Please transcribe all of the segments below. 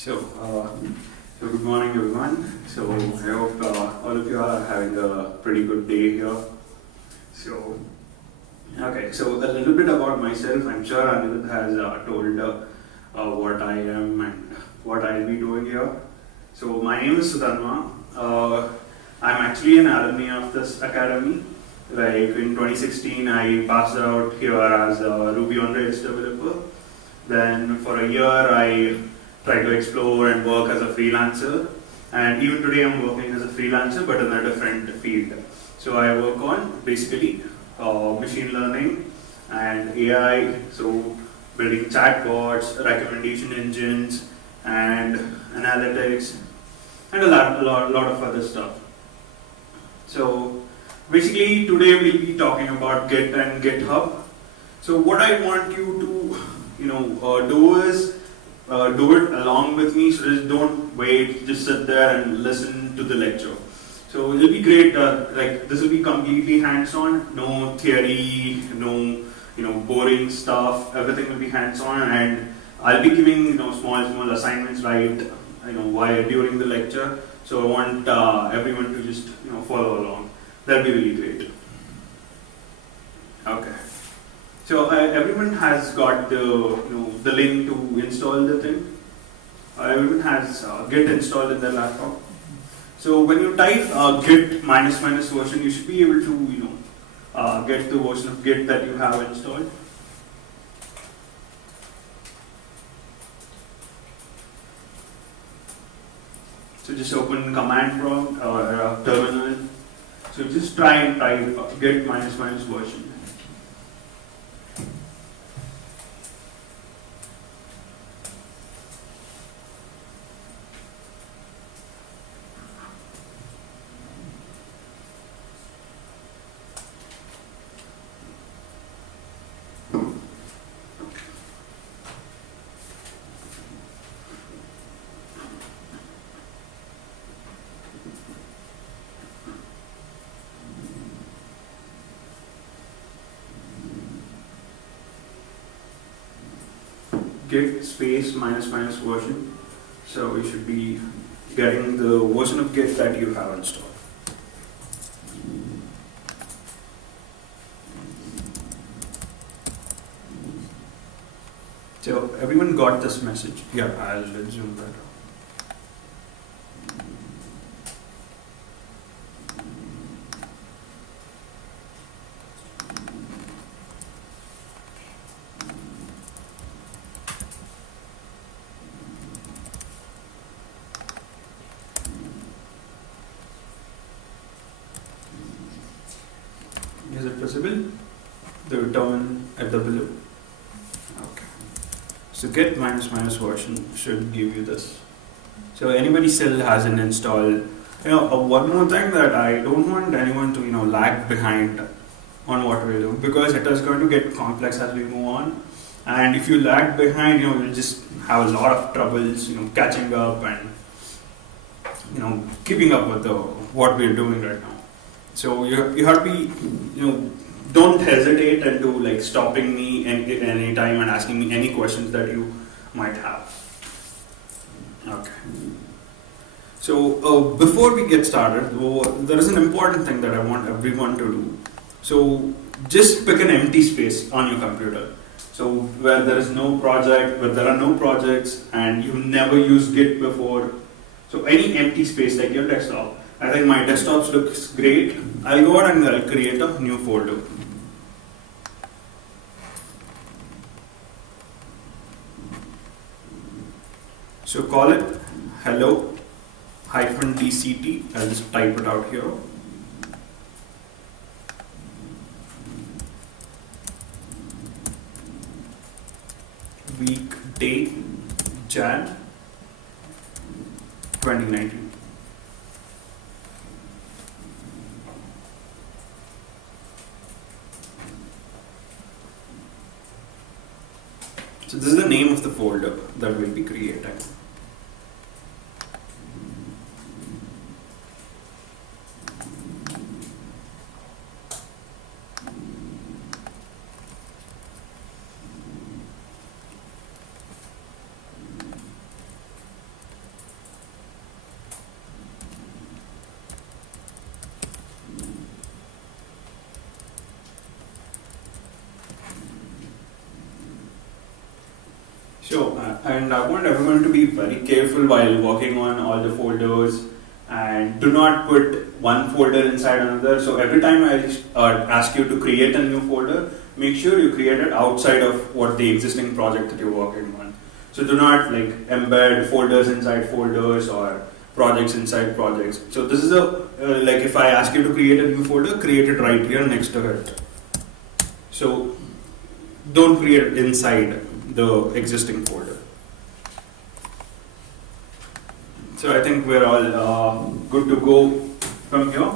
So, good morning, everyone. So, I hope all of you are having a pretty good day here. So, okay, so a little bit about myself. I'm sure Anirudh has told what I am and what I'll be doing here. So, my name is Sudhanva. I'm actually an alumni of this academy. Like in 2016, I passed out here as a Ruby on Rails developer. Then for a year, I tried to explore and work as a freelancer. And even today, I'm working as a freelancer, but in a different field. So I work on basically machine learning and AI. So building chatbots, recommendation engines, and analytics, and a lot of other stuff. So basically, today we'll be talking about Git and GitHub. So what I want you to do is do it along with me. So just don't wait, just sit there and listen to the lecture. So it'll be great. Like this will be completely hands-on, no theory, no boring stuff. Everything will be hands-on, and I'll be giving small assignments while during the lecture. So I want everyone to just follow along. That'll be really great. Okay. So everyone has got the link to install the thing. Everyone has Git installed in their laptop. So when you type Git ---- version, you should be able to get the version of Git that you have installed. So just open command prompt or terminal. So just try and type Git ---- version. Git space ---- version. So you should be getting the version of Git that you have installed. So everyone got this message? Yeah, I'll zoom that out. Is it visible? The return at the below. Okay. So Git ---- version should give you this. So anybody still hasn't installed. One more thing that I don't want anyone to lag behind on what we do, because it is going to get complex as we move on. And if you lag behind, you'll just have a lot of troubles, catching up and keeping up with what we're doing right now. So you have to be, don't hesitate into stopping me any time and asking me any questions that you might have. Okay. So before we get started, there is an important thing that I want everyone to do. So just pick an empty space on your computer. So where there is no project, where there are no projects, and you've never used Git before. So any empty space like your desktop. I think my desktop looks great. I'll go ahead and I'll create a new folder. So call it hello-DCT. I'll just type it out here. Week, date, Jan 2019. So this is the name of the folder that we'll be creating. Sure, and I want everyone to be very careful while working on all the folders, and do not put one folder inside another. So every time I ask you to create a new folder, make sure you create it outside of what the existing project that you're working on. So do not like embed folders inside folders or projects inside projects. So this is like if I ask you to create a new folder, create it right here next to it. So don't create it inside the existing folder. So I think we're all good to go from here.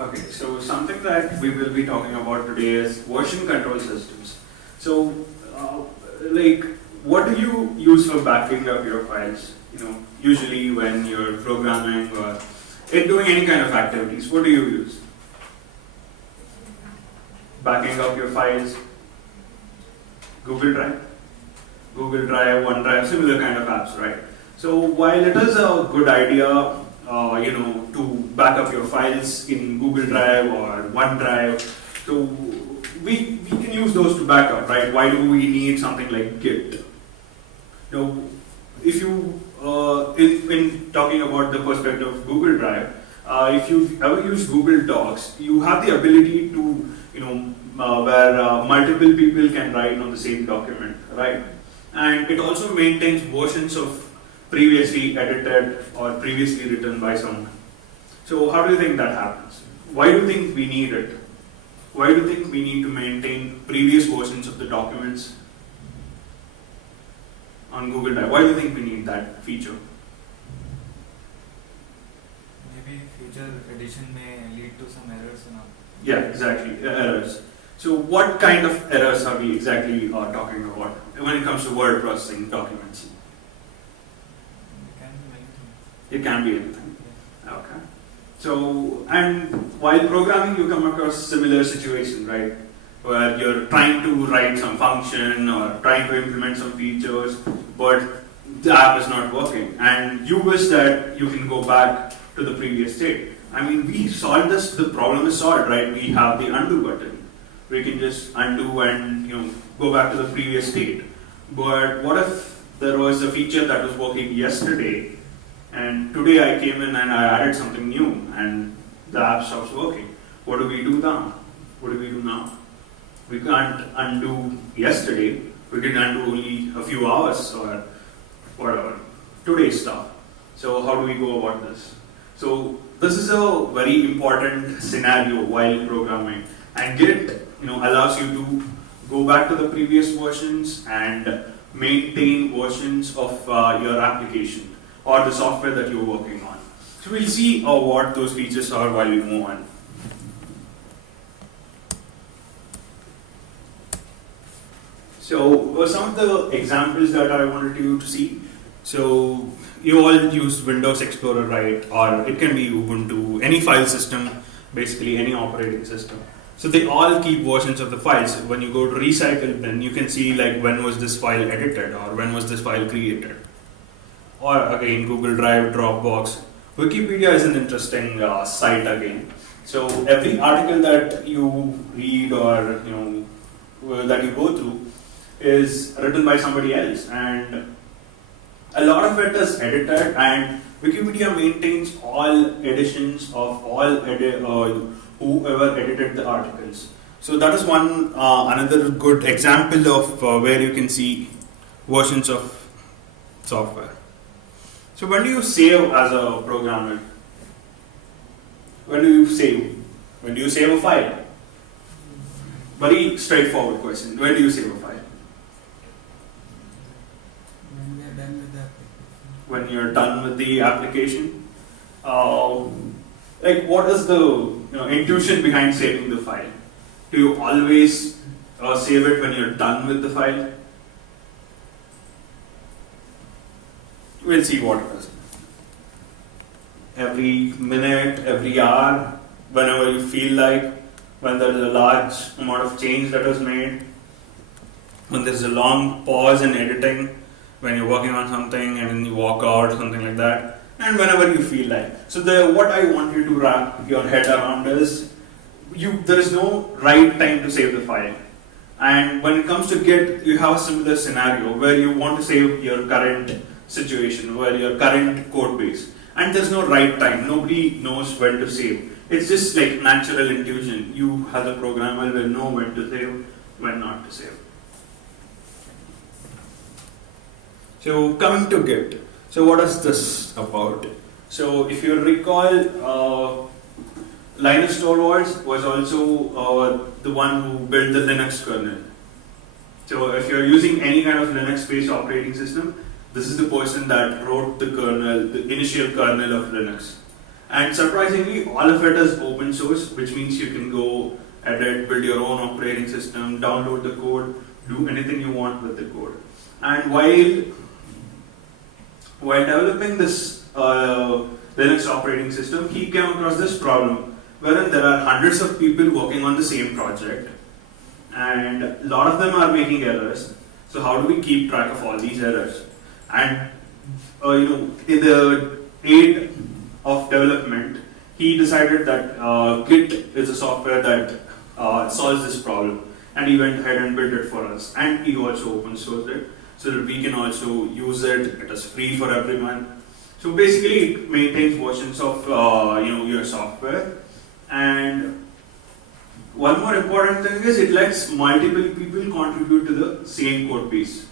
Okay, so something that we will be talking about today is version control systems. So, like, what do you use for backing up your files? You know, usually when you're programming or doing any kind of activities, what do you use? Backing up your files? Google Drive, OneDrive, similar kind of apps, right? So while it is a good idea, to back up your files in Google Drive or OneDrive, so we can use those to back up, right? Why do we need something like Git? Now, if you, in talking about the perspective of Google Drive, if you've ever used Google Docs, you have the ability to, where multiple people can write on the same document, right? And it also maintains versions of previously edited or previously written by someone. So how do you think that happens? Why do you think we need it? Why do you think we need to maintain previous versions of the documents on Google Drive? Why do you think we need that feature? Maybe future edition may lead to some errors and all. Yeah, exactly, errors. So what kind of errors are we exactly talking about when it comes to word processing documents? It can be anything. Okay. So, and while programming, you come across similar situation, right? Where you're trying to write some function or trying to implement some features, but the app is not working, and you wish that you can go back to the previous state. I mean, we solved this. The problem is solved, right? We have the undo button. We can just undo and go back to the previous state. But what if there was a feature that was working yesterday, and today I came in and I added something new, and the app stops working? What do we do now? What do we do now? We can't undo yesterday. We can undo only a few hours or whatever, today's stuff. So how do we go about this? So this is a very important scenario while programming, and Git allows you to go back to the previous versions and maintain versions of your application or the software that you're working on. So we'll see what those features are while we move on. So some of the examples that I wanted you to see. So you all use Windows Explorer, right? Or it can be Ubuntu, any file system, basically any operating system. So they all keep versions of the files. When you go to recycle bin, you can see like when was this file edited or when was this file created. Or again, Google Drive, Dropbox. Wikipedia is an interesting site again. So every article that you read or that you go through is written by somebody else, and a lot of it is edited, and Wikipedia maintains all editions of all whoever edited the articles. So that is one another good example of where you can see versions of software. So when do you save as a programmer? When do you save? When do you save a file? Very straightforward question. When do you save a file? When we are done with the application. When you're done with the application. Like, what is the intuition behind saving the file? Do you always save it when you're done with the file? We'll see what it is. Every minute, every hour, whenever you feel like, when there's a large amount of change that is made, when there's a long pause in editing, when you're working on something and then you walk out, something like that, and whenever you feel like. So what I want you to wrap your head around is, there is no right time to save the file. And when it comes to Git, you have a similar scenario where you want to save your current situation, where your current code base. And there's no right time. Nobody knows when to save. It's just like natural intuition. You as a programmer will know when to save, when not to save. So coming to Git. So what is this about? So if you recall, Linus Torvalds was also the one who built the Linux kernel. So if you're using any kind of Linux-based operating system, this is the person that wrote the kernel, the initial kernel of Linux. And surprisingly, all of it is open source, which means you can go edit, build your own operating system, download the code, do anything you want with the code. And while developing this Linux operating system, he came across this problem, wherein there are hundreds of people working on the same project, and a lot of them are making errors. So how do we keep track of all these errors? And in the aid of development, he decided that Git is a software that solves this problem, and he went ahead and built it for us. And he also open sourced it, so that we can also use it. It is free for everyone. So basically, it maintains versions of your software. And one more important thing is it lets multiple people contribute to the same code base.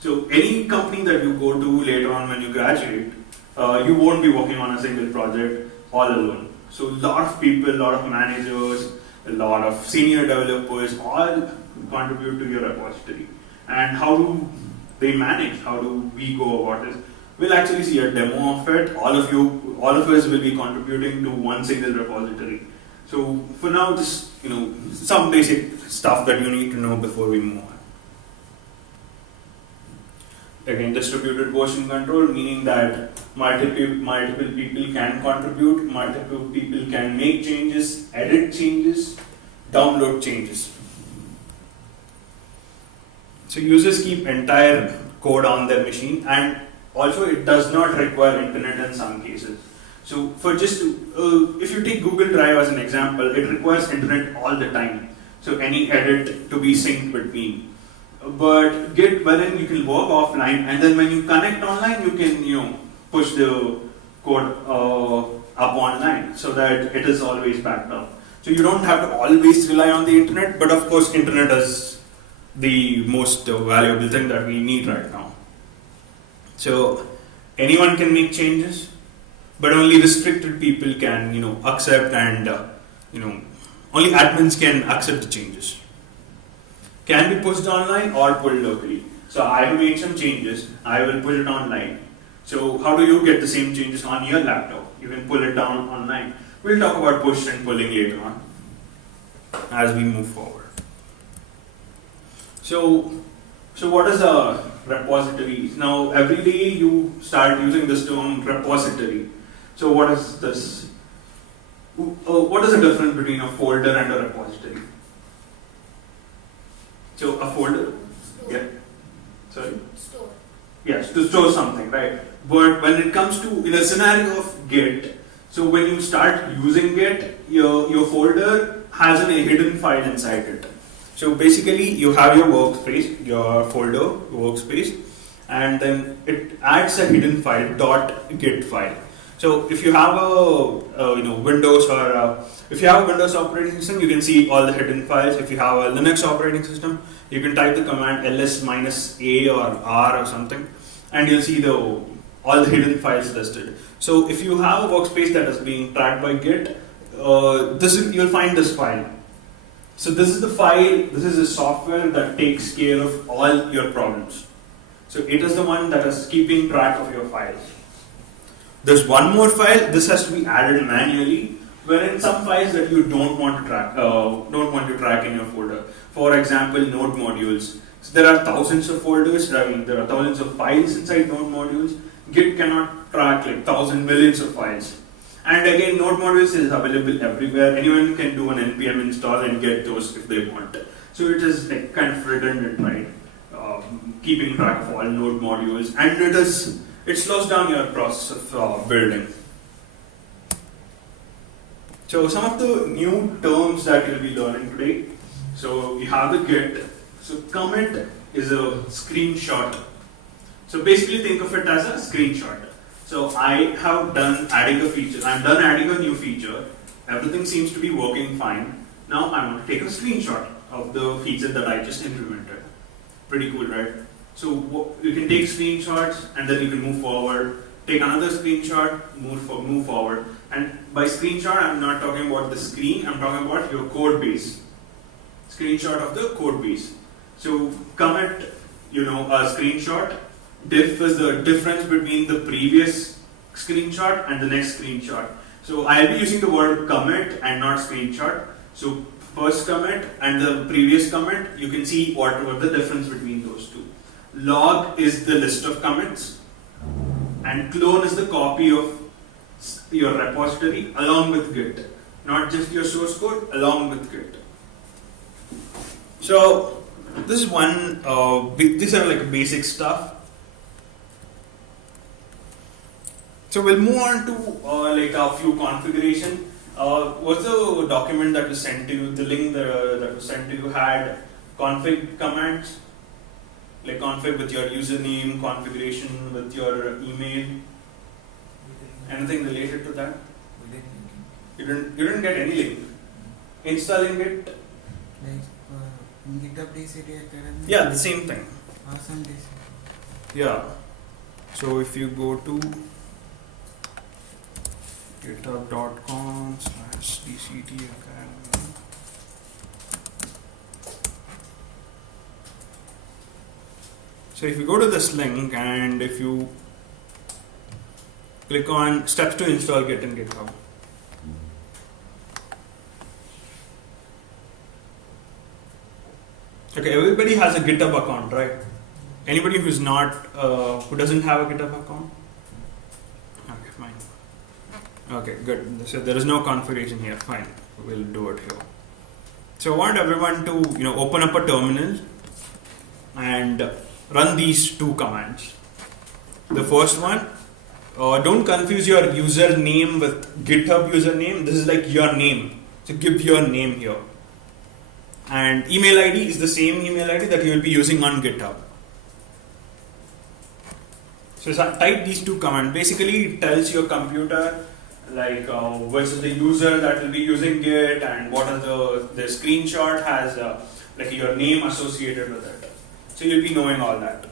So any company that you go to later on when you graduate, you won't be working on a single project all alone. So a lot of people, a lot of managers, a lot of senior developers all contribute to your repository. And how do they manage? How do we go about this? We'll actually see a demo of it. All of us will be contributing to one single repository. So for now, just some basic stuff that you need to know before we move on. Again, distributed version control, meaning that multiple people can contribute, multiple people can make changes, edit changes, download changes. So users keep entire code on their machine, and also it does not require internet in some cases. So if you take Google Drive as an example, it requires internet all the time. So any edit to be synced between. But Git, wherein you can work offline, and then when you connect online, you can push the code up online so that it is always backed up. So you don't have to always rely on the internet, but of course internet is the most valuable thing that we need right now. So anyone can make changes, but only restricted people can accept, and only admins can accept the changes. Can be pushed online or pulled locally. So I have made some changes, I will pull it online. So how do you get the same changes on your laptop? You can pull it down online. We'll talk about push and pulling later on as we move forward. So what is a repository? Now every day you start using this term repository. So what is this? What is the difference between a folder and a repository? So a folder, Store. yeah, sorry? Store. Yes, to store something, right? But when it comes to, in a scenario of Git, So when you start using it, your folder has a hidden file inside it. So basically you have your workspace, your folder, workspace, and then it adds a hidden file, .git file. So if you have a Windows or if you have a Windows operating system, you can see all the hidden files. If you have a Linux operating system, you can type the command ls-a or r or something, and you'll see all the hidden files listed. So if you have a workspace that is being tracked by Git, you'll find this file. So this is the file. This is the software that takes care of all your problems. So it is the one that is keeping track of your files. There's one more file. This has to be added manually, wherein some files that you don't want to track in your folder. For example, node modules. So there are thousands of folders. There are thousands of files inside node modules. Git cannot track like millions of files. And again, node modules is available everywhere. Anyone can do an npm install and get those if they want. So it is like kind of redundant, right? Keeping track of all node modules, and it slows down your process of building. So some of the new terms that you'll be learning today. So we have the Git. So commit is a screenshot. So basically think of it as a screenshot. So I have done adding a feature. I'm done adding a new feature. Everything seems to be working fine. Now I want to take a screenshot of the feature that I just implemented. Pretty cool, right? So you can take screenshots and then you can move forward. Take another screenshot, move forward. And by screenshot, I'm not talking about the screen. I'm talking about your code base. Screenshot of the code base. So commit, a screenshot. Diff is the difference between the previous screenshot and the next screenshot. So I'll be using the word commit and not screenshot. So first commit and the previous commit, you can see what the difference between those two. Log is the list of commits, and clone is the copy of your repository along with Git, not just your source code, along with Git. So this is one. These are like basic stuff. So we'll move on to like a few configuration. What's the document that was sent to you? The link that was sent to you had config commands, like config with your username, configuration with your email. Anything related to that? You didn't get any link. Installing it. Like GitHub DCT Academy. Yeah, the same thing. Awesome DCT. Yeah. So if you go to github.com/DCT Academy. So if you go to this link and if you click on steps to install Git in GitHub. Okay, everybody has a GitHub account, right? Anybody who doesn't have a GitHub account? Okay, fine. Okay, good. So there is no configuration here. Fine, we'll do it here. So I want everyone to open up a terminal and run these two commands. The first one, don't confuse your username with GitHub username. This is like your name. So give your name here. And email ID is the same email ID that you will be using on GitHub. So type these two commands. Basically, it tells your computer like which is the user that will be using Git and what are the screenshot has like your name associated with it. So you'll be knowing all that.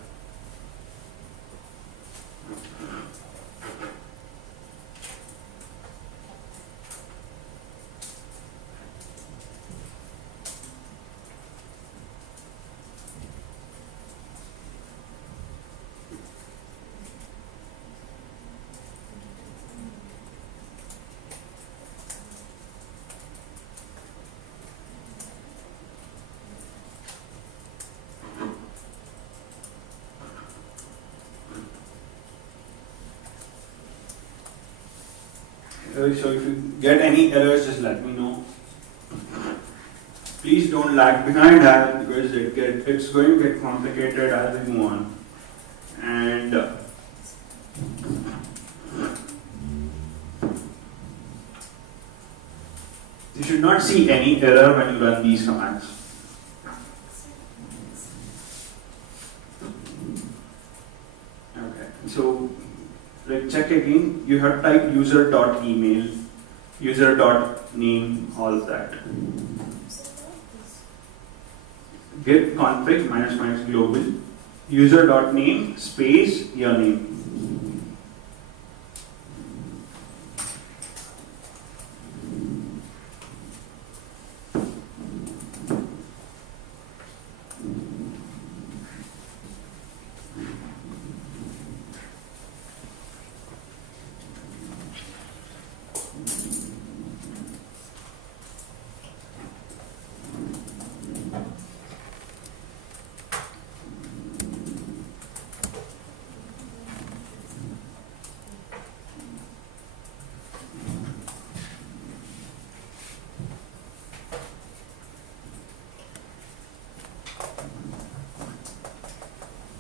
So if you get any errors, just let me know. Please don't lag behind that because it's going to get complicated as we move on. And You should not see any error when you run these commands. Okay, so let's check again. You have typed user.email, user.name, all of that. Git config ---- global, user.name space your name.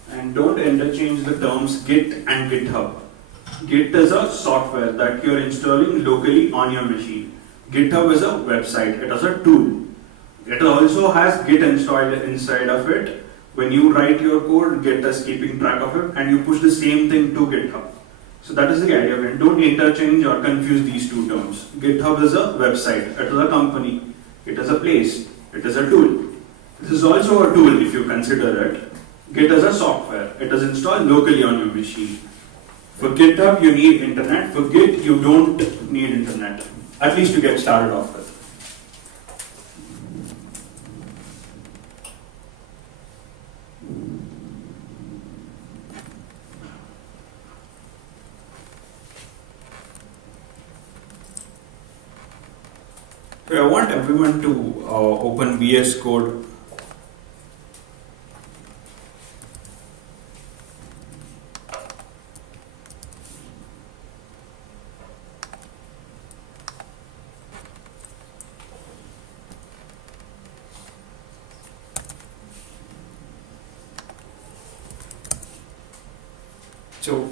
And don't interchange the terms Git and GitHub. Git is a software that you're installing locally on your machine. GitHub is a website, it is a tool. It also has Git installed inside of it. When you write your code, Git is keeping track of it and you push the same thing to GitHub. So that is the idea. Don't interchange or confuse these two terms. GitHub is a website, it is a company, it is a place, it is a tool. This is also a tool if you consider it. Git is a software. It is installed locally on your machine. For GitHub, you need internet. For Git, you don't need internet. At least to get started off with. So I want everyone to open VS Code. So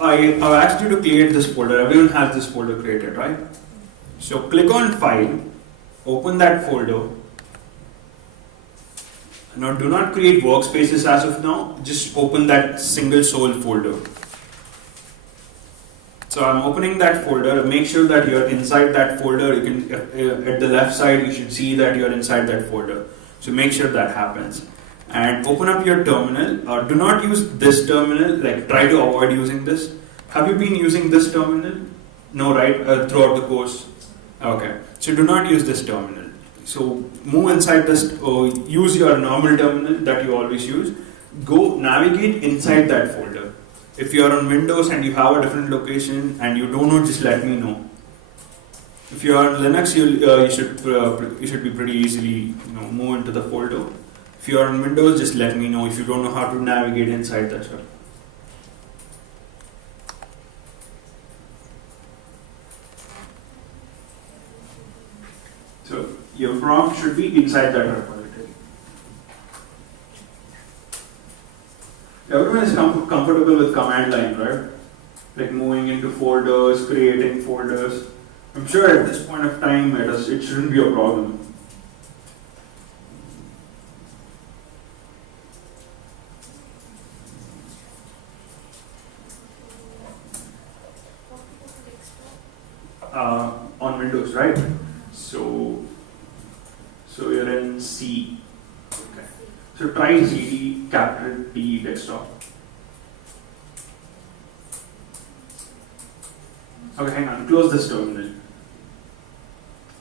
I've asked you to create this folder. Everyone has this folder created, right? So click on File, open that folder. Now do not create workspaces as of now. Just open that single sole folder. So I'm opening that folder. Make sure that you're inside that folder. You can at the left side you should see that you're inside that folder. So make sure that happens. And open up your terminal. Do not use this terminal, like try to avoid using this. Have you been using this terminal? No, right? Throughout the course? Okay. So do not use this terminal. So move inside this, use your normal terminal that you always use. Go navigate inside that folder. If you are on Windows and you have a different location and you don't know, just let me know. If you are on Linux, you should be pretty easily move into the folder. If you are on Windows, just let me know if you don't know how to navigate inside that stuff. So your prompt should be inside that repository. Everyone is comfortable with command line, right? Like moving into folders, creating folders. I'm sure at this point of time it shouldn't be a problem. On Windows, right? So you're in C. Okay. So try CD capital D desktop. Okay, hang on. Close this terminal.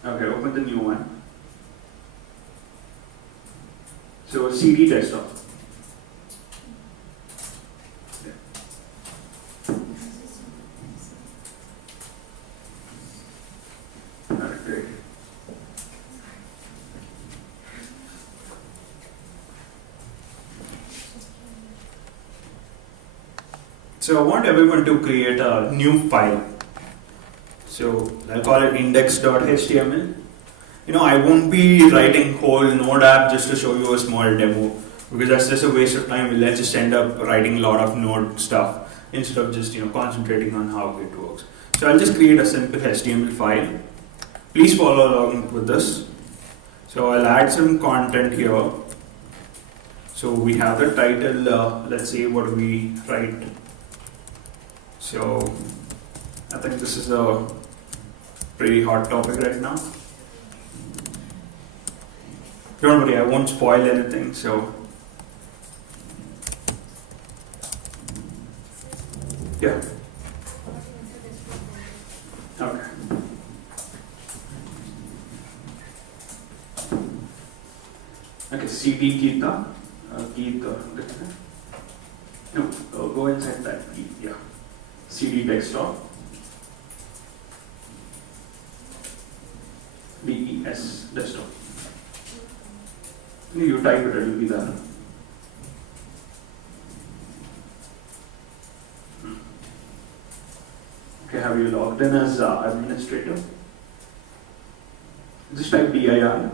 Okay, open the new one. So CD desktop. Great. So I want everyone to create a new file. So I'll call it index.html. I won't be writing whole Node app just to show you a small demo because that's just a waste of time. We'll just end up writing a lot of Node stuff instead of just concentrating on how it works. So I'll just create a simple HTML file. please follow along with this. So I'll add some content here. So we have the title, let's see what we write. So I think this is a pretty hot topic right now. Don't worry, I won't spoil anything. So yeah. Okay. Okay, CD Geeta. Geeta. No, go inside that. Yeah. CD desktop. DES desktop. You type it, it will be there. Okay, have you logged in as administrator? Just type DIR.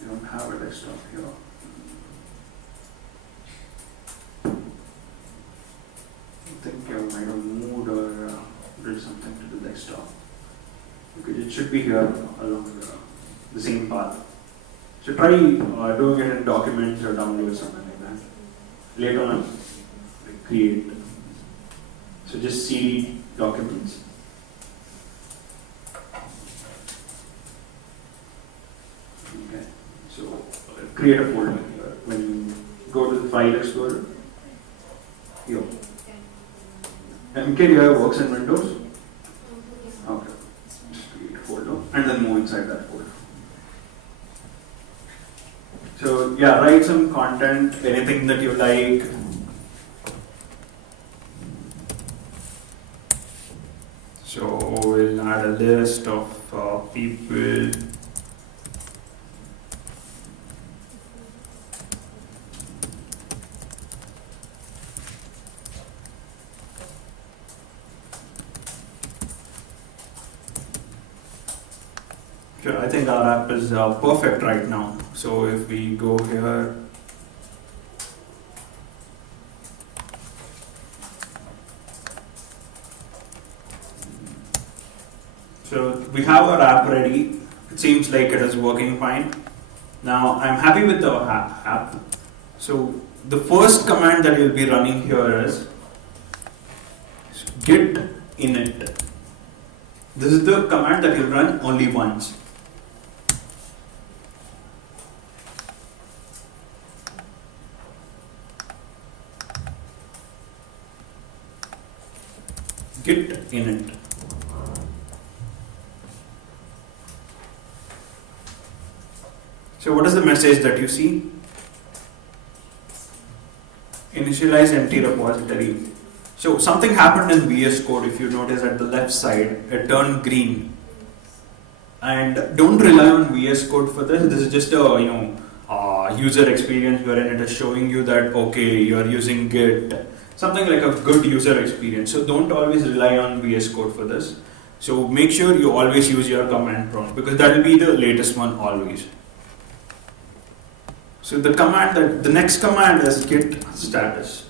You don't have a desktop here. I think you might have moved or did something to the desktop. Okay, it should be here along the same path. So try doing it in documents or download or something like that. Later on, create. So just CD documents. Okay. So create a folder here. When you go to the file explorer, here. MK, do you have works in Windows? Okay. Just create a folder and then move inside that folder. So yeah, write some content, anything that you like. So we'll add a list of people. Sure, I think our app is perfect right now. So if we go here, so we have our app ready. It seems like it is working fine. Now I'm happy with the app. So the first command that you'll be running here is git init. This is the command that you'll run only once. Git init. So what is the message that you see? Initialize empty repository. So something happened in VS Code. If you notice at the left side, it turned green. And don't rely on VS Code for this. This is just a user experience wherein it is showing you that okay, you are using Git. Something like a good user experience. So don't always rely on VS Code for this. So make sure you always use your command prompt because that will be the latest one always. So the next command is git status.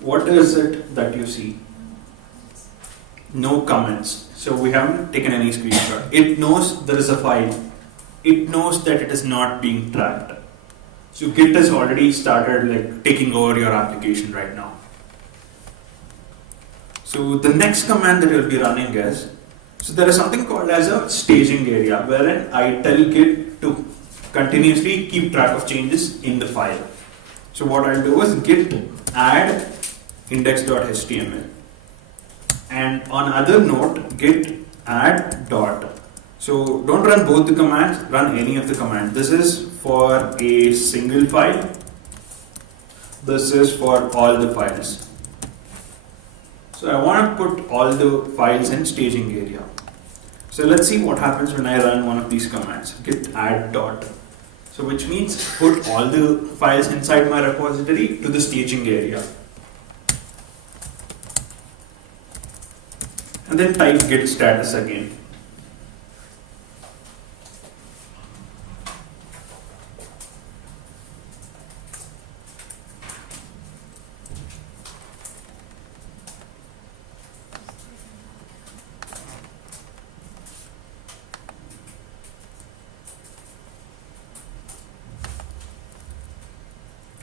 What is it that you see? No comments. So we haven't taken any screenshot. It knows there is a file. It knows that it is not being tracked. So Git has already started taking over your application right now. So the next command that you'll be running is, so there is something called as a staging area wherein I tell Git to continuously keep track of changes in the file. So what I'll do is git add index.html and on other note git add dot. So don't run both the commands, run any of the commands. This is for a single file. This is for all the files. So I want to put all the files in staging area. So let's see what happens when I run one of these commands. Git add dot. So which means put all the files inside my repository to the staging area. And then type git status again.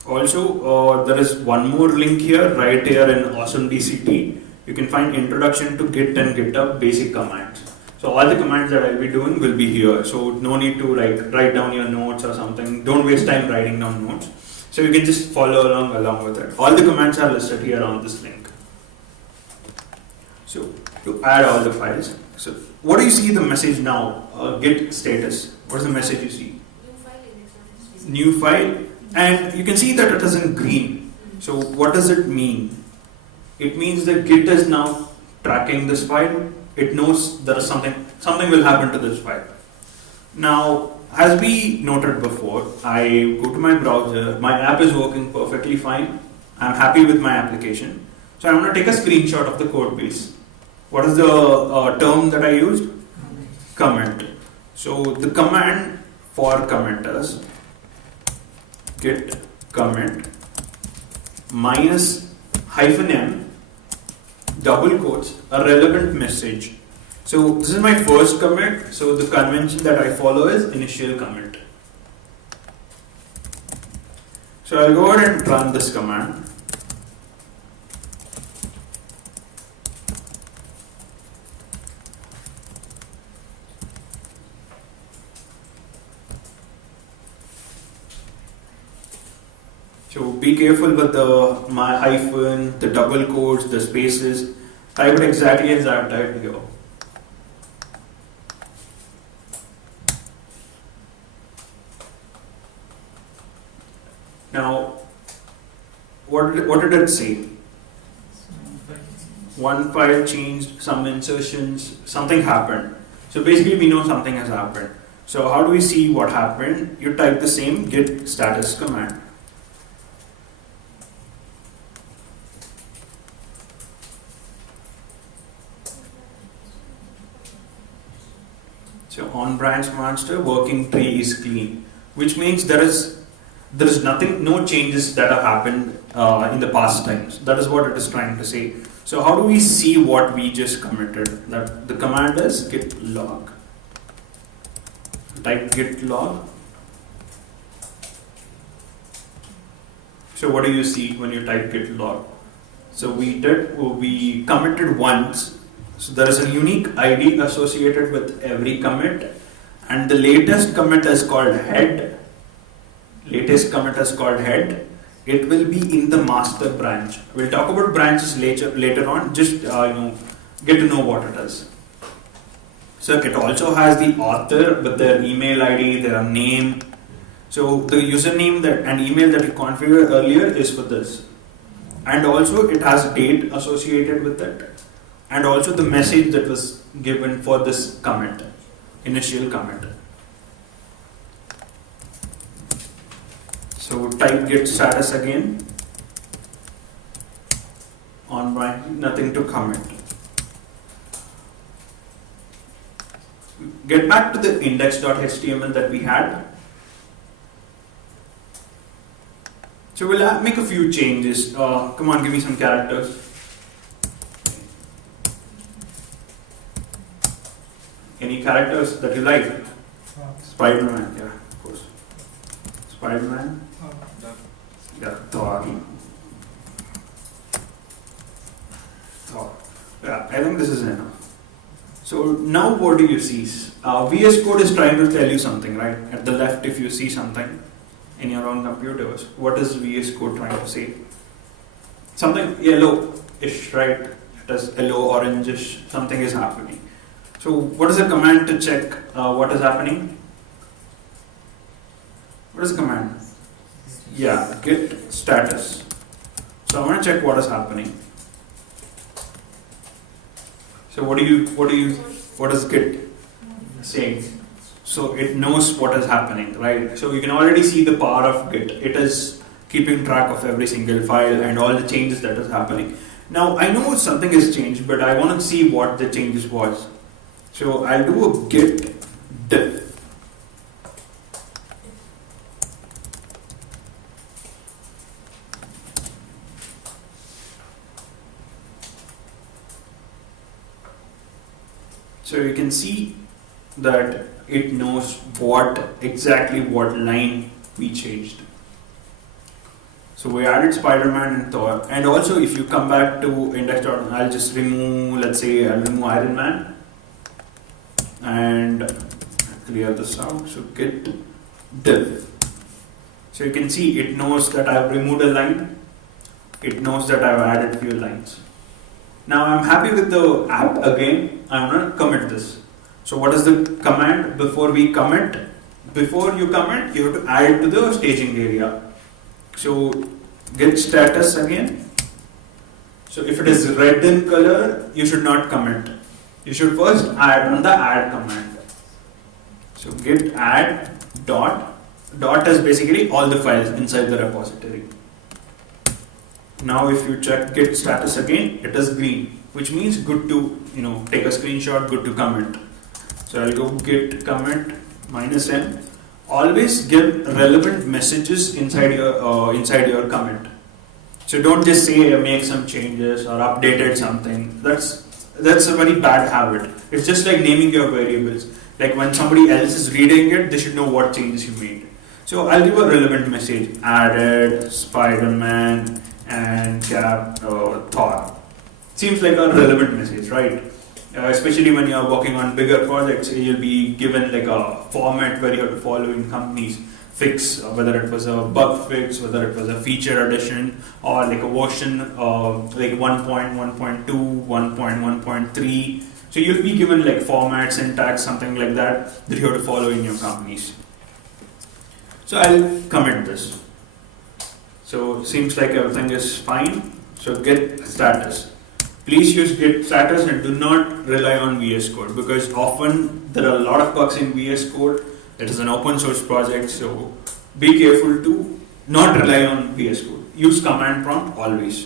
Also, there is one more link here, right here in awesome DCT. You can find introduction to Git and GitHub basic commands. So all the commands that I'll be doing will be here. So no need to like write down your notes or something. Don't waste time writing down notes. So you can just follow along with it. All the commands are listed here on this link. So to add all the files. So what do you see the message now? Git status. What is the message you see? New file. And you can see that it is in green. So what does it mean? It means that Git is now tracking this file. It knows there is something will happen to this file. Now, as we noted before, I go to my browser, my app is working perfectly fine. I'm happy with my application. So I'm going to take a screenshot of the code base. What is the term that I used? Commit. So the command for commit is git commit minus -m double quotes a relevant message. So this is my first commit. So the convention that I follow is initial commit. So I'll go ahead and run this command. So be careful with my hyphen, the double quotes, the spaces. Type it exactly as I've typed here. Now, what did it say? One file changed, some insertions, something happened. So basically we know something has happened. So how do we see what happened? You type the same git status command. So on branch master, working tree is clean, which means there is nothing, no changes that have happened in the past times. That is what it is trying to say. So how do we see what we just committed? That the command is git log. Type git log. So what do you see when you type git log? So we committed once. So there is a unique ID associated with every commit, and the latest commit is called head. Latest commit is called head. It will be in the master branch. We'll talk about branches later on. Just get to know what it is. So it also has the author with their email ID, their name. So the username and email that you configured earlier is for this, and also it has date associated with it. And also the message that was given for this commit, initial commit. So type git status again. On my nothing to commit. Get back to the index.html that we had. So we'll make a few changes. Come on, give me some characters. Any characters that you like? Spider-Man, yeah, of course. Spider-Man? Yeah, Thor. Yeah, I think this is enough. So now what do you see? VS Code is trying to tell you something, right? At the left, if you see something in your own computers, what is VS Code trying to say? Something yellow-ish, right? It is yellow, orange-ish, something is happening. So what is the command to check what is happening? What is the command? Yeah, git status. So I want to check what is happening. So what is git saying? So it knows what is happening, right? So you can already see the power of git. It is keeping track of every single file and all the changes that is happening. Now I know something has changed, but I want to see what the changes was. So I'll do a git diff. So you can see that it knows exactly what line we changed. So we added Spider-Man and Thor. And also if you come back to index.html, I'll just remove, let's say I'll remove Iron Man and clear this out. So git div. So you can see it knows that I've removed a line. It knows that I've added few lines. Now I'm happy with the app again. I'm going to commit this. So what is the command before we commit? Before you commit, you have to add it to the staging area. So git status again. So if it is red in color, you should not commit. You should first add on the add command. So git add dot. Dot is basically all the files inside the repository. Now if you check git status again, it is green, which means good to take a screenshot, good to commit. So I'll go git commit -m. Always give relevant messages inside your commit. So don't just say make some changes or updated something. That's a very bad habit. It's just like naming your variables. Like when somebody else is reading it, they should know what changes you made. So I'll give a relevant message: added Spider-Man and Thor. Seems like a relevant message, right? Especially when you're working on bigger projects, you'll be given like a format where you have to follow in companies fix, whether it was a bug fix, whether it was a feature addition, or like a version like 1.1.2, 1.1.3. So you'll be given like format, syntax, something like that you have to follow in your companies. So I'll commit this. So seems like everything is fine. So git status. Please use git status and do not rely on VS Code, because often there are a lot of bugs in VS Code. It is an open source project, so be careful to not rely on VS Code. Use command prompt always.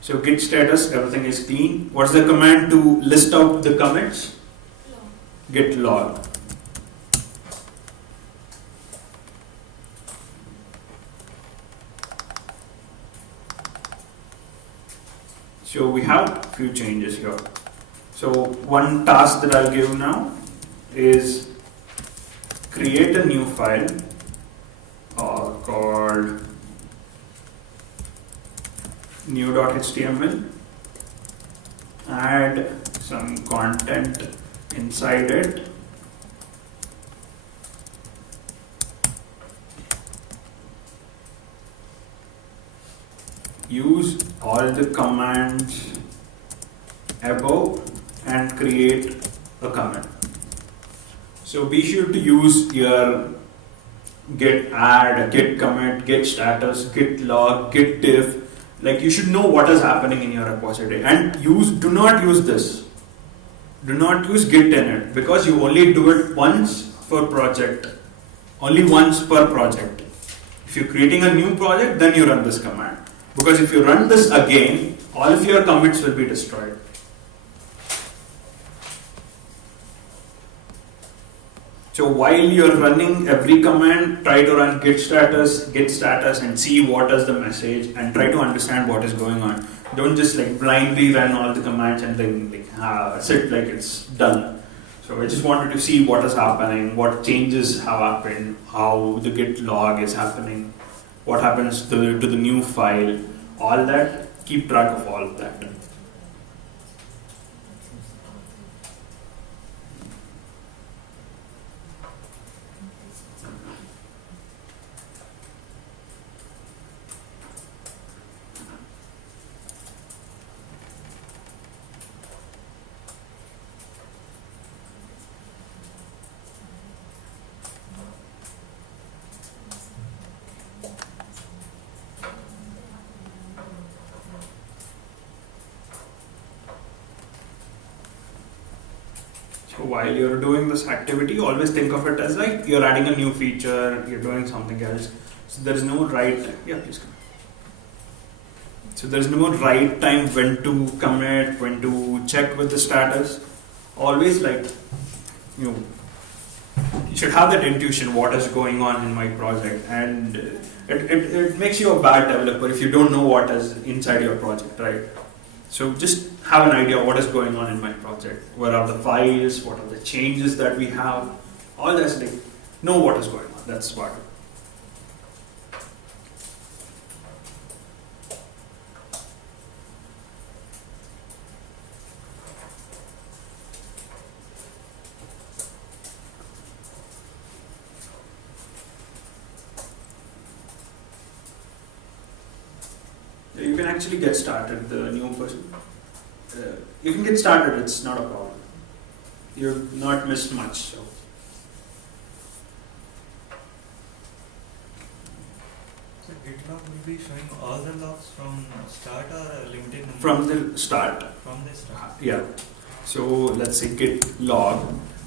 So git status, everything is clean. What's the command to list out the commits? Git log. So we have a few changes here. So one task that I'll give now is create a new file called new.html, add some content inside it, use all the commands above and create a command. So be sure to use your git add, git commit, git status, git log, git diff. Like you should know what is happening in your repository, and do not use this. Do not use git init, because you only do it once per project, only once per project. If you're creating a new project, then you run this command. Because if you run this again, all of your commits will be destroyed. So while you're running every command, try to run git status and see what is the message and try to understand what is going on. Don't just like blindly run all the commands and then sit like it's done. So I just wanted to see what is happening, what changes have happened, how the git log is happening, what happens to the new file, all that. Keep track of all of that. So while you're doing this activity, always think of it as like you're adding a new feature, you're doing something else. So there is no right, please come. So there is no right time when to commit, when to check with the status. Always like, you should have that intuition, what is going on in my project. And it makes you a bad developer if you don't know what is inside your project, right? So just have an idea what is going on in my project. Where are the files? What are the changes that we have? All that's like, know what is going on. That's part of it. can actually get started. The new person, you can get started. It's not a problem. You've not missed much. So. So GitLog will be showing all the logs from start or a limited number? From the start. From the start. Yeah. So let's say git log,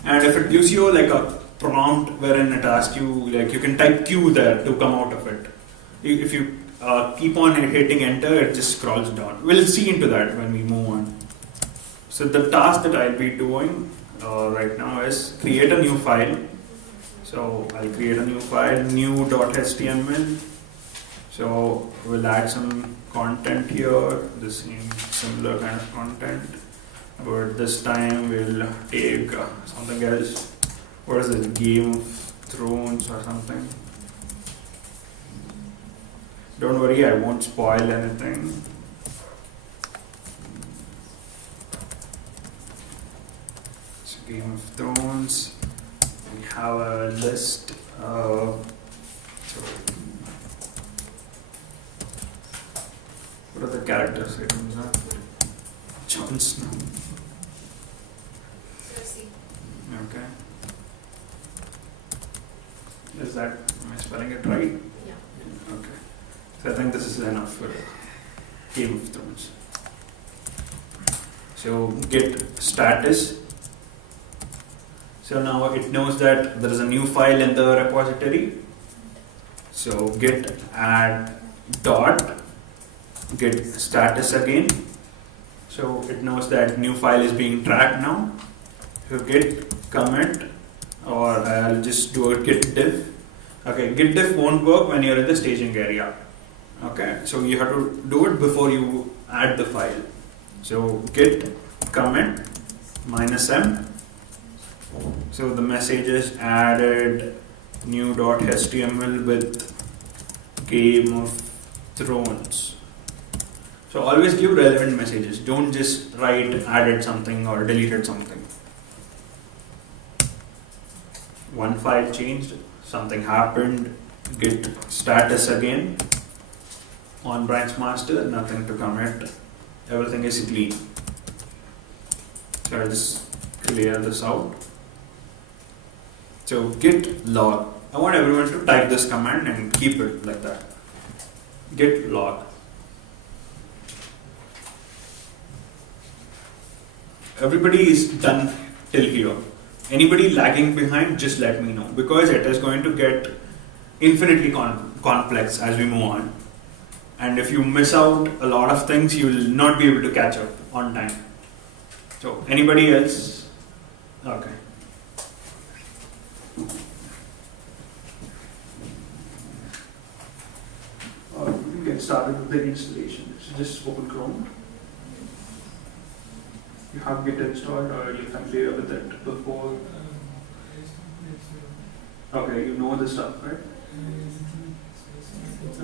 and if it gives you like a prompt wherein it asks you, like you can type Q there to come out of it. If you keep on hitting enter, it just scrolls down. We'll see into that when we move on. So the task that I'll be doing right now is create a new file. So I'll create a new file, new.html. So we'll add some content here, the same similar kind of content, but this time we'll take something else. What is it? Game of Thrones or something? Don't worry, I won't spoil anything. So Game of Thrones. We have a list. What are the characters? Jon Snow. Okay. Is that, am I spelling it right? Yeah. Okay. So I think this is enough for Game of Thrones. So git status. So now it knows that there is a new file in the repository. So git add dot git status again. So it knows that new file is being tracked now. So git commit, or I'll just do a git diff. Okay, git diff won't work when you're in the staging area. Okay, so you have to do it before you add the file. So git commit -m. So the message is added new.html with Game of Thrones. So always give relevant messages. Don't just write added something or deleted something. One file changed, something happened, git status again. On branch master, nothing to commit. Everything is clean. So I'll just clear this out. So git log. I want everyone to type this command and keep it like that. Git log. Everybody is done till here. Anybody lagging behind, just let me know, because it is going to get infinitely complex as we move on. And if you miss out a lot of things, you will not be able to catch up on time. So anybody else? Okay. We can get started with the installation. So just open Chrome. You have Git installed, or you're familiar with it before? Okay, you know the stuff, right?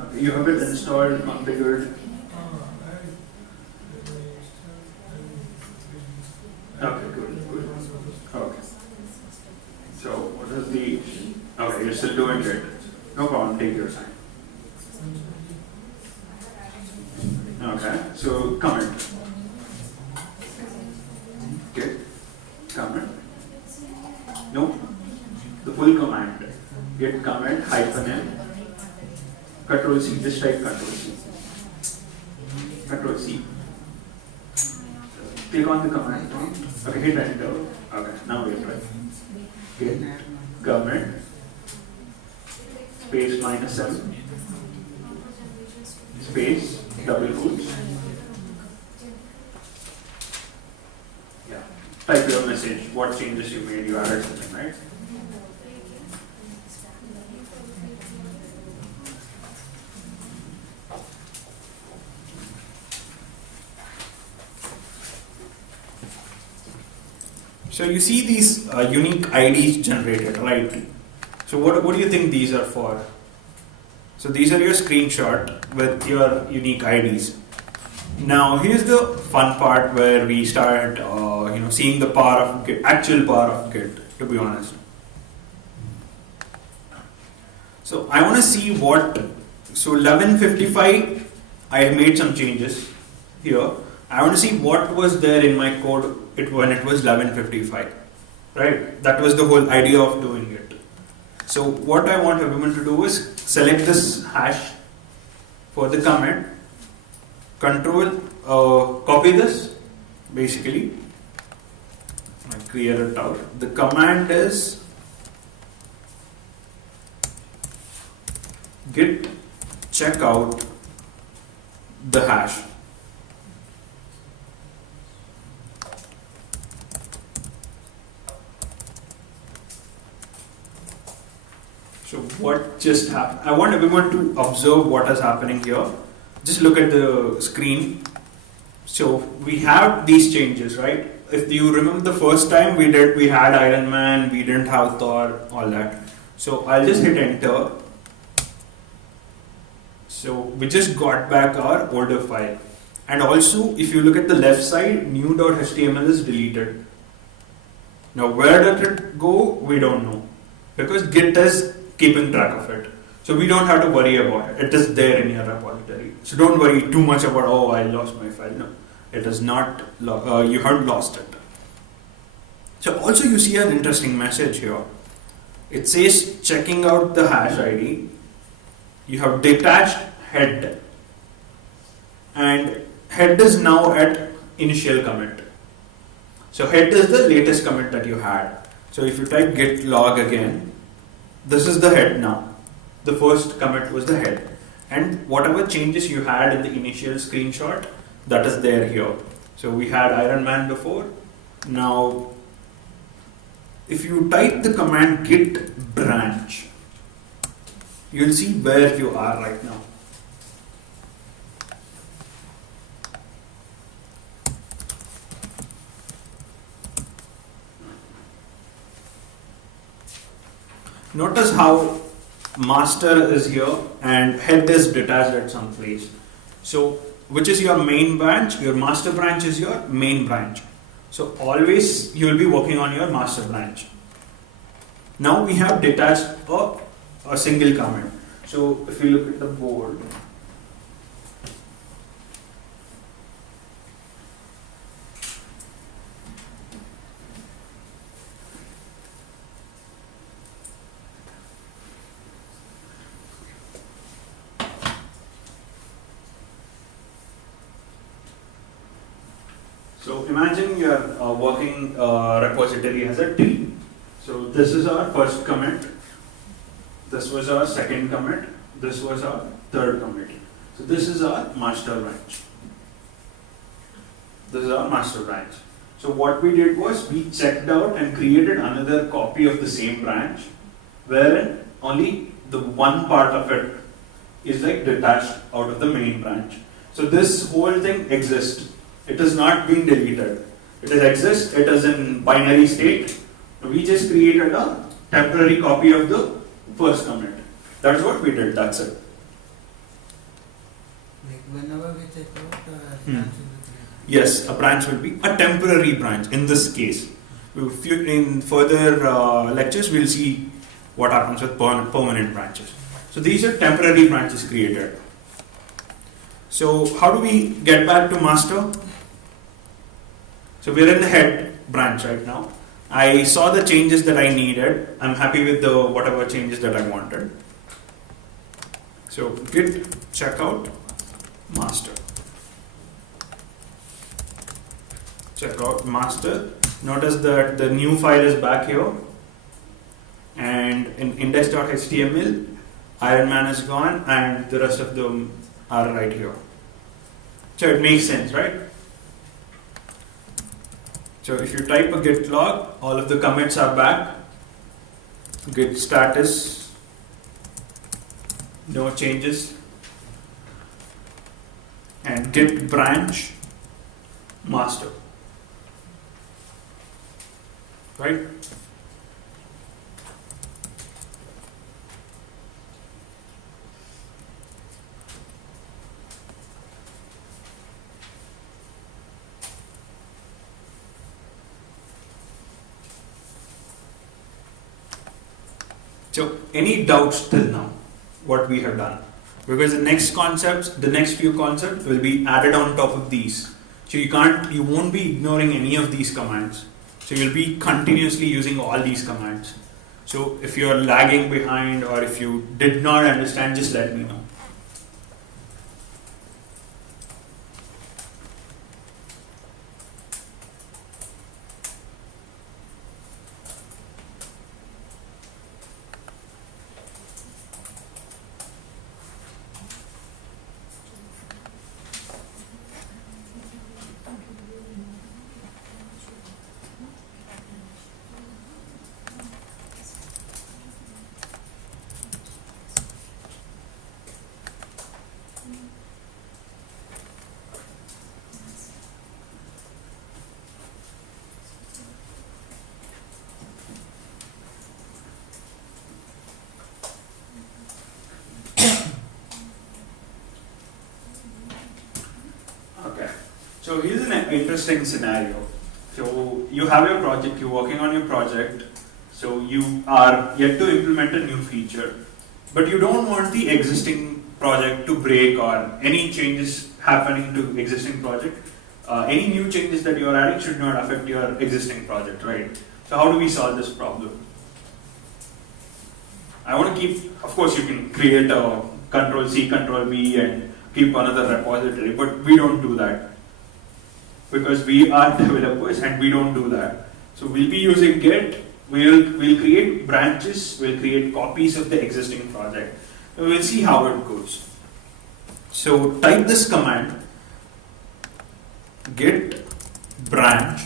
Okay, you have it installed, configured. Okay, good. Okay. So, what is the... Okay, you're still doing it. No problem, take your time. Okay, so comment. Okay, comment. No, the full command. Git comment -n. Control C, just type Control C. Control C. Click on the command prompt. Okay, hit enter. Okay, now we try. Git comment space -m space double quotes. Yeah. Type your message, what changes you made, you added something, right? So you see these unique IDs generated, right? So what do you think these are for? So these are your screenshot with your unique IDs. Now here's the fun part where we start, seeing the power of Git, actual power of Git. To be honest, so I want to see what. So 1155 I made some changes here. I want to see what was there in my code when it was 11:55, right? That was the whole idea of doing it. So what I want everyone to do is select this hash for the commit, copy this, basically, I clear it out. The command is git checkout the hash. So what just happened? I want everyone to observe what is happening here. Just look at the screen. So we have these changes, right? If you remember the first time we had Iron Man, we didn't have Thor, all that. So I'll just hit enter. So we just got back our older file. And also, if you look at the left side, new.html is deleted. Now where did it go? We don't know. Because Git is keeping track of it. So we don't have to worry about it. It is there in your repository. So don't worry too much about, oh, I lost my file. No, it is not, you haven't lost it. So also you see an interesting message here. It says checking out the hash ID. You have detached head. And head is now at initial commit. So head is the latest commit that you had. So if you type git log again, this is the head now. The first commit was the head. And whatever changes you had in the initial screenshot, that is there here. So we had Iron Man before. Now, if you type the command git branch, you'll see where you are right now. Notice how master is here and head is detached at some place. So, which is your main branch? Your master branch is your main branch. So, always you will be working on your master branch. Now we have detached a single commit. So, if you look at the board, so imagine you are working repository as a tree. So this is our first commit, this was our second commit, this was our third commit. So this is our master branch. This is our master branch. So what we did was we checked out and created another copy of the same branch, wherein only the one part of it is like detached out of the main branch. So this whole thing exists. It is not being deleted. It exists. It is in binary state. We just created a temporary copy of the first commit. That's what we did. That's it. Like whenever we check out, branch will be created. Yes, a branch will be a temporary branch in this case. In further lectures, we'll see what happens with permanent branches. So these are temporary branches created. So how do we get back to master? So we're in the head branch right now. I saw the changes that I needed. I'm happy with the whatever changes that I wanted. So git checkout master. Checkout master. Notice that the new file is back here. And in index.html, Iron Man is gone and the rest of them are right here. So it makes sense, right? So if you type a git log, all of the commits are back. Git status, no changes. And git branch, master. Right? So, any doubts till now? What we have done? because the next few concepts will be added on top of these. So you won't be ignoring any of these commands. So you'll be continuously using all these commands. So if you're lagging behind or if you did not understand, just let me know. So here's an interesting scenario. So you have your project, you're working on your project, so you are yet to implement a new feature, but you don't want the existing project to break or any changes happening to existing project. Any new changes that you are adding should not affect your existing project, right? So how do we solve this problem? I want to keep, of course you can create a Control-C, Control-V and keep another repository, but we don't do that. Because we are developers and we don't do that. So we'll be using Git, we'll create branches, we'll create copies of the existing project. We'll see how it goes. So type this command, git branch,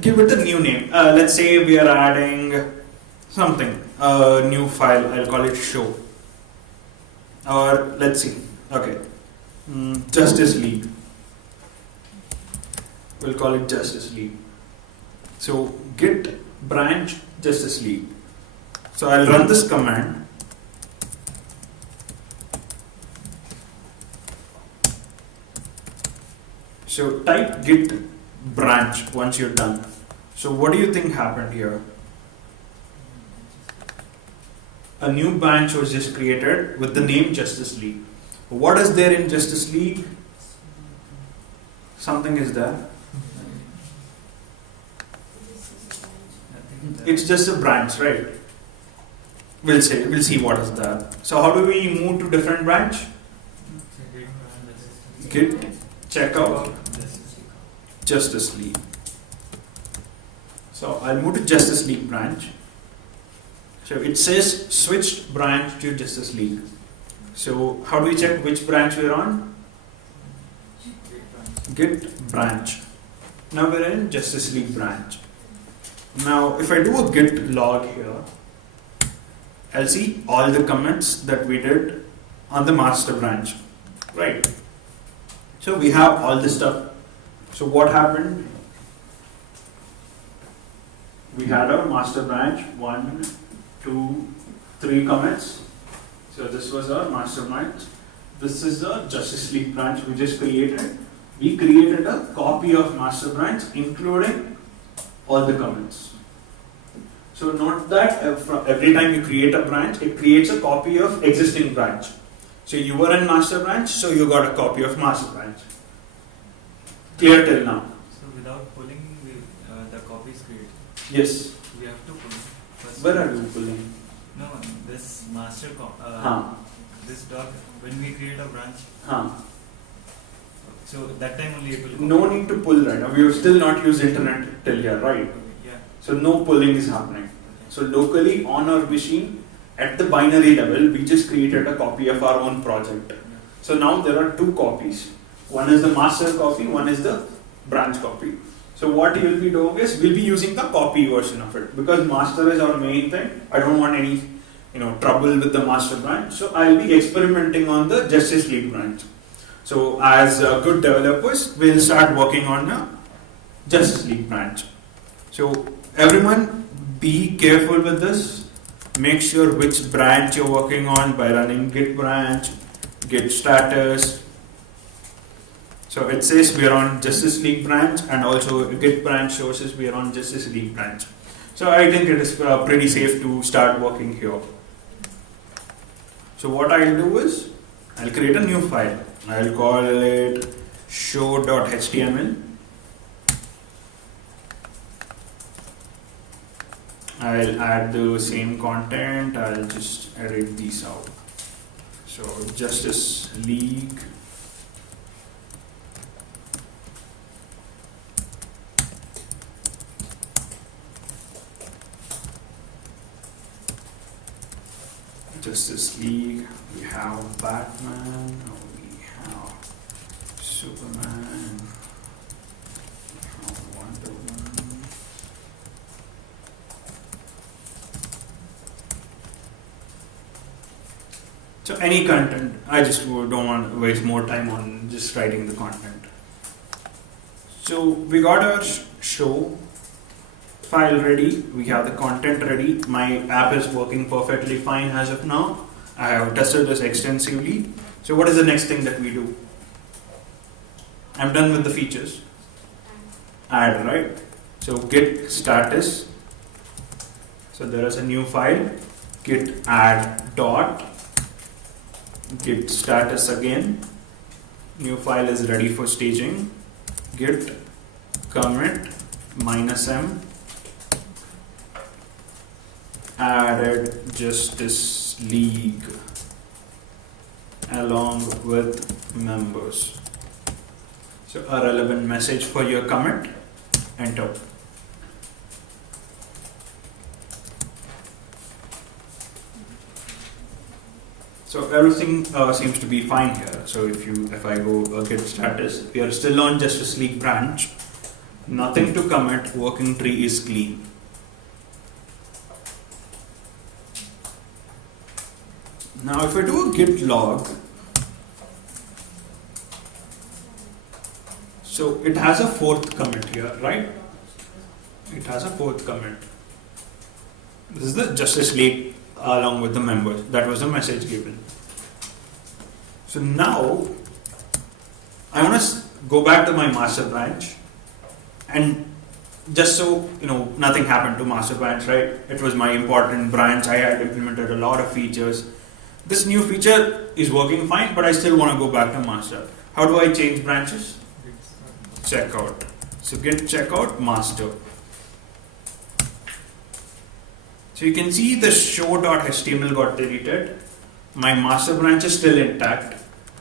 give it a new name. Let's say we are adding something, a new file, I'll call it show. Or let's see, okay, Justice League. We'll call it Justice League. So git branch Justice League. So I'll run this command. So type git branch once you're done. So what do you think happened here? A new branch was just created with the name Justice League. What is there in Justice League? Something is there. It's just a branch, right? We'll see what is that. So how do we move to different branch? Git checkout Justice League. So I'll move to Justice League branch. So it says switched branch to Justice League. So how do we check which branch we're on? Git branch. Now we're in Justice League branch. Now if I do a git log here, I'll see all the commits that we did on the master branch, right? So we have all this stuff. So what happened? We had our master branch, 1, 2, 3 commits. So this was our master branch. This is the Justice League branch we just created. We created a copy of master branch including all the commits. So note that every time you create a branch, it creates a copy of existing branch. So you were in master branch, so you got a copy of master branch. Clear till now? So without pulling the copies created? Yes. We have to pull. First Where are you pulling? No, this master this dot, when we create a branch, so that time only it will No need to pull right now. We have still not used internet till here, right? Okay, yeah. So no pulling is happening. Okay. So locally on our machine, at the binary level, we just created a copy of our own project. Yeah. So now there are 2 copies. One is the master copy, one is the branch copy. So what you will be doing is, we'll be using the copy version of it because master is our main thing. I don't want any trouble with the master branch. So I'll be experimenting on the Justice League branch. So as good developers, we'll start working on the Justice League branch. So everyone be careful with this. Make sure which branch you're working on by running git branch, git status. So it says we are on Justice League branch, and also git branch shows us we are on Justice League branch. So I think it is pretty safe to start working here. So what I'll do is I'll create a new file. I'll call it show.html. I'll add the same content. I'll just edit these out. So Justice League. Justice League, we have Batman, we have Superman, we have Wonder Woman. So any content, I just don't want to waste more time on just writing the content. So we got our show file ready, we have the content ready, my app is working perfectly fine as of now. I have tested this extensively. So what is the next thing that we do? I'm done with the features. Add, right? So git status. So there is a new file, git add dot, git status again. New file is ready for staging. Git commit -m. Added Justice League along with members. So a relevant message for your commit, enter. So everything seems to be fine here. So if I go git status, we are still on Justice League branch. Nothing to commit, working tree is clean. Now if I do a git log, so it has a fourth commit here, right? It has a fourth commit. This is the Justice League along with the members. That was the message given. So now I want to go back to my master branch, and just so nothing happened to master branch, right? It was my important branch. I had implemented a lot of features. This new feature is working fine, but I still want to go back to master. How do I change branches? Checkout. So git checkout master. So you can see the show.html got deleted. My master branch is still intact.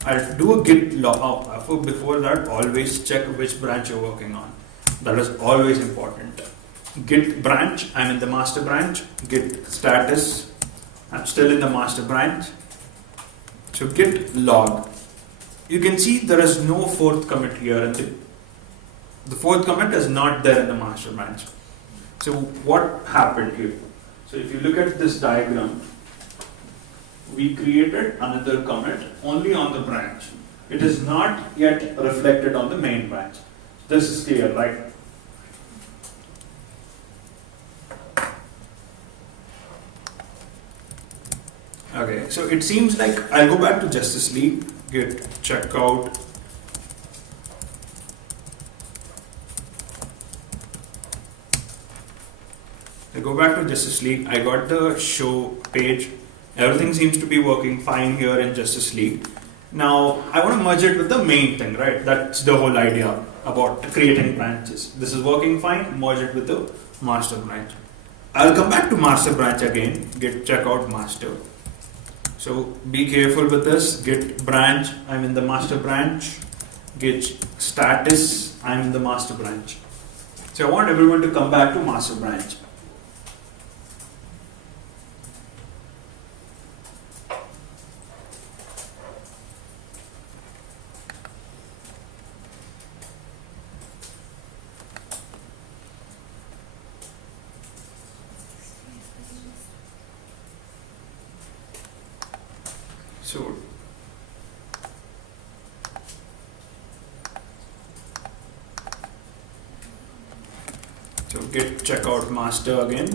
I'll do a git log. Before that, always check which branch you're working on. That is always important. Git branch, I'm in the master branch. Git status, I'm still in the master branch. So git log. You can see there is no fourth commit here, and the fourth commit is not there in the master branch. So what happened here? So if you look at this diagram, we created another commit only on the branch. It is not yet reflected on the main branch. This is clear, right? Okay, so it seems like I'll go back to Justice League, git checkout. I go back to Justice League. I got the show page. Everything seems to be working fine here in Justice League. Now I want to merge it with the main thing, right? That's the whole idea about creating branches. This is working fine. Merge it with the master branch. I'll come back to master branch again. Git checkout master. So be careful with this. Git branch, I'm in the master branch. Git status, I'm in the master branch. So I want everyone to come back to master branch. So git checkout master again.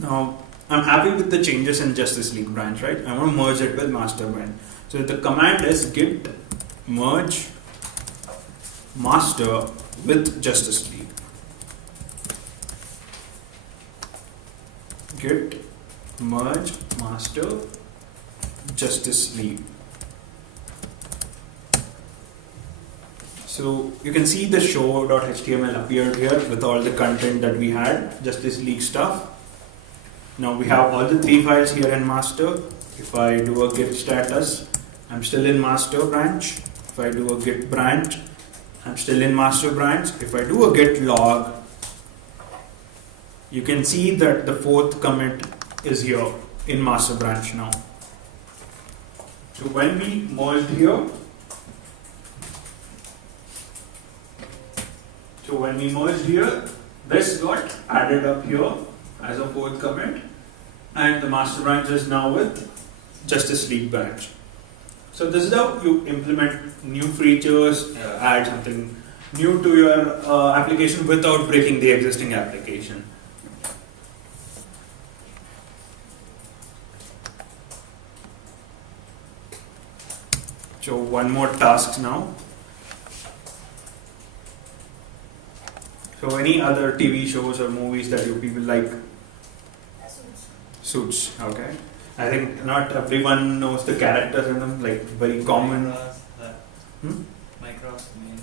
Now I'm happy with the changes in Justice League branch, right? I want to merge it with master branch. So the command is git merge master with Justice League. git merge master Justice League. So you can see the show.html appeared here with all the content that we had, Justice League stuff. Now we have all the 3 files here in master. If I do a git status, I'm still in master branch. If I do a git branch, I'm still in master branch. If I do a git log, you can see that the 4th commit is here in master branch now. So when we merged here, this got added up here as a 4th commit, and the master branch is now with Justice League branch. So this is how you implement new features, add something new to your application without breaking the existing application. So one more task now. So any other TV shows or movies that you people like? Suits, okay. I think not everyone knows the characters in them, like very common. Mycroft's main.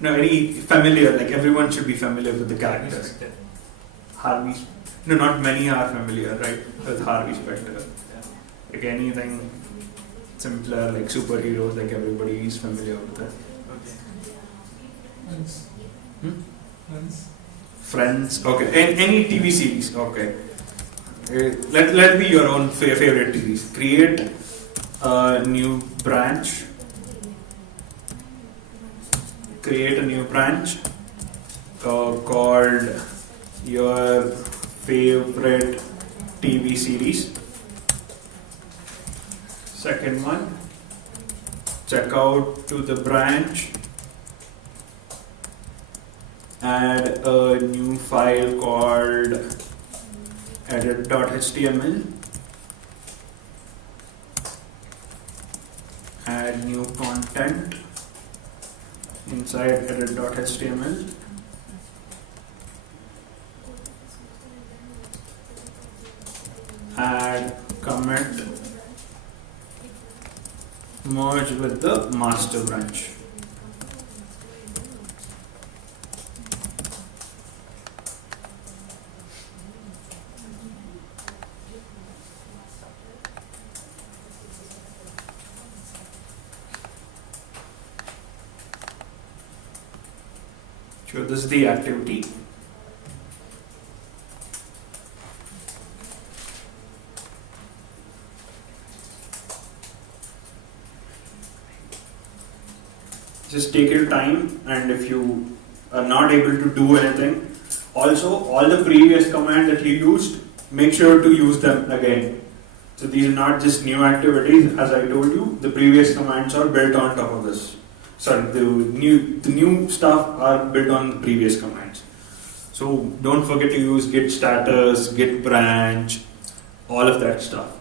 No, any familiar, like everyone should be familiar with the characters. Harvey. No, not many are familiar, right, with Harvey Specter. Yeah. Like anything simpler, like superheroes, like everybody is familiar with it. Okay. Friends, okay. Any TV series, okay. Let be your own favorite TVs. Create a new branch. Create a new branch called your favorite TV series. Second one, check out to the branch, add a new file called edit.html, add new content inside edit.html, add commit, merge with the master branch. So this is the activity. Just take your time, and if you are not able to do anything, also all the previous commands that you used, make sure to use them again. So these are not just new activities. As I told you, the previous commands are built on top of this. Sorry, the new stuff are built on the previous commands. So don't forget to use git status, git branch, all of that stuff.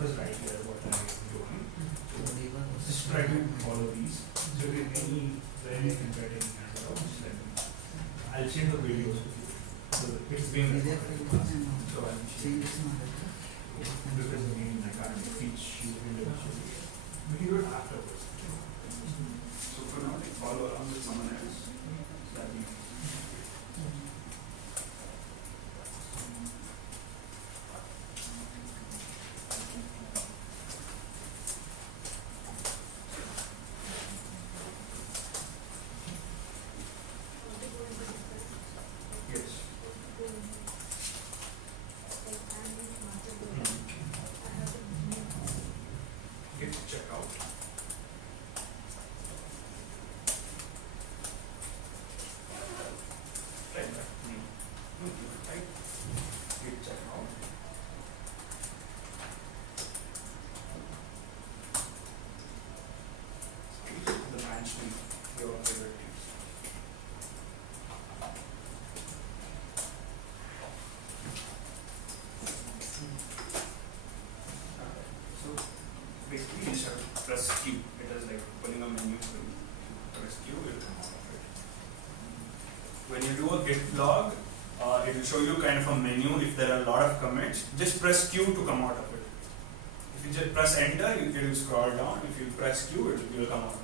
stuff is right here, what I'm doing. So D1 just try to follow these. So if you have any where you can get any hands out, just let me know. I'll share the videos with you. So it's being recorded. So I'll share. Because again, I can't teach you individually. We can do it afterwards. So for now, like, follow along with someone else. That'll be yes. Get to check out. Right there. Right. Get check out. The branch name, your favorite names. So basically you just have to press Q. It is like pulling a menu for you. Press Q, it will come out of it. When you do a git log, it will show you kind of a menu if there are a lot of commits. Just press Q to come out of it. If you just press enter, it will scroll down. If you press Q, it will come out of it.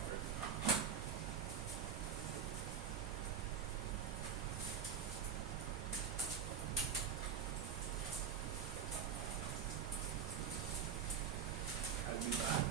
I'll be back.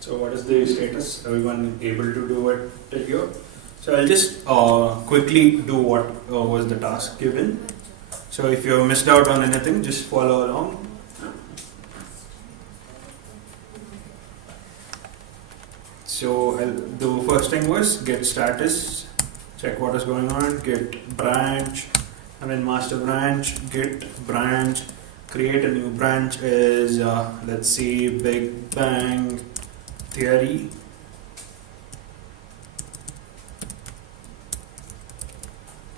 So what is the status? Everyone able to do it till here? So I'll just quickly do what was the task given. So if you missed out on anything, just follow along. So the first thing was get status, check what is going on, get branch, master branch, get branch, create a new branch is let's see Big Bang Theory.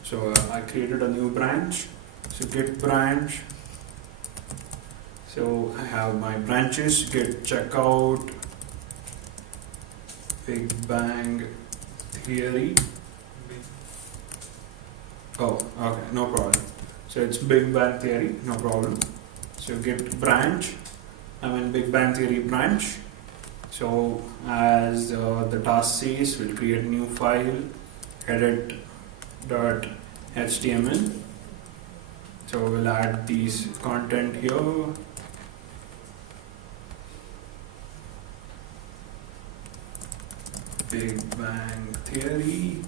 So I created a new branch. So get branch. So I have my branches. Get checkout Big Bang Theory. Oh, okay, no problem. So it's Big Bang Theory, no problem. So get branch. Big Bang Theory branch. So as the task says, we'll create a new file, edit.html. So we'll add these content here. Big Bang Theory.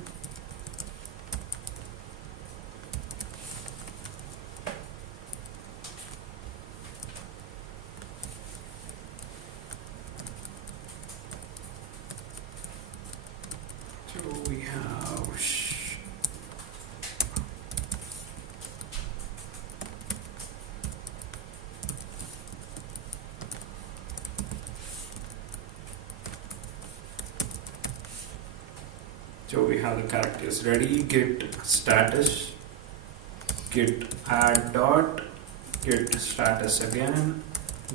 So we have the characters ready. Get status, get add dot, get status again,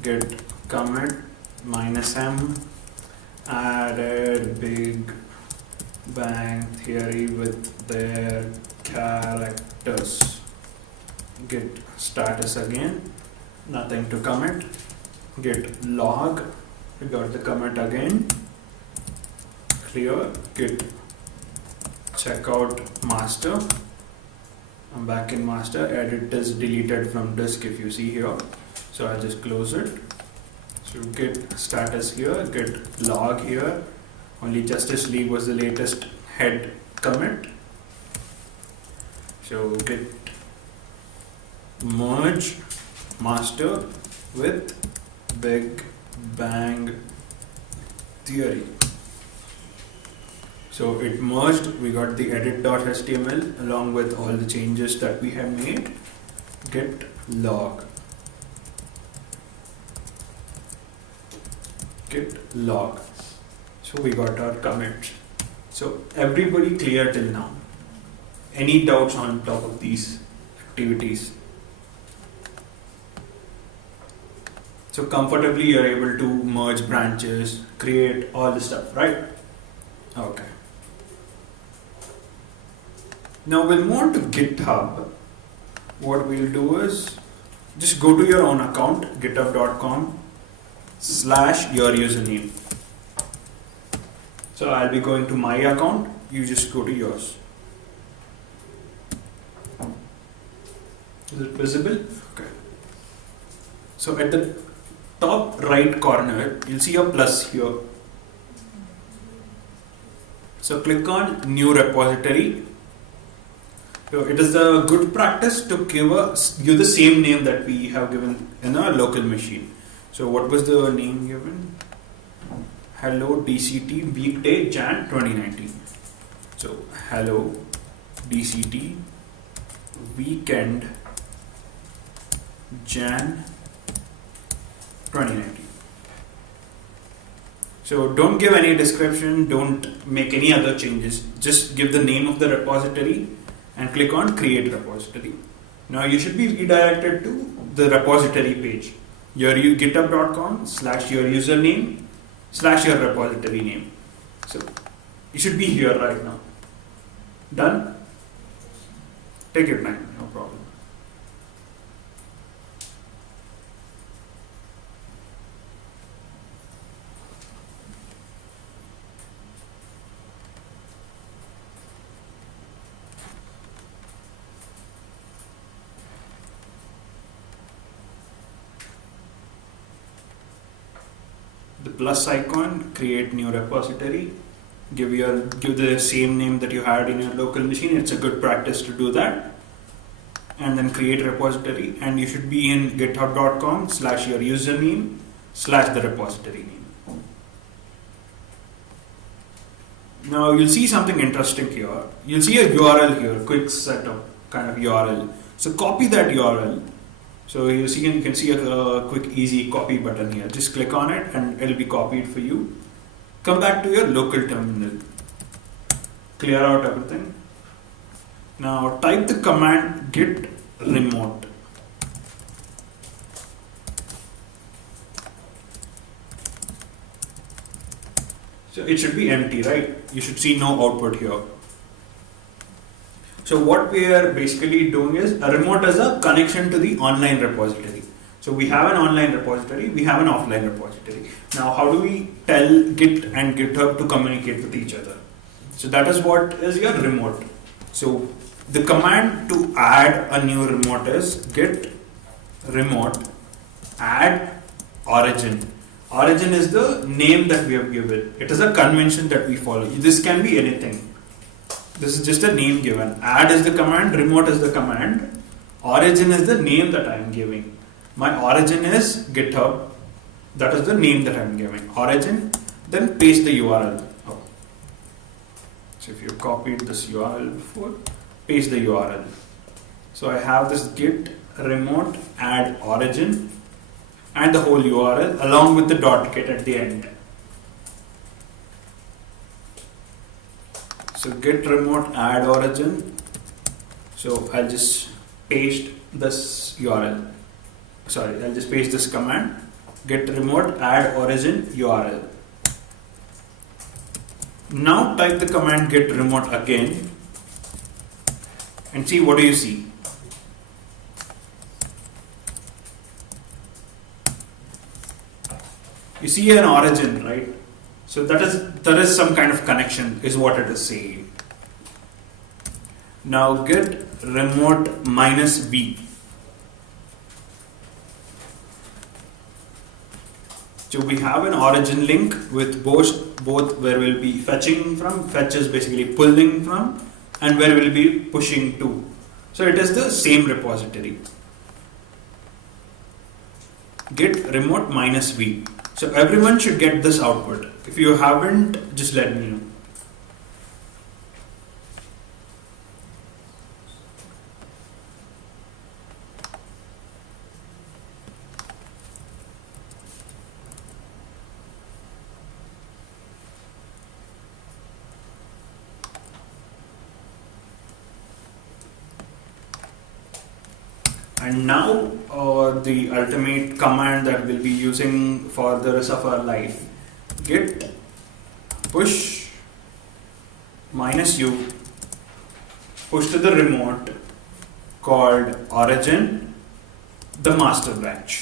get commit -m, added Big Bang Theory with their characters. Get status again, nothing to commit. Get log, we got the commit again. Clear. Get checkout master. I'm back in master. Edit is deleted from disk if you see here. So I'll just close it. So get status here, get log here. Only Justice League was the latest head commit. So get merge master with Big Bang Theory. So it merged, we got the edit.html along with all the changes that we have made. Get log. Get log. So we got our commits. So everybody clear till now? Any doubts on top of these activities? So comfortably you're able to merge branches, create all the stuff, right? Okay. Now we'll move on to GitHub. What we'll do is just go to your own account, github.com/your username. So I'll be going to my account, you just go to yours. Is it visible? Okay. So at the top right corner, you'll see a plus here. So click on new repository. So it is a good practice to give you the same name that we have given in our local machine. So what was the name given? Hello DCT weekday Jan 2019. So hello DCT weekend Jan 2019. So don't give any description, don't make any other changes, just give the name of the repository and click on create repository. Now you should be redirected to the repository page, your github.com/your username/your repository name. So you should be here right now. Done? Take your time, no problem. The plus icon, create new repository, give the same name that you had in your local machine. It's a good practice to do that. And then create repository, and you should be in github.com/your username/the repository name. Now you'll see something interesting here. You'll see a URL here, quick setup kind of URL. So copy that URL. So you can see a quick easy copy button here. Just click on it and it'll be copied for you. Come back to your local terminal. Clear out everything. Now type the command git remote. So it should be empty, right? You should see no output here. So what we are basically doing is a remote as a connection to the online repository. So we have an online repository, we have an offline repository. Now how do we tell Git and GitHub to communicate with each other? So that is what is your remote. So the command to add a new remote is git remote add origin. Origin is the name that we have given. It is a convention that we follow. This can be anything. This is just a name given. Add is the command, remote is the command, origin is the name that I am giving. My origin is GitHub. That is the name that I am giving. Origin, then paste the URL. Oh. So if you copied this URL before, paste the URL. So I have this git remote add origin and the whole URL along with the .git at the end. So git remote add origin. So I'll just paste this URL. Sorry, I'll just paste this command. Git remote add origin URL. Now type the command git remote again and see what do you see. You see an origin, right? So that is some kind of connection is what it is saying. Now git remote -v. So we have an origin link with both where we'll be fetching from. Fetch is basically pulling from, and where we'll be pushing to. So it is the same repository. Git remote -v. So everyone should get this output. If you haven't, just let me know. And now the ultimate command that we'll be using for the rest of our life. Git push -u push to the remote called origin, the master branch.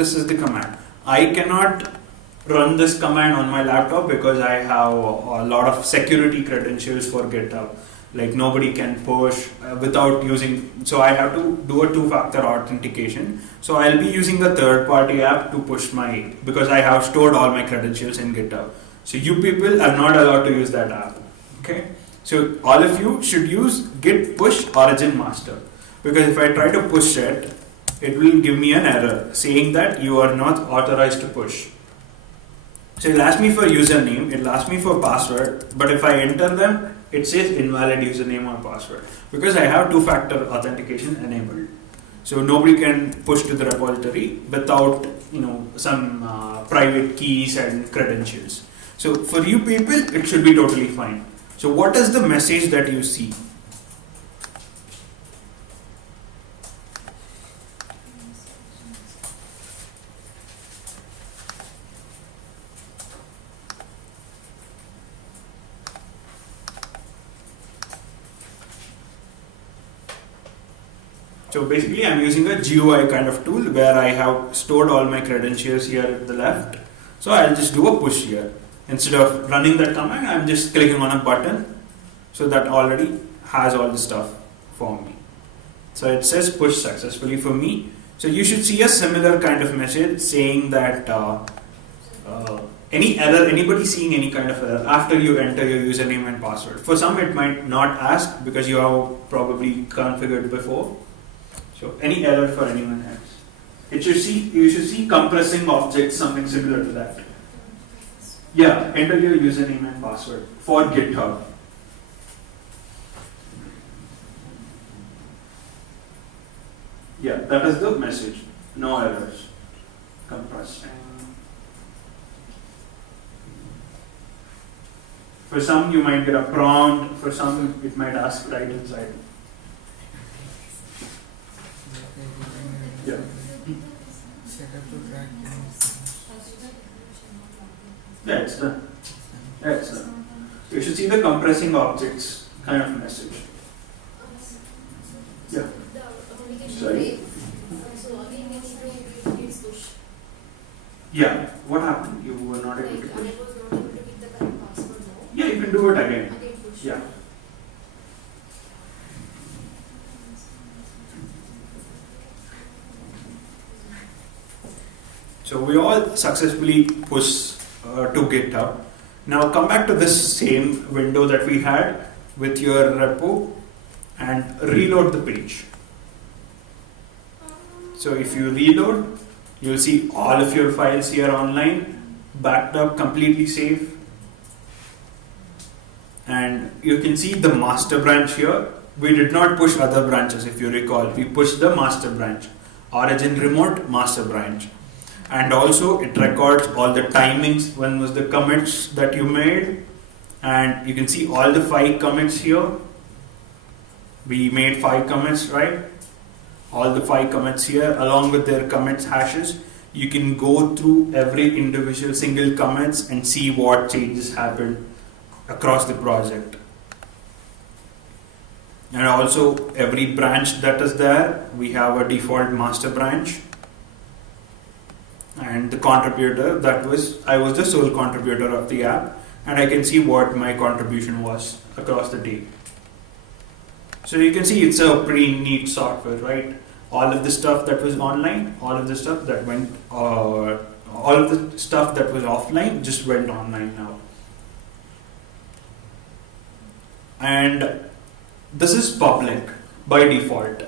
This is the command. I cannot run this command on my laptop because I have a lot of security credentials for GitHub. Like nobody can push without using, so I have to do a two-factor authentication. So I'll be using a third-party app to push because I have stored all my credentials in GitHub. So you people are not allowed to use that app. Okay. So all of you should use git push origin master, because if I try to push it, it will give me an error saying that you are not authorized to push. So it'll ask me for username, it'll ask me for password, but if I enter them, it says invalid username or password because I have two-factor authentication enabled. So nobody can push to the repository without some private keys and credentials. So for you people, it should be totally fine. So what is the message that you see? So basically I'm using a GUI kind of tool where I have stored all my credentials here at the left. So I'll just do a push here. Instead of running that command, I'm just clicking on a button. So that already has all the stuff for me. So it says push successfully for me. So you should see a similar kind of message saying that any error, anybody seeing any kind of error after you enter your username and password. For some it might not ask because you have probably configured before. So any error for anyone else. You should see compressing objects, something similar to that. Yeah, enter your username and password for GitHub. Yeah, that is the message. No errors. Compressing. For some you might get a prompt, for some it might ask right inside. Yeah. Set up to track Yeah, it's done. Yeah, it's done. You should see the compressing objects kind of message. Yeah. Sorry. Yeah. What happened? You were not able to push. Yeah, you can do it again. Yeah. So we all successfully push to GitHub. Now come back to this same window that we had with your repo and reload the page. So if you reload, you'll see all of your files here online, backed up, completely safe. And you can see the master branch here. We did not push other branches if you recall. We pushed the master branch, origin remote master branch. And also it records all the timings, when was the commits that you made, and you can see all the 5 commits here. We made 5 commits, right? All the 5 commits here along with their commits hashes. You can go through every individual single commits and see what changes happened across the project. And also every branch that is there, we have a default master branch. And the contributor, I was the sole contributor of the app, and I can see what my contribution was across the day. So you can see it's a pretty neat software, right? All of the stuff that was online, all of the stuff that went, all of the stuff that was offline just went online now. And this is public by default.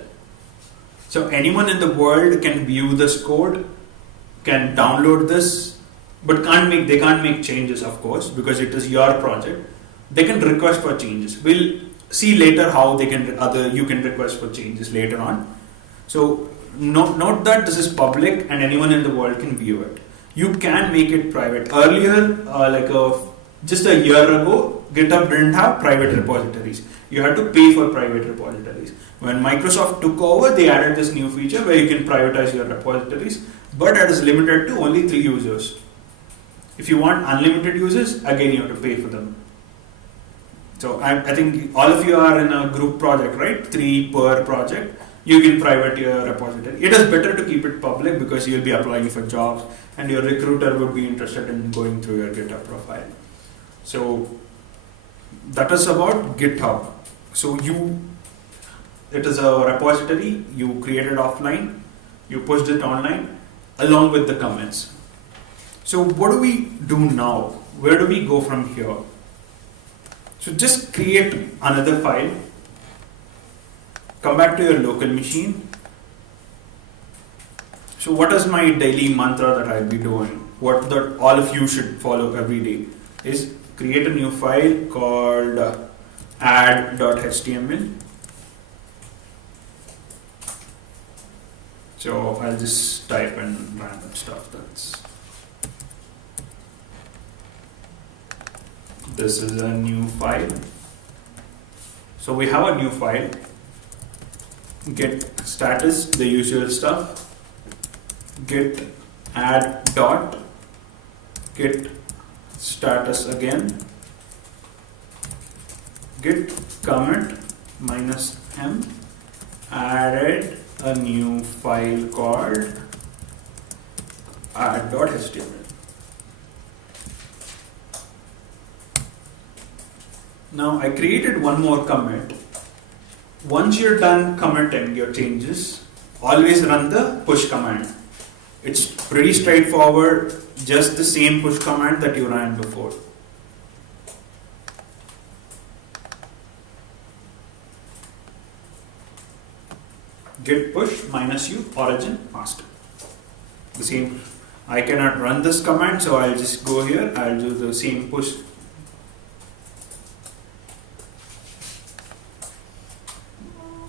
So anyone in the world can view this code, can download this, but they can't make changes, of course, because it is your project. They can request for changes. We'll see later how you can request for changes later on. So note that this is public and anyone in the world can view it. You can make it private. Earlier, just a year ago, GitHub didn't have private repositories. You had to pay for private repositories. When Microsoft took over, they added this new feature where you can privatize your repositories, but it is limited to only 3 users. If you want unlimited users, again you have to pay for them. So I think all of you are in a group project, right? 3 per project. You can private your repository. It is better to keep it public because you'll be applying for jobs and your recruiter would be interested in going through your GitHub profile. So that is about GitHub. So it is a repository, you created offline, you pushed it online along with the comments. So what do we do now? Where do we go from here? So just create another file, come back to your local machine. So what is my daily mantra that I'll be doing? what all of you should follow every day is create a new file called add.html. So I'll just type in random stuff. This is a new file. So we have a new file. Get status, the usual stuff. Get add dot. Get status again. Git commit -m. Added a new file called add.html. Now I created one more commit. Once you're done committing your changes, always run the push command. It's pretty straightforward, just the same push command that you ran before. Git push -u origin master. The same. I cannot run this command, so I'll just go here. I'll do the same push.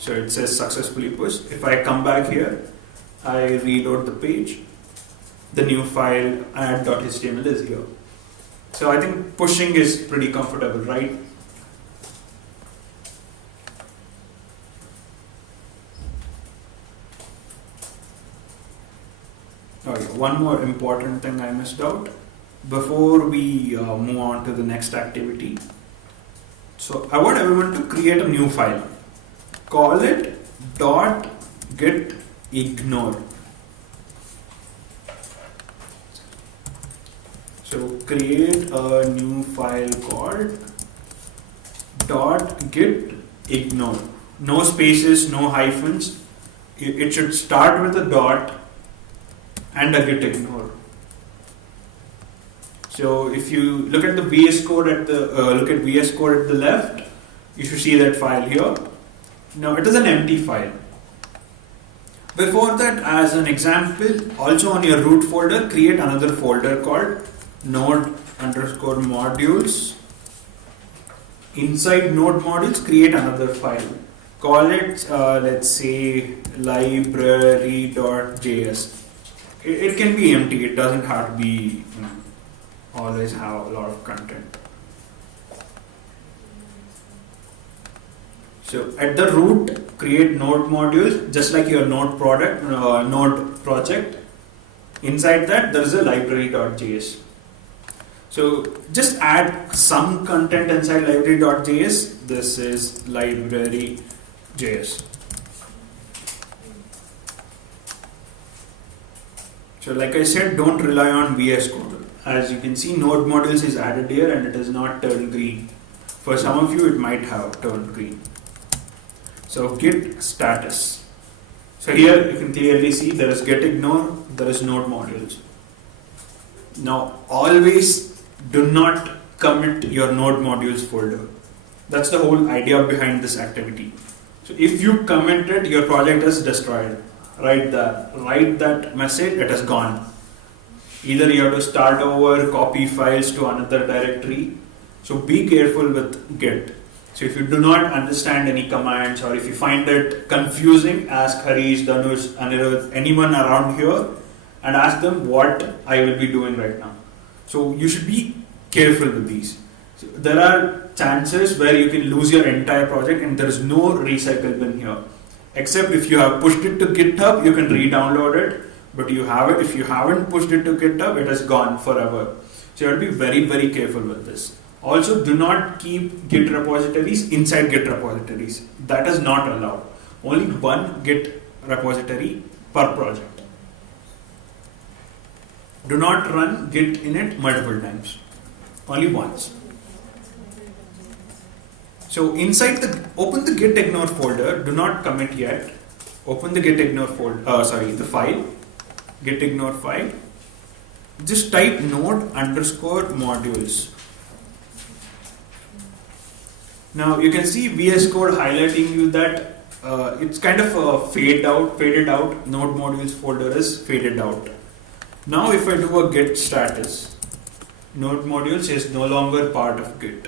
So it says successfully pushed. If I come back here, I reload the page. The new file add.html is here. So I think pushing is pretty comfortable, right? Okay, one more important thing I missed out before we move on to the next activity. So I want everyone to create a new file. Call it .gitignore. So create a new file called .gitignore. No spaces, no hyphens. It should start with a dot and a gitignore. So if you look at the VS Code at the left, you should see that file here. Now it is an empty file. Before that, as an example, also on your root folder, create another folder called node_modules. Inside node modules, create another file. Call it, let's say, library.js. It can be empty. It doesn't have to be, always have a lot of content. So at the root, create node modules, just like your node project. Inside that, there is a library.js. So just add some content inside library.js. This is library.js. So like I said, don't rely on VS Code. As you can see, node modules is added here and it is not turned green. For some of you, it might have turned green. So git status. So here you can clearly see there is gitignore, there is node modules. Now always do not commit your node modules folder. That's the whole idea behind this activity. So if you commit it, your project is destroyed. Write that message, it is gone. Either you have to start over, copy files to another directory. So be careful with Git. So if you do not understand any commands or if you find it confusing, ask Harish, Dhanush, Anirudh, anyone around here and ask them what I will be doing right now. So you should be careful with these. So there are chances where you can lose your entire project and there is no recycle bin here. Except if you have pushed it to GitHub, you can re-download it. But you have it. If you haven't pushed it to GitHub, it is gone forever. So you have to be very, very careful with this. Also, do not keep Git repositories inside Git repositories. That is not allowed. Only one Git repository per project. Do not run Git init multiple times. Only once. So inside open the gitignore folder. Do not commit yet. Open the gitignore folder. The file. Gitignore file. Just type node_modules. Now you can see VS Code highlighting you that it's kind of faded out. Node modules folder is faded out. Now if I do a git status, node modules is no longer part of git.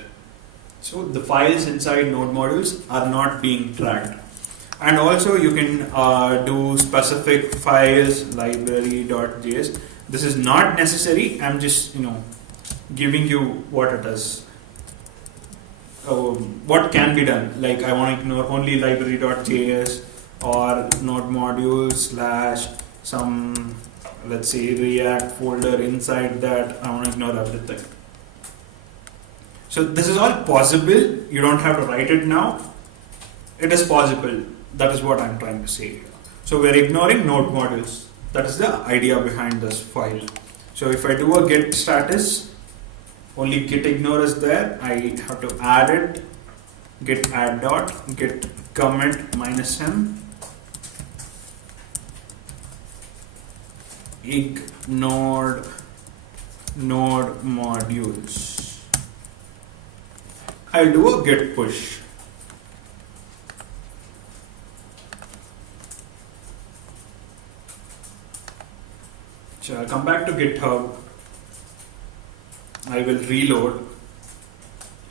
So the files inside node modules are not being tracked. And also you can do specific files, library.js. This is not necessary. I'm just giving you what it is. What can be done? Like I want to ignore only library.js or node modules / some, let's say, React folder inside that. I want to ignore everything. So this is all possible. You don't have to write it now. It is possible. That is what I'm trying to say here. So we're ignoring node modules. That is the idea behind this file. So if I do a git status, only git ignore is there. I have to add it. Git add dot, git commit -m, ignored node modules. I'll do a git push. So I'll come back to GitHub. I will reload.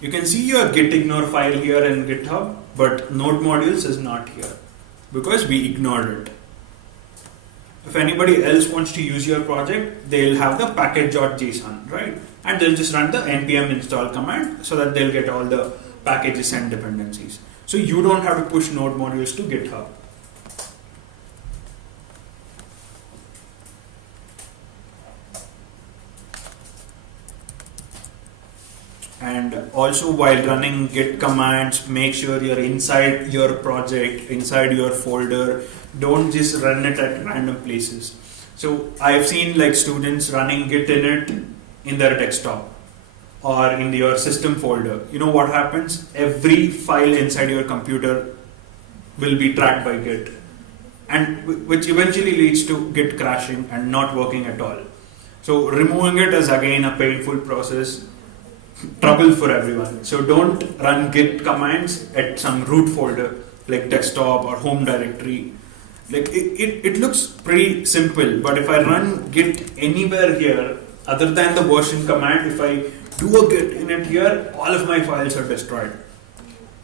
You can see your git ignore file here in GitHub, but node modules is not here because we ignored it. If anybody else wants to use your project, they'll have the package.json, right? And they'll just run the npm install command so that they'll get all the packages and dependencies. So you don't have to push node modules to GitHub. And also while running git commands, make sure you're inside your project, inside your folder. Don't just run it at random places. So I've seen like students running git init in their desktop or in your system folder. You know what happens? Every file inside your computer will be tracked by git, and which eventually leads to git crashing and not working at all. So removing it is again a painful process. Trouble for everyone. So don't run git commands at some root folder like desktop or home directory. Like it looks pretty simple, but if I run git anywhere here other than the version command, if I do a git init here, all of my files are destroyed.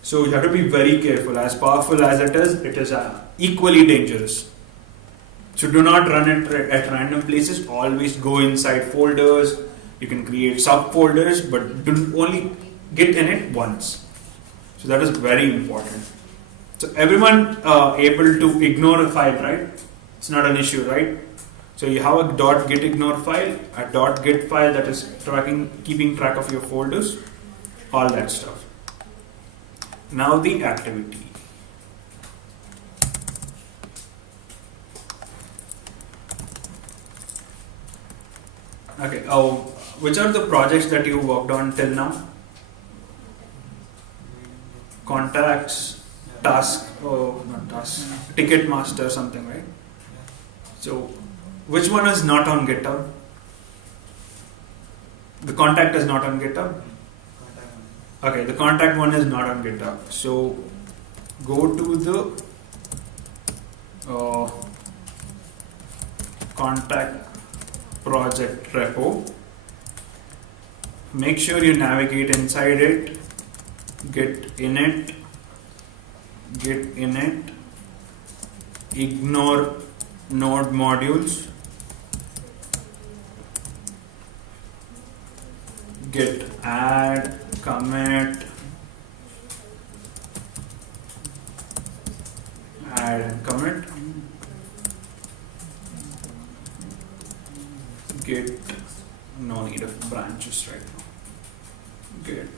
So you have to be very careful. As powerful as it is equally dangerous. So do not run it at random places. Always go inside folders. You can create subfolders, but do only git init once. So that is very important. So everyone able to ignore a file, right? It's not an issue, right? So you have a .git ignore file, a .git file that is keeping track of your folders, all that stuff. Now the activity. Okay. Which are the projects that you worked on till now? Contacts, task, not task, ticket master, something, right? So, which one is not on GitHub? The contact is not on GitHub? Okay, the contact one is not on GitHub. So, go to the contact project repo. Make sure you navigate inside it. Git init, ignore node modules, git add, commit, add and commit, git, no need of branches right now. Git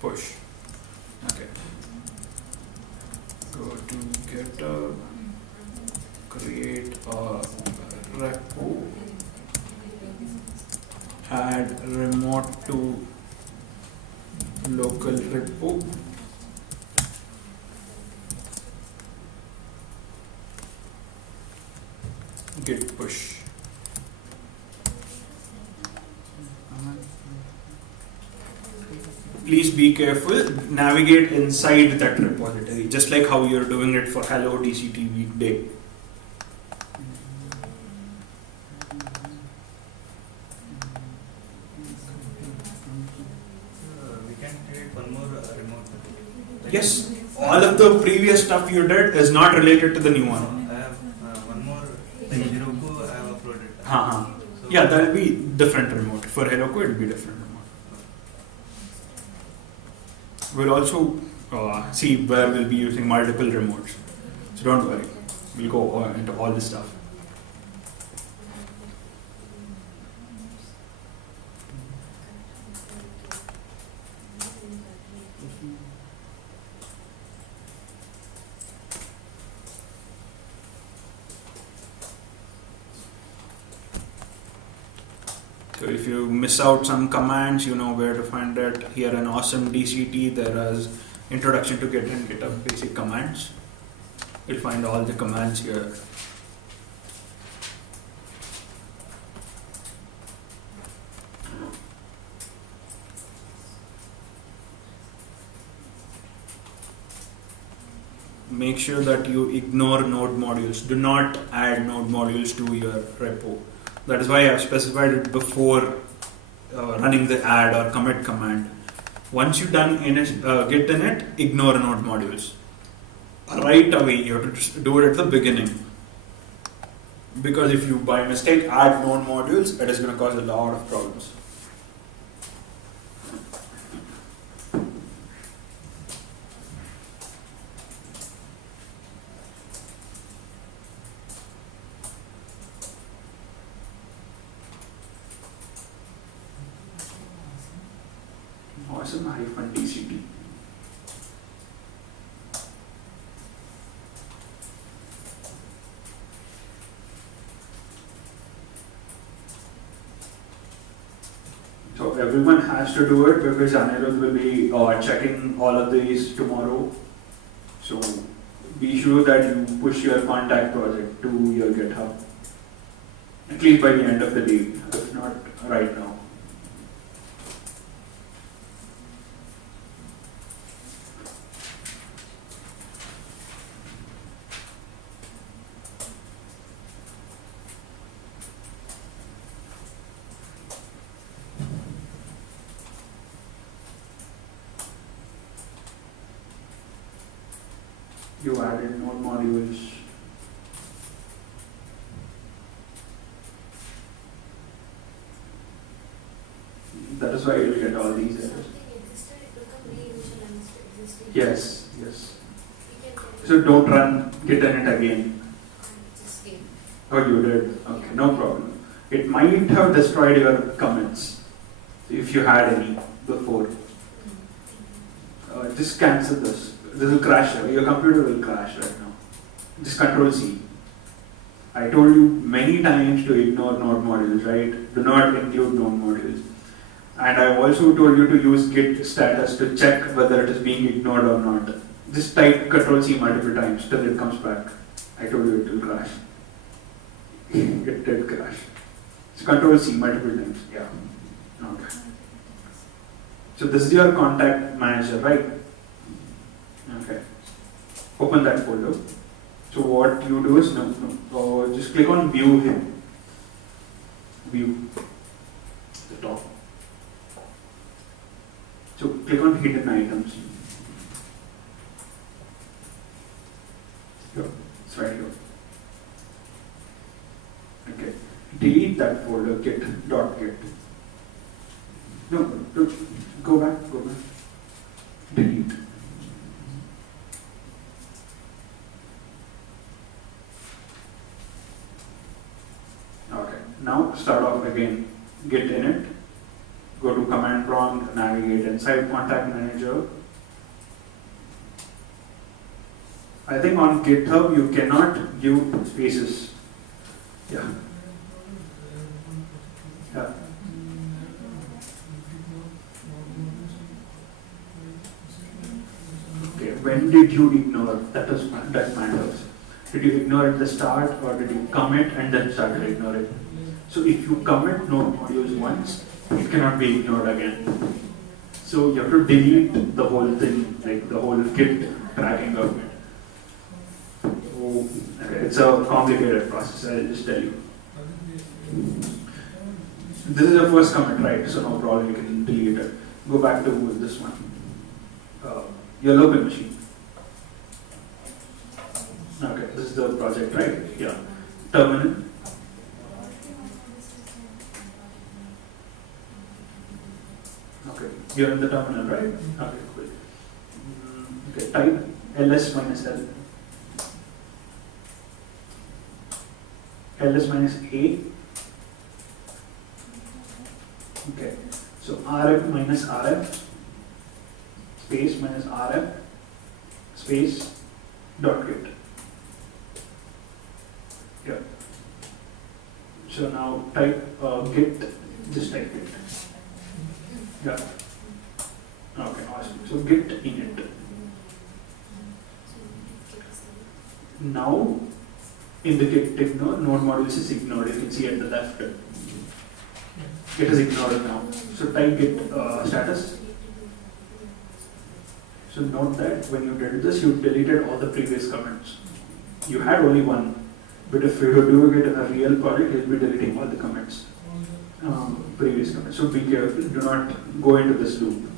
push. Okay. Go to GitHub, create a repo, add remote to local repo, git push. please be careful, navigate inside that repository, just like how you're doing it for Hello DCT Weekday. We can create one more remote. Like Yes, all of the previous stuff you did is not related to the new one. I have one more, like Heroku, I have uploaded. Uh-huh. So Yeah, that'll be different remote. For Heroku, it'll be different remote. We'll also see where we'll be using multiple remotes. So don't worry. We'll go into all this stuff. So if you miss out some commands, you know where to find it. Here in awesome DCT, there is Introduction to Git and GitHub basic commands. You'll find all the commands here. Make sure that you ignore node modules. Do not add node modules to your repo. That is why I've specified it before running the add or commit command. Once you've done git init, ignore node modules. Right away, you have to just do it at the beginning. Because if you by mistake add node modules, it is going to cause a lot of problems. Awesome -DCT. So everyone has to do it because Anirudh will be checking all of these tomorrow. So be sure that you push your contact project to your GitHub. At least by the end of the day, if not right now. You added node modules. That is why you'll get all these errors. Yes, yes. So don't run git init again. Oh, you did? Okay, no problem. It might have destroyed your commits if you had any before. Just cancel this. This will crash. Your computer will crash right now. Just Control C. I told you many times to ignore node modules, right? Do not include node modules. And I also told you to use git status to check whether it is being ignored or not. Just type Control C multiple times till it comes back. I told you it will crash. It did crash. So Control C multiple times. Yeah. Okay. So this is your contact manager, right? Okay. Open that folder. So what you do is just click on view here. View. The top. So click on hidden items. Here. It's right here. Okay. Delete that folder git.git. No, go back. Delete. Okay, now start off again. Git init. Go to command prompt, navigate inside contact manager. I think on GitHub you cannot give spaces. Yeah. Yeah. Okay, when did you ignore? That matters. Did you ignore at the start or did you commit and then start to ignore it? So if you commit node modules once, it cannot be ignored again. So you have to delete the whole thing, like the whole Git tracking of it. Oh, okay, it's a complicated process, I'll just tell you. This is the first commit, right? So no problem, you can delete it. Go back to this one. Your local machine. Okay, this is the project, right? Yeah. Terminal. Okay, you're in the terminal, right? Okay, cool. Okay, type ls minus l. ls minus a. Okay, so rf minus rf, space minus rf, space dot git. Yeah. So now type git, just type git. Yeah. Okay, awesome. So git init. Now, in the git ignore, node modules is ignored. You can see at the left. It is ignored now. So type git status. So note that when you did this, you deleted all the previous comments. You had only one, but if you do it in a real project, you'll be deleting all the comments, previous comments. So be careful. Do not go into this loop.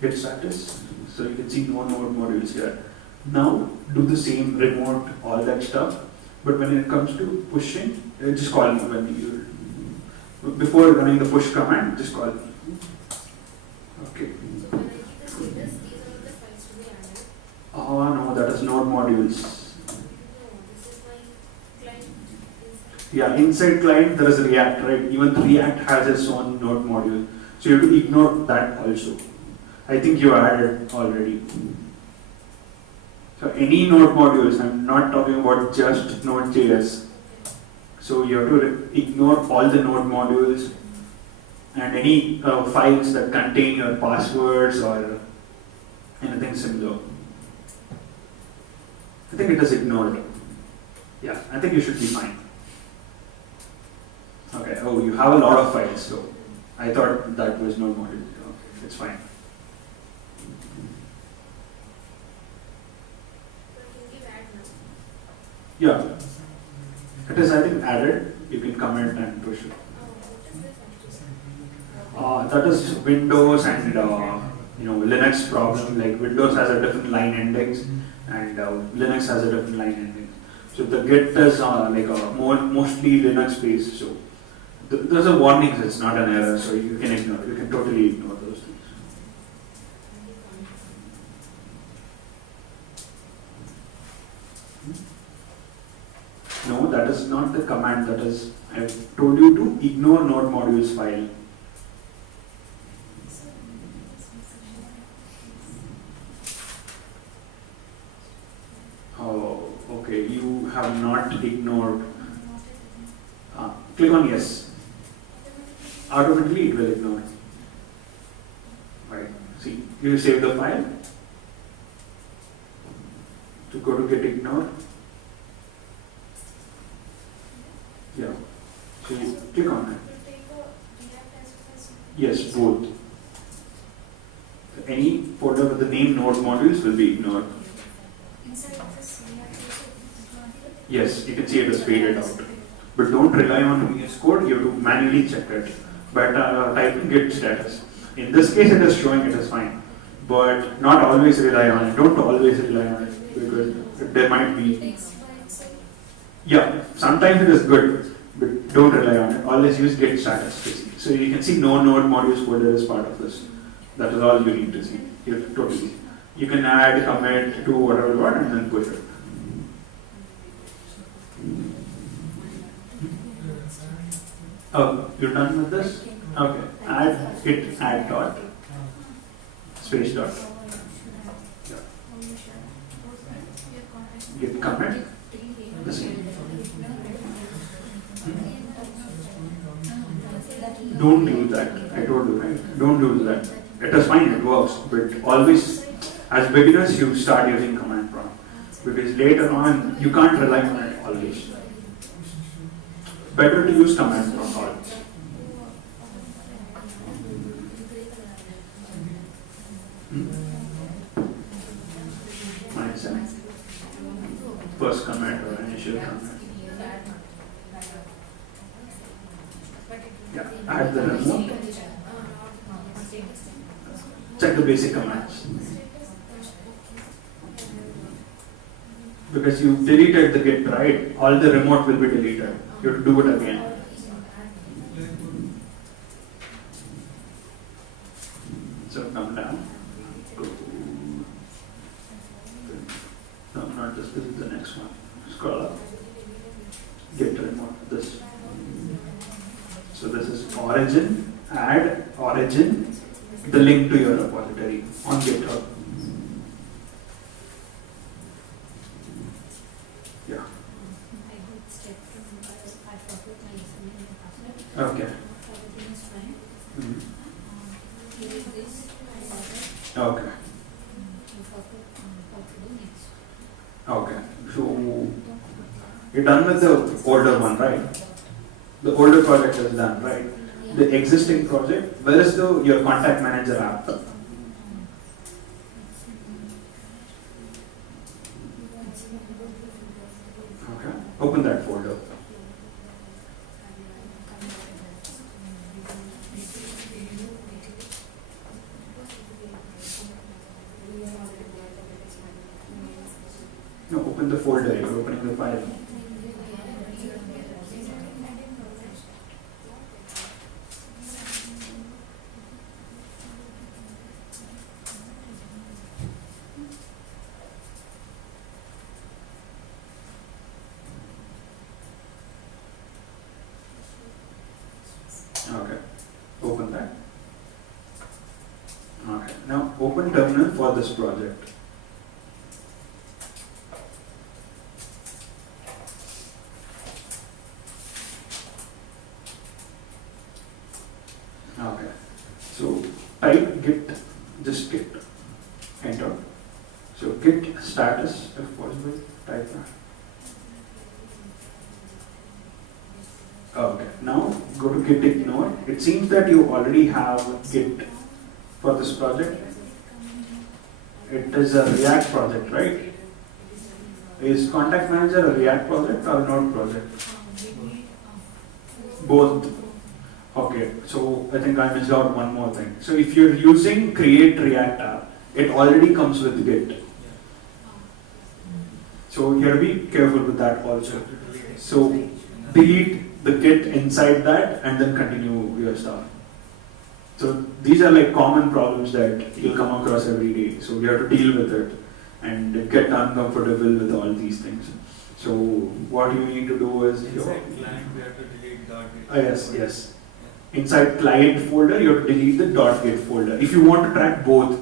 Git status. So you can see no node modules here. Now do the same, remote, all that stuff. But when it comes to pushing, just call me when you. Before running the push command, just call me. Okay. So when I keep the status, these are the files to be added. Oh no, that is node modules. No, this is my client inside. Yeah, inside client there is React, right? Even React has its own node module. So you have to ignore that also. I think you added already. So any node modules, I'm not talking about just Node.js. So you have to ignore all the node modules and any files that contain your passwords or anything similar. I think it is ignored. Yeah, I think you should be fine. Okay, oh, you have a lot of files, so I thought that was node module. Okay, it's fine. So I can give add now. Yeah, it is, I think, added. You can comment and push it. Oh, what is this actually? That is Windows and Linux problem. Like Windows has a different line index, and Linux has a different line index. So the Git is mostly Linux based. So there's a warning. It's not an error, so you can ignore. You can totally ignore those things. No, that is not the command. That is, I've told you to ignore node modules file. Oh, okay. You have not ignored. Click on yes. Automatically it will ignore. Right. See, you save the file. To go to get ignored. Yeah. So you click on it. Yes, both. Any folder with the name node modules will be ignored. Yes, you can see it is faded out. But don't rely on VS Code, you have to manually check it. But type in git status. In this case, it is showing it is fine. But not always rely on it. Don't always rely on it because there might be. Yeah, sometimes it is good, but don't rely on it. Always use git status. So you can see no node modules folder is part of this. That is all you need to see. You can add, commit, do whatever you want, and then push it. Oh, you're done with this? Okay. Add git add dot space dot. Yeah. Git commit. The same. Don't do that. I told you, right? Don't do that. It is fine, it works, but always, as beginners, you start using command prompt because later on you can't rely on it always. Better to use command prompt always. first commit or initial commit. Yeah, add the remote. Check the basic commands. Because you deleted the git, right? All the remote will be deleted. You have to do it again. So come down. Go. No, not this. This is the next one. Scroll up. Git remote. This. So this is origin. Add origin. The link to your repository on GitHub. Yeah. Okay. Mhm. Okay. Okay. So you're done with the older one, right? The older project is done, right? The existing project, where is your contact manager app? Okay. Open that folder. No, open the folder. You're opening the file. Okay, open that. Okay, now open terminal for this project. Okay, so type git, just git, enter. So git status, if possible, type that. Okay, now go to git ignore. It seems that you already have git for this project. It is a React project, right? Is Contact Manager a React project or Node project? Both. Okay, so I think I missed out one more thing. So if you're using create React app, it already comes with Git. So you have to be careful with that also. So delete the Git inside that and then continue your stuff. So these are like common problems that you'll come across every day. So you have to deal with it and get uncomfortable with all these things. So what you need to do is inside client we have to delete .git. yes. Inside client folder you have to delete the .git folder. If you want to track both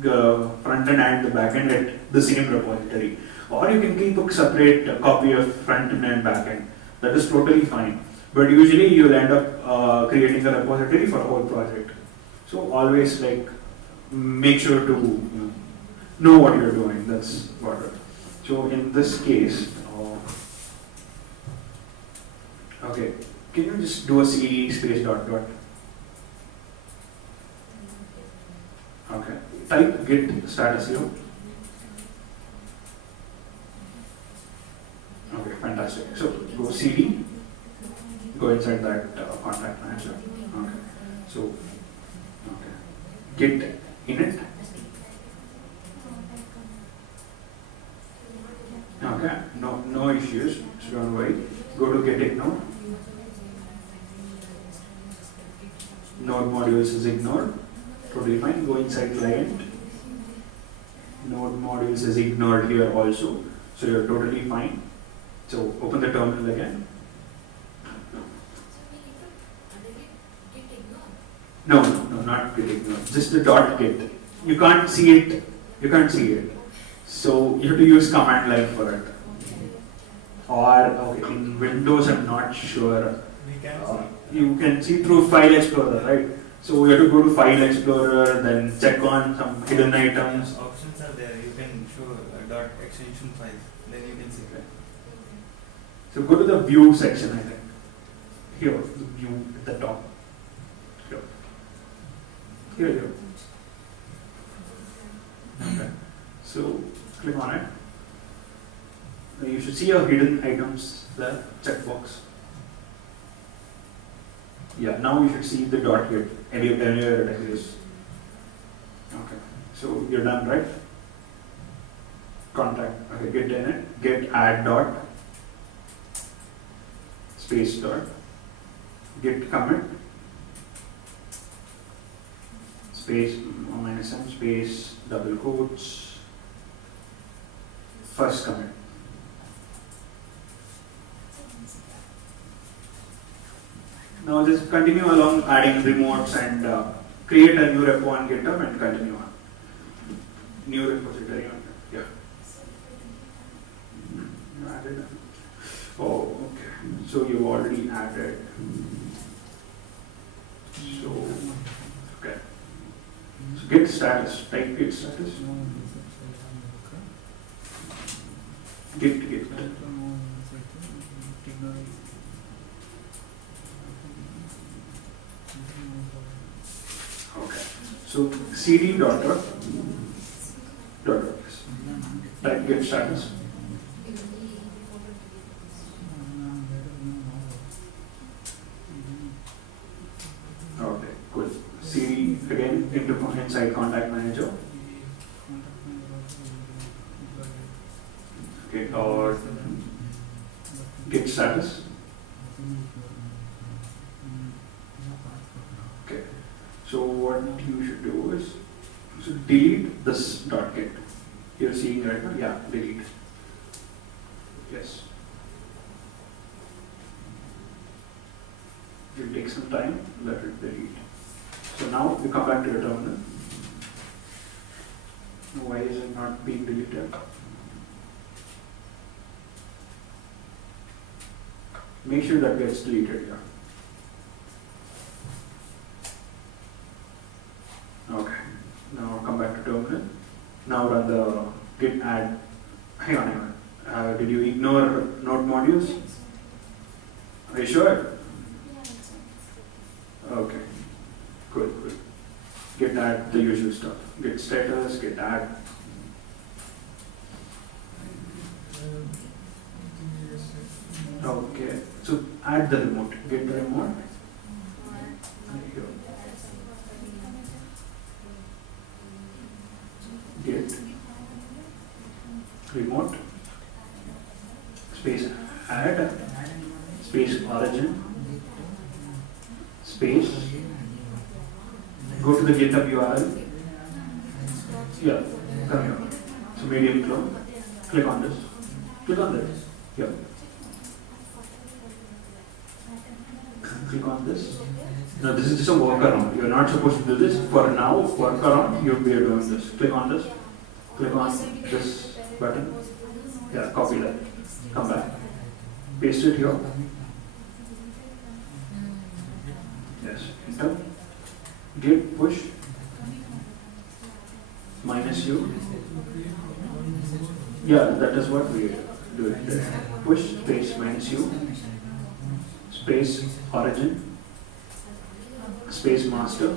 the front end and the back end at the same repository. Or you can keep a separate copy of front end and back end. That is totally fine. But usually you'll end up creating a repository for a whole project. So always like make sure to know what you're doing. That's what it. So in this case, okay, can you just do a cd space dot dot? Okay, type git status here. Okay, fantastic. So go cd, go inside that contact manager. Okay, so okay, git init. Okay, no issues. So don't worry. Go to git ignore. Node modules is ignored. Totally fine. Go inside client. Node modules is ignored here also. So you're totally fine. So open the terminal again. No, not git ignore. Just the dot git. You can't see it. So you have to use command line for it. Or okay, in Windows, I'm not sure. We can see. You can see through File Explorer, right? So you have to go to File Explorer, then check on some hidden items. Options are there. You can show dot extension files. Then you can see. So go to the View section, I think. Here, the View at the top. Here. Okay. So click on it. You should see your hidden items there, checkbox. Yeah, now you should see the dot here, anywhere it exists. Okay, so you're done, right? Contact, okay, get in it, get add dot, space dot, get commit, space minus m, space double quotes, first commit. Now just continue along adding remotes and create a new repo on GitHub and continue on. New repository on it. Yeah. You added it. Oh, okay. So you already added. So, okay. So git status. Type git status. Git. Okay. So cd dot type git status. Okay, cool. cd again inside contact manager. Okay, or git status. Okay. So what you should do is delete this dot git. You're seeing right now? Yeah, delete. Yes. It will take some time, let it delete. So now you come back to your terminal. Why is it not being deleted? Make sure that gets deleted here. Okay. Now come back to terminal. Now run the git add. Hang on. Did you ignore node modules? Are you sure? Okay. Good. Git add, the usual stuff. Git status, git add. Okay. So add the remote. Get the remote. Get remote space add space origin space go to the GitHub URL. Yeah, come here. So medium clone. Click on this. Click on this. Yeah. Click on this. No, this is just a workaround. You're not supposed to do this. For now, workaround, you'll be doing this. Click on this. Click on this button. Yeah, copy that. Come back. Paste it here. Yes. Enter. Git push minus u. Yeah, that is what we do it. Push space minus u space origin space master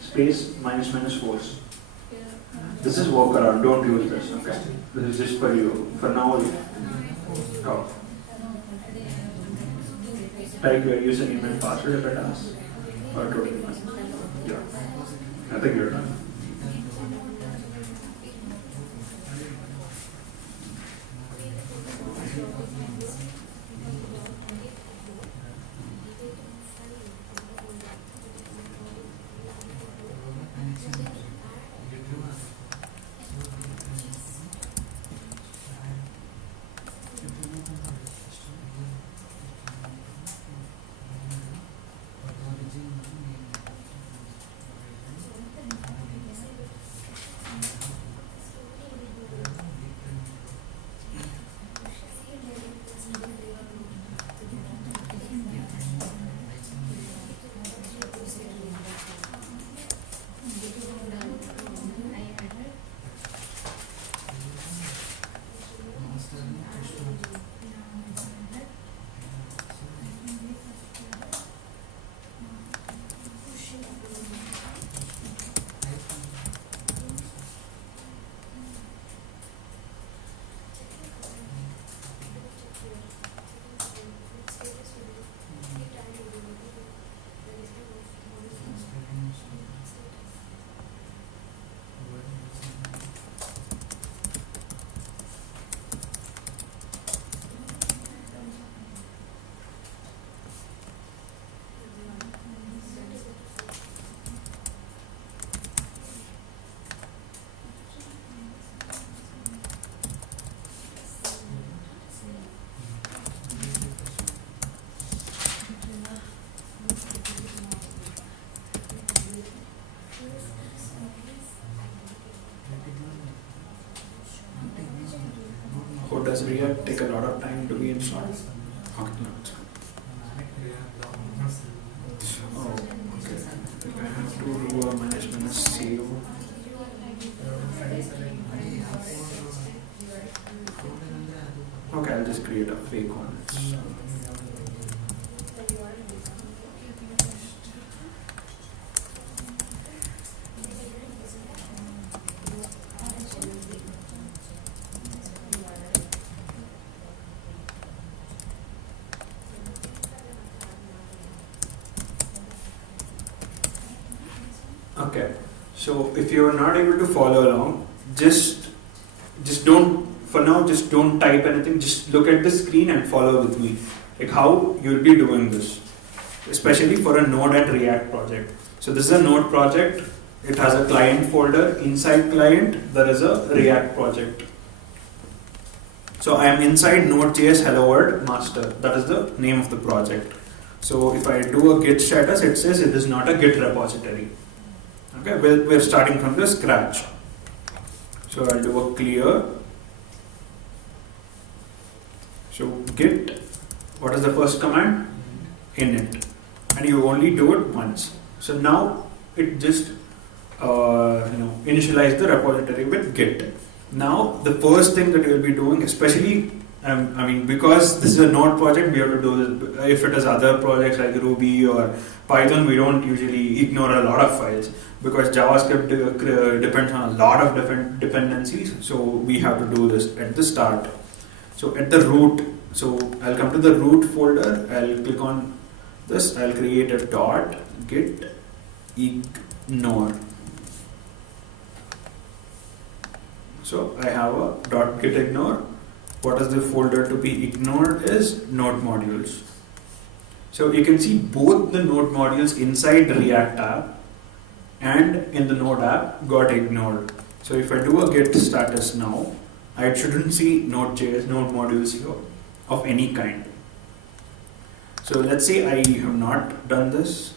space minus force. This is workaround. Don't use this. Okay. This is just for you. For now, go. Type your username and password if it asks. Or totally fine. Yeah. I think you're done. does React take a lot of time to be installed? Okay, no, it's fine. Oh, okay. I have to do a management save. Okay, I'll just create a fake one. Okay, so if you are not able to follow along, just don't, for now, just don't type anything, just look at the screen and follow with me, like how you'll be doing this, especially for a Node and React project. So this is a Node project, it has a client folder, inside client there is a React project. So I am inside Node.js hello world master, that is the name of the project. So if I do a git status, it says it is not a git repository. Okay, we're starting from the scratch. So I'll do a clear. So git, what is the first command? Init. And you only do it once. So now it just initialize the repository with git. Now the first thing that you will be doing, especially because this is a Node project, we have to do this. If it is other projects like Ruby or Python, we don't usually ignore a lot of files because JavaScript depends on a lot of different dependencies. So we have to do this at the start. So at the root, so I'll come to the root folder. I'll click on this. I'll create a dot git ignore. So I have a dot git ignore. What is the folder to be ignored is node modules. So you can see both the node modules inside the React app and in the Node app got ignored. So if I do a git status now, I shouldn't see Node.js, node modules here of any kind. So let's say I have not done this,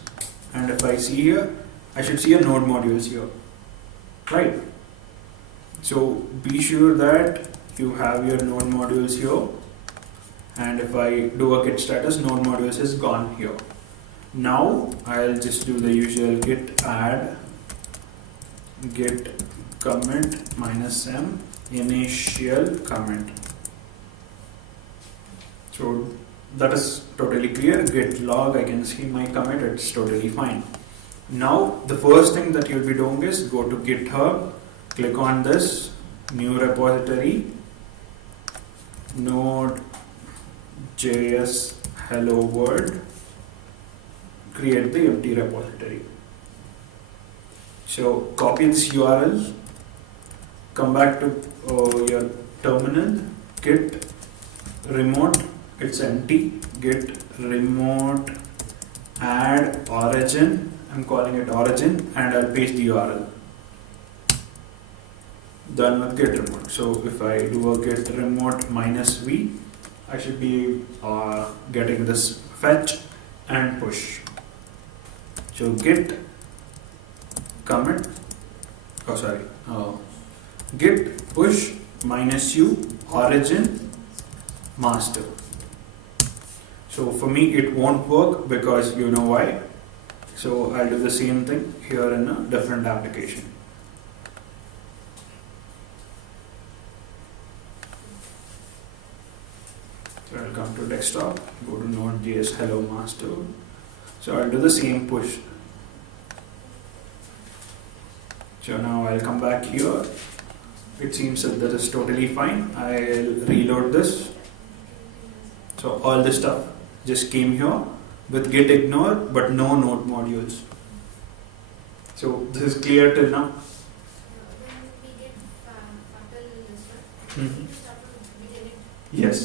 and if I see here, I should see a node modules here, right? So be sure that you have your node modules here, and if I do a git status, node modules is gone here. Now I'll just do the usual git add git commit -m initial comment. So that is totally clear. Git log, I can see my commit, it's totally fine. Now the first thing that you'll be doing is go to GitHub, click on this new repository, Node.js hello world, create the empty repository. So copy this URL, come back to your terminal, git remote, it's empty, git remote add origin, I'm calling it origin, and I'll paste the URL. Done with git remote. So if I do a git remote -v, I should be getting this fetch and push. So git commit, git push -u origin master. So for me it won't work because you know why. So I'll do the same thing here in a different application. So I'll come to desktop, go to Node.js hello master. So I'll do the same push. So now I'll come back here. It seems that this is totally fine. I'll reload this. So all this stuff just came here with git ignore, but no node modules. So this is clear till now. Yes.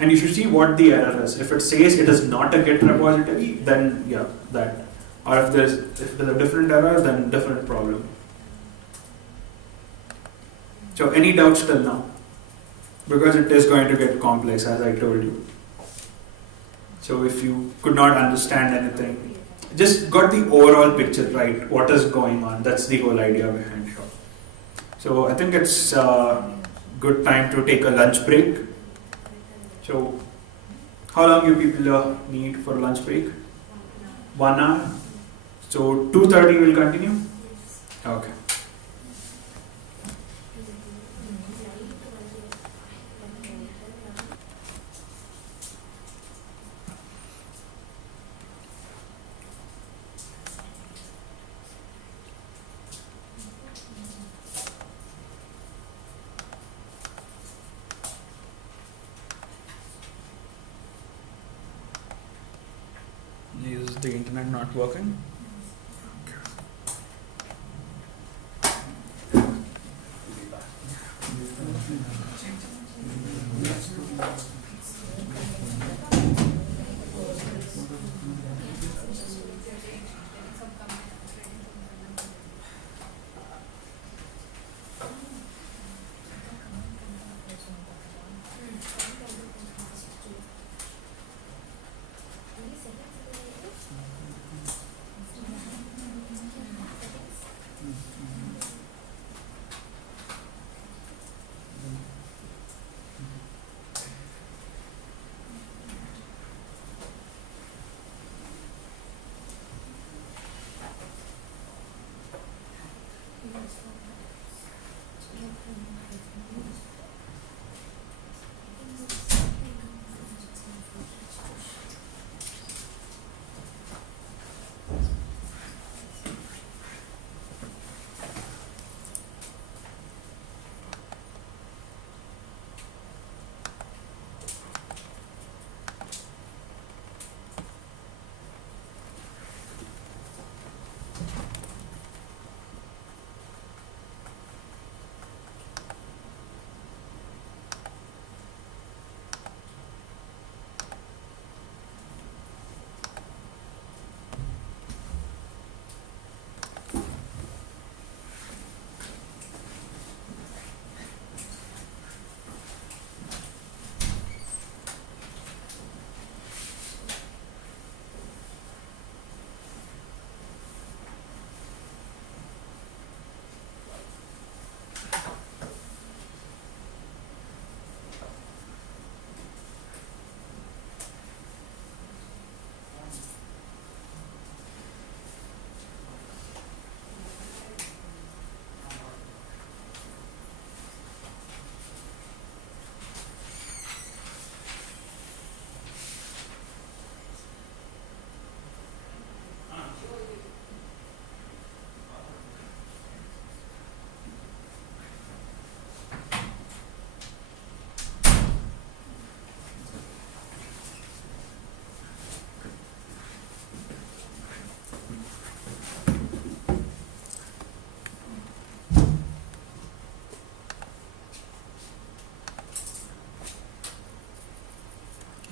And you should see what the error is. If it says it is not a Git repository, then yeah, that. Or if there's a different error, then different problem. So any doubts till now? Because it is going to get complex, as I told you. So if you could not understand anything, just got the overall picture right, what is going on. That's the whole idea behind it. So I think it's good time to take a lunch break. So, how long you people need for lunch break? 1 hour. So 2:30 will continue. Okay. Is the internet not working?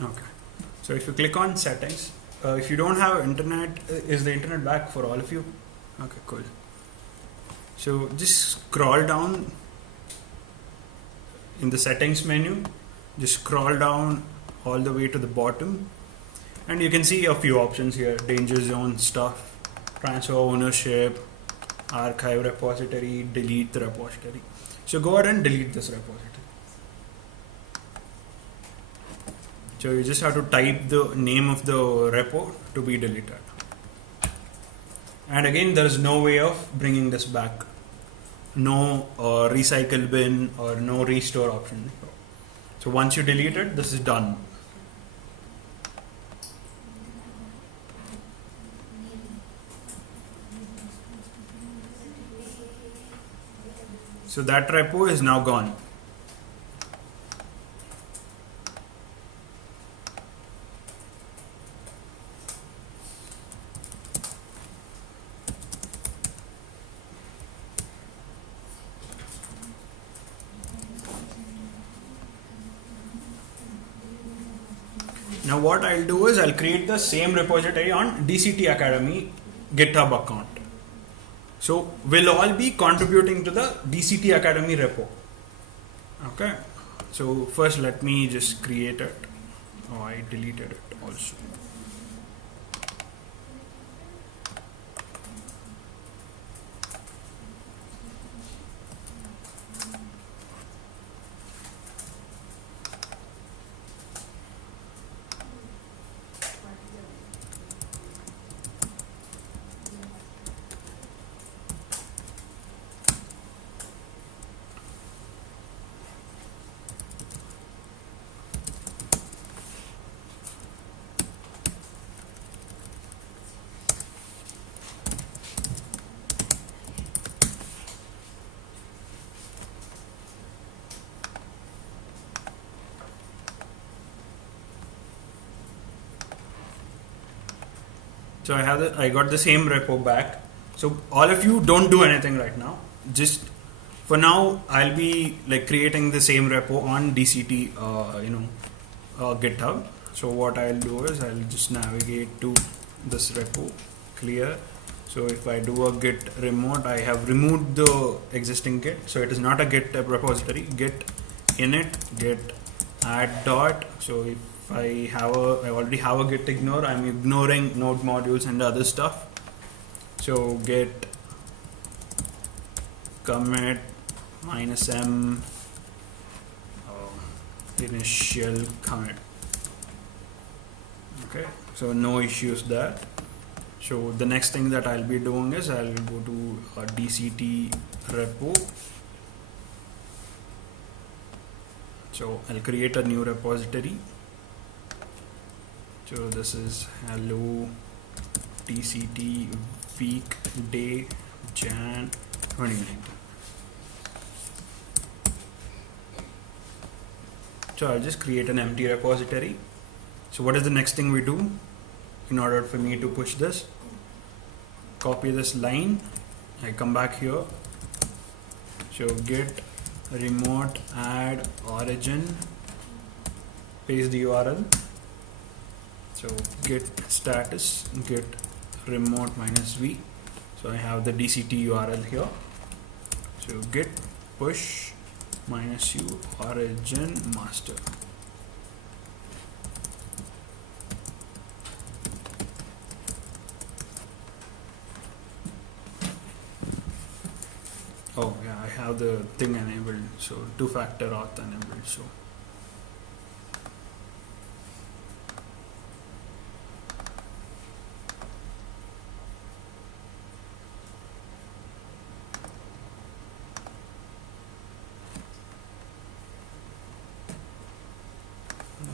Okay. So if you click on settings, if you don't have internet, is the internet back for all of you? Okay, cool. So just scroll down in the settings menu, just scroll down all the way to the bottom, and you can see a few options here: danger zone stuff, transfer ownership, archive repository, delete the repository. So go ahead and delete this repository. So you just have to type the name of the repo to be deleted. And again, there is no way of bringing this back. No recycle bin or no restore option. So once you delete it, this is done. So that repo is now gone. Now what I'll do is I'll create the same repository on DCT Academy GitHub account. So we'll all be contributing to the DCT Academy repo. Okay. So first let me just create it. Oh, I deleted it also. So I got the same repo back. So all of you don't do anything right now. Just for now, I'll be like creating the same repo on DCT, GitHub. So what I'll do is I'll just navigate to this repo, clear. So if I do a git remote, I have removed the existing git. So it is not a git repository. Git init, git add dot. So if I already have a git ignore, I'm ignoring node modules and other stuff. So git commit -m initial commit. Okay, so no issues there. So the next thing that I'll be doing is I'll go to a DCT repo. So I'll create a new repository. So this is hello DCT week day Jan 2019. So I'll just create an empty repository. So what is the next thing we do in order for me to push this? Copy this line. I come back here. So git remote add origin. Paste the URL. So git status git remote -v. So I have the DCT URL here. So git push -u origin master. Oh yeah, I have the thing enabled, so two-factor auth enabled.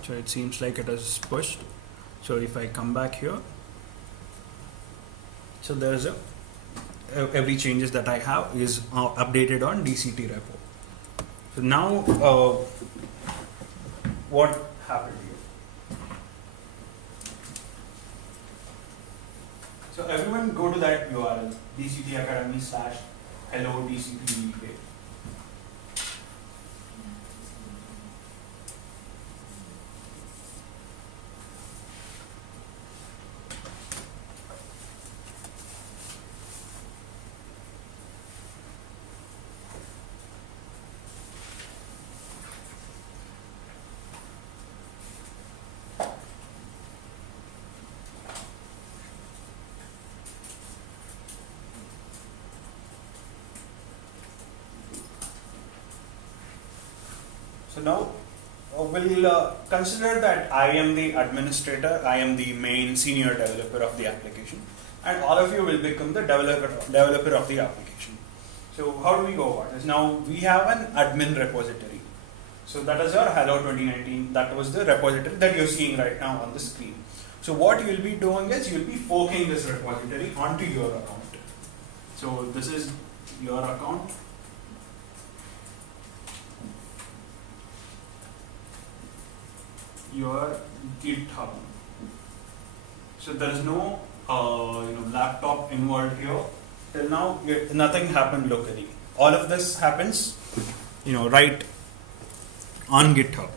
So it seems like it is pushed. So if I come back here, so there is every changes that I have is updated on DCT repo. So now what happened here? So everyone go to that URL DCT Academy / hello DCT weekday. So now we'll consider that I am the administrator, I am the main senior developer of the application, and all of you will become the developer of the application. So how do we go about this? Now we have an admin repository. So that is our Hello 2019. That was the repository that you're seeing right now on the screen. So what you'll be doing is you'll be forking this repository onto your account. So this is your account. Your GitHub. So there is no laptop involved here. Till now, nothing happened locally. All of this happens, right on GitHub.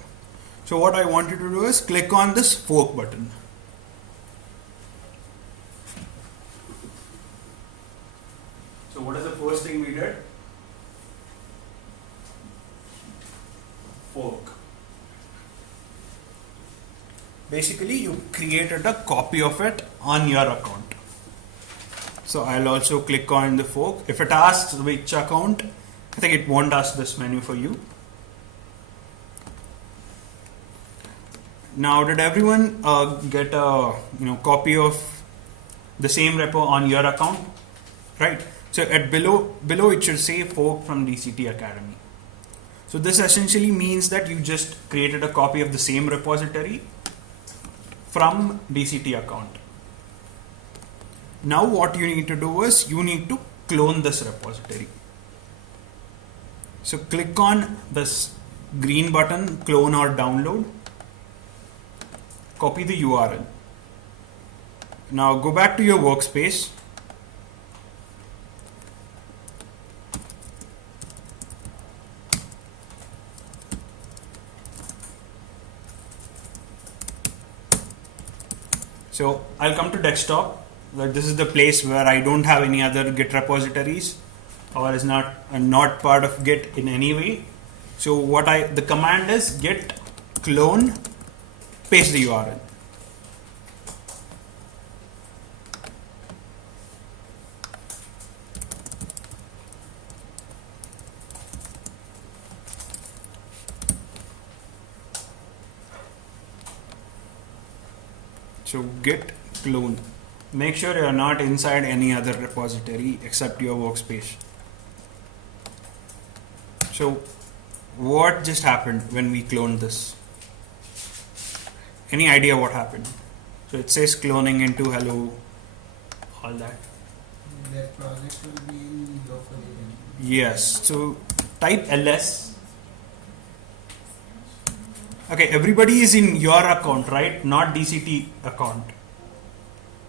So what I want you to do is click on this fork button. So what is the first thing we did? Fork. Basically, you created a copy of it on your account. So I'll also click on the fork. If it asks which account, I think it won't ask this menu for you. Now, did everyone get a copy of the same repo on your account? Right. So at below it should say fork from DCT Academy. So this essentially means that you just created a copy of the same repository from DCT account. Now what you need to do is you need to clone this repository. So click on this green button, clone or download, copy the URL. Now go back to your workspace. So I'll come to desktop. Like this is the place where I don't have any other Git repositories, or is not part of Git in any way. So the command is git clone, paste the URL. So git clone. Make sure you are not inside any other repository except your workspace. So what just happened when we cloned this? Any idea what happened? So it says cloning into hello, all that. That project will be in locally. Yes. So type ls. Okay, everybody is in your account, right? Not DCT account.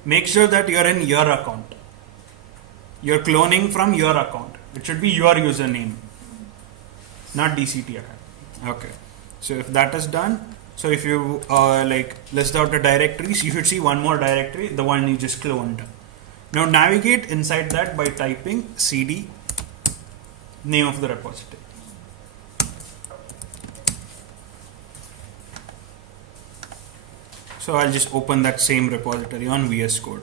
Make sure that you're in your account. You're cloning from your account. It should be your username, not DCT account. Okay. So if that is done, so if you list out the directories, you should see one more directory, the one you just cloned. Now navigate inside that by typing cd, name of the repository. So I'll just open that same repository on VS Code.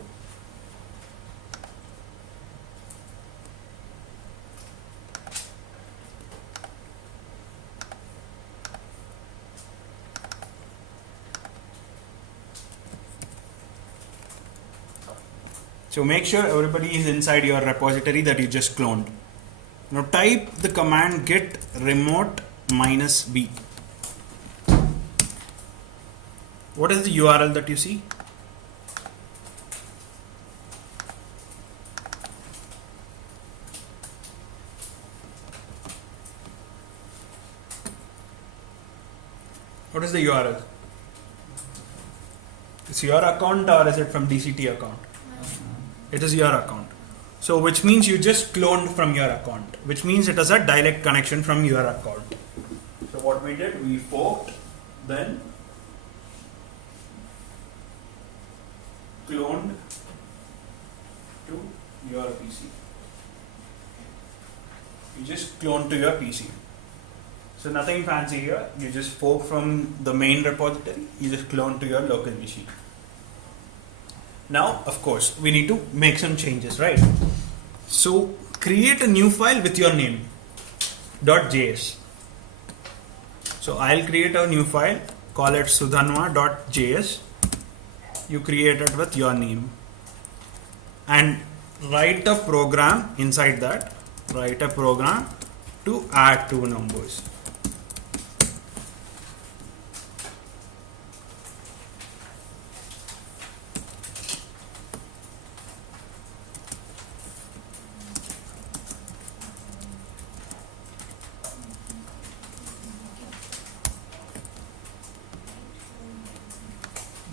So make sure everybody is inside your repository that you just cloned. Now type the command git remote -b. What is the URL that you see? What is the URL? It's your account or is it from DCT account? It is your account. So which means you just cloned from your account, which means it is a direct connection from your account. So what we did, we forked, then cloned to your PC. You just clone to your PC. So nothing fancy here. You just fork from the main repository. You just clone to your local machine. Now, of course, we need to make some changes, right? So create a new file with your name .js. So I'll create a new file, call it sudhanva.js. You create it with your name and write a program inside that. Write a program to add two numbers.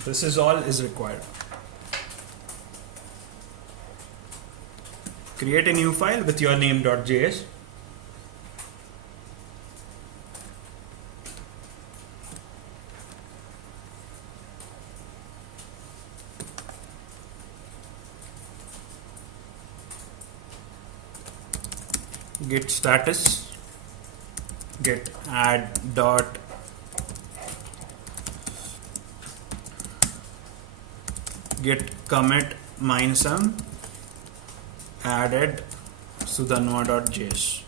This is all is required. Create a new file with your name.js. Git status, git add dot git commit -m added sudhanva.js.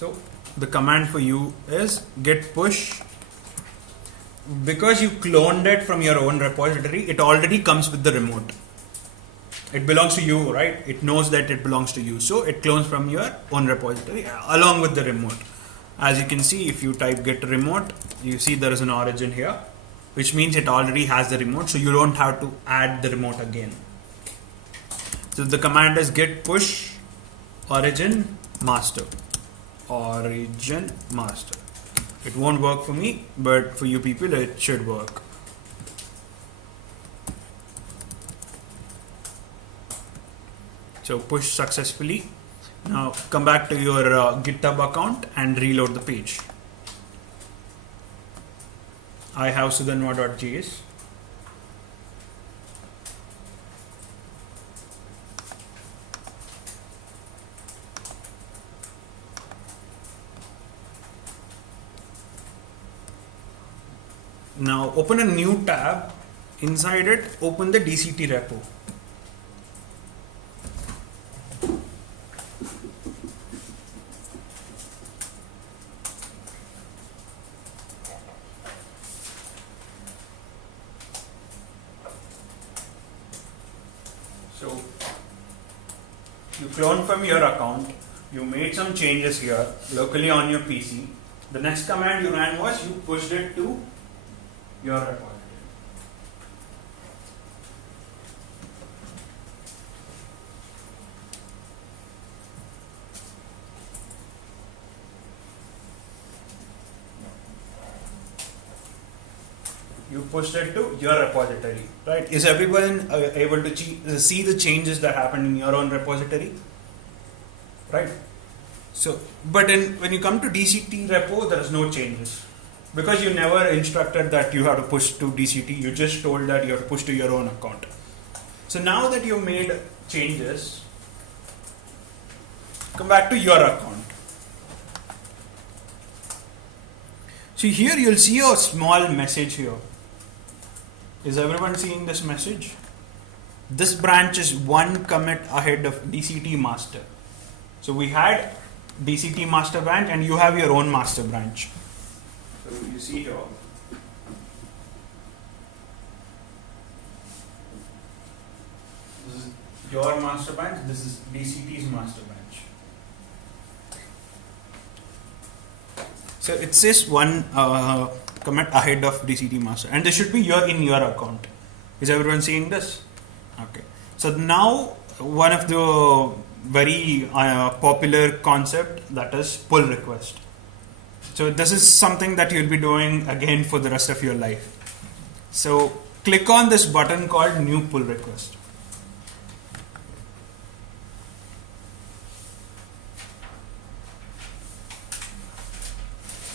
So the command for you is git push. Because you cloned it from your own repository, it already comes with the remote. it belongs to you, right? It knows that it belongs to you. So it clones from your own repository along with the remote. As you can see, if you type git remote, you see there is an origin here, which means it already has the remote, so you don't have to add the remote again. So the command is git push origin master. Origin master. It won't work for me, but for you people it should work. So push successfully. Now come back to your GitHub account and reload the page. I have Sudhanva.js. Now open a new tab. Inside it, open the DCT repo. So you clone from your account, you made some changes here locally on your PC. The next command you ran was you pushed it to your repository. You pushed it to your repository, right? Is everyone able to see the changes that happened in your own repository, right? So, but when you come to DCT repo, there is no changes because you never instructed that you have to push to DCT. You just told that you have to push to your own account. So now that you made changes, come back to your account. So here you'll see a small message here. Is everyone seeing this message? This branch is one commit ahead of DCT master. So we had DCT master branch and you have your own master branch. So you see here. This is your master branch, this is DCT's master branch. So it says one commit ahead of DCT master, and this should be in your account. Is everyone seeing this? Okay. So now one of the very popular concept, that is pull request. So this is something that you'll be doing again for the rest of your life. So click on this button called new pull request.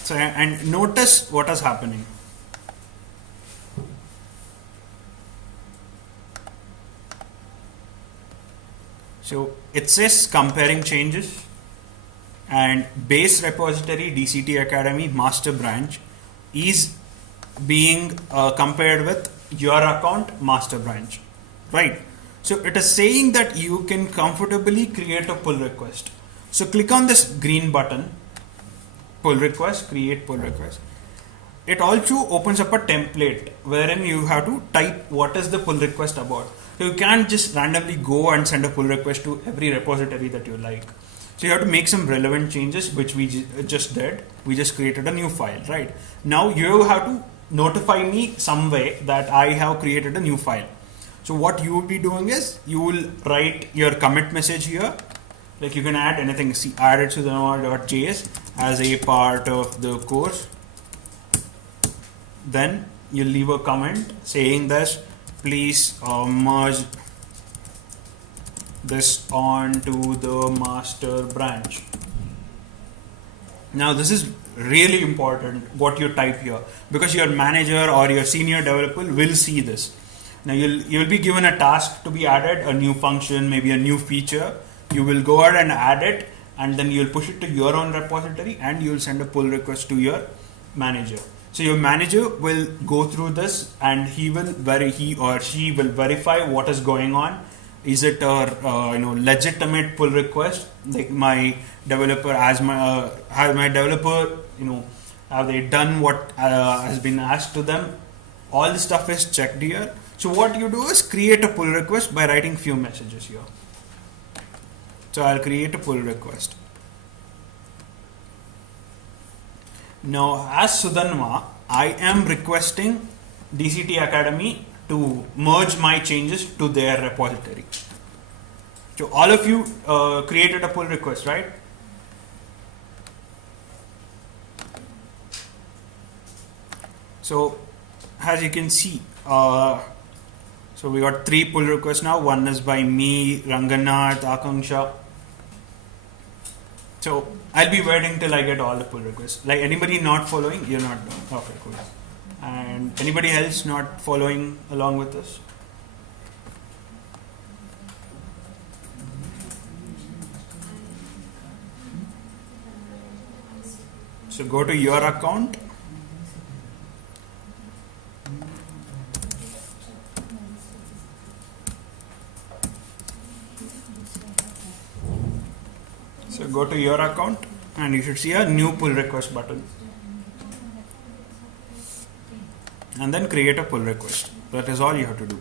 So, and notice what is happening. So it says comparing changes, and base repository DCT Academy master branch is being compared with your account master branch, right? So it is saying that you can comfortably create a pull request. So click on this green button, pull request, create pull request. It also opens up a template wherein you have to type what is the pull request about. So you can't just randomly go and send a pull request to every repository that you like. So you have to make some relevant changes, which we just did. We just created a new file, right? Now you have to notify me some way that I have created a new file. So what you will be doing is you will write your commit message here. Like you can add anything, see, add it to the Sudhanva.js as a part of the course. Then you leave a comment saying this, please merge this onto the master branch. Now this is really important what you type here, because your manager or your senior developer will see this. Now you'll be given a task to be added, a new function, maybe a new feature. You will go ahead and add it, and then you'll push it to your own repository, and you'll send a pull request to your manager. So your manager will go through this, and he or she will verify what is going on. Is it a legitimate pull request? Like my developer has my developer have they done what has been asked to them? All the stuff is checked here. So what you do is create a pull request by writing few messages here. So I'll create a pull request. Now as Sudhanva, I am requesting DCT Academy to merge my changes to their repository. So all of you created a pull request, right? So as you can see, so we got 3 pull requests now. One is by me, Ranganath, Akanksha. So I'll be waiting till I get all the pull requests. Like anybody not following, you're not done. Okay, cool. And anybody else not following along with us? So go to your account. So go to your account and you should see a new pull request button. And then create a pull request. That is all you have to do.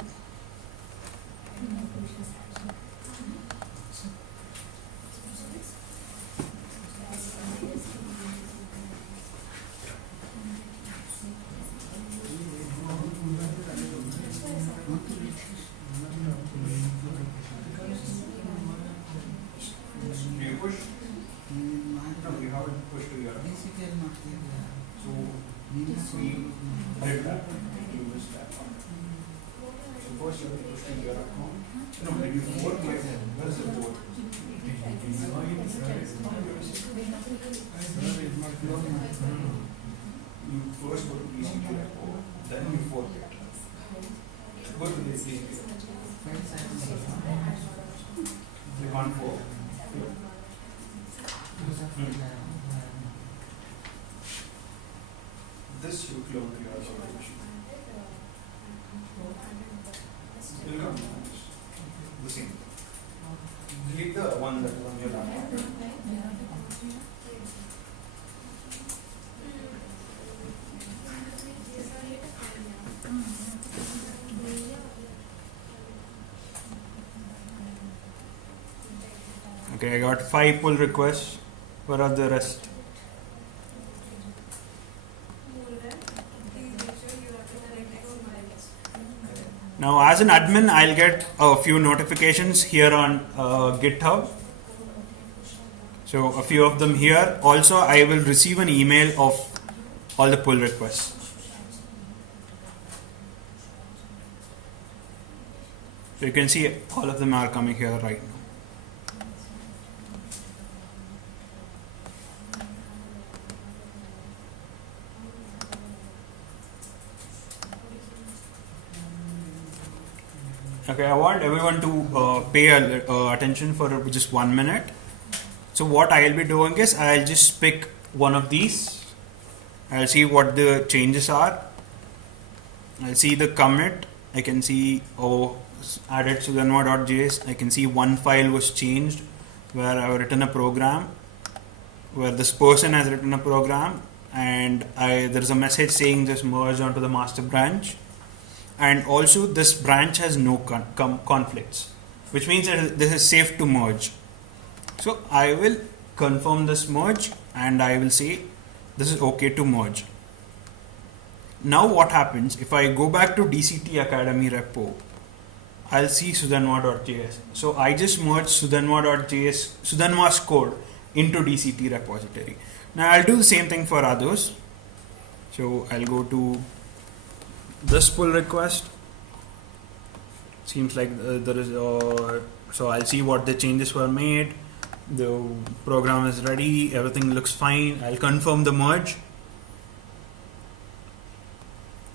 Do you push? No, you haven't pushed to your. DCT is not there. So we did that. You missed that one. So first you have to push to your account. No, did you board? Where is the board? You first go to DCT report, then you forget. Go to the DCT. Click on 4. This you clone to your solution. You'll come the same. Delete the one that is on your laptop. Okay, I got 5 pull requests. Where are the rest? Now as an admin, I'll get a few notifications here on GitHub. So a few of them here. Also, I will receive an email of all the pull requests. So you can see all of them are coming here right now. Okay, I want everyone to pay attention for just 1 minute. So what I'll be doing is I'll just pick one of these. I'll see what the changes are. I'll see the commit. I can see added Sudhanva.js. I can see one file was changed where I've written a program, where this person has written a program, and there's a message saying just merge onto the master branch. And also this branch has no conflicts, which means that this is safe to merge. So I will confirm this merge and I will say this is okay to merge. Now what happens if I go back to DCT Academy repo? I'll see Sudhanva.js. So I just merged Sudhanva.js, Sudhanva's code into DCT repository. Now I'll do the same thing for others. So I'll go to this pull request. Seems like there is so I'll see what the changes were made. The program is ready, everything looks fine. I'll confirm the merge.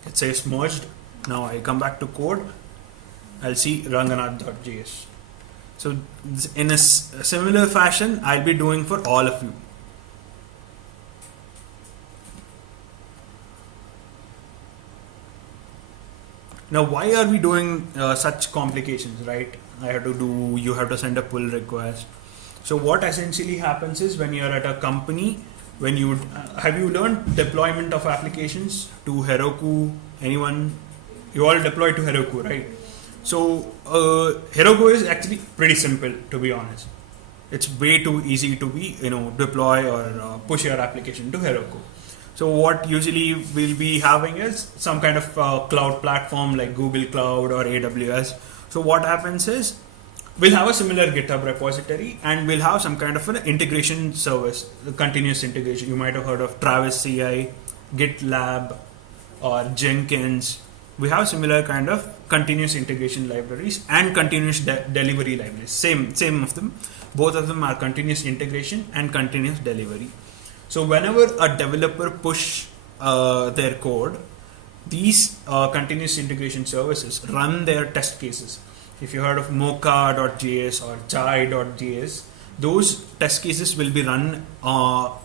It says merged. Now I come back to code. I'll see Ranganath.js. So in a similar fashion I'll be doing for all of you. Now, why are we doing such complications, right? You have to send a pull request. So what essentially happens is when you're at a company, have you learned deployment of applications to Heroku? Anyone? you all deploy to Heroku, right? So Heroku is actually pretty simple, to be honest. It's way too easy to be, deploy or push your application to Heroku. So what usually we'll be having is some kind of cloud platform like Google Cloud or AWS. So what happens is we'll have a similar GitHub repository and we'll have some kind of an integration service, continuous integration. You might have heard of Travis CI, GitLab, or Jenkins. We have similar kind of continuous integration libraries and continuous delivery libraries. Same of them. Both of them are continuous integration and continuous delivery. So whenever a developer push their code, these continuous integration services run their test cases. If you heard of mocha.js or chai.js, those test cases will be run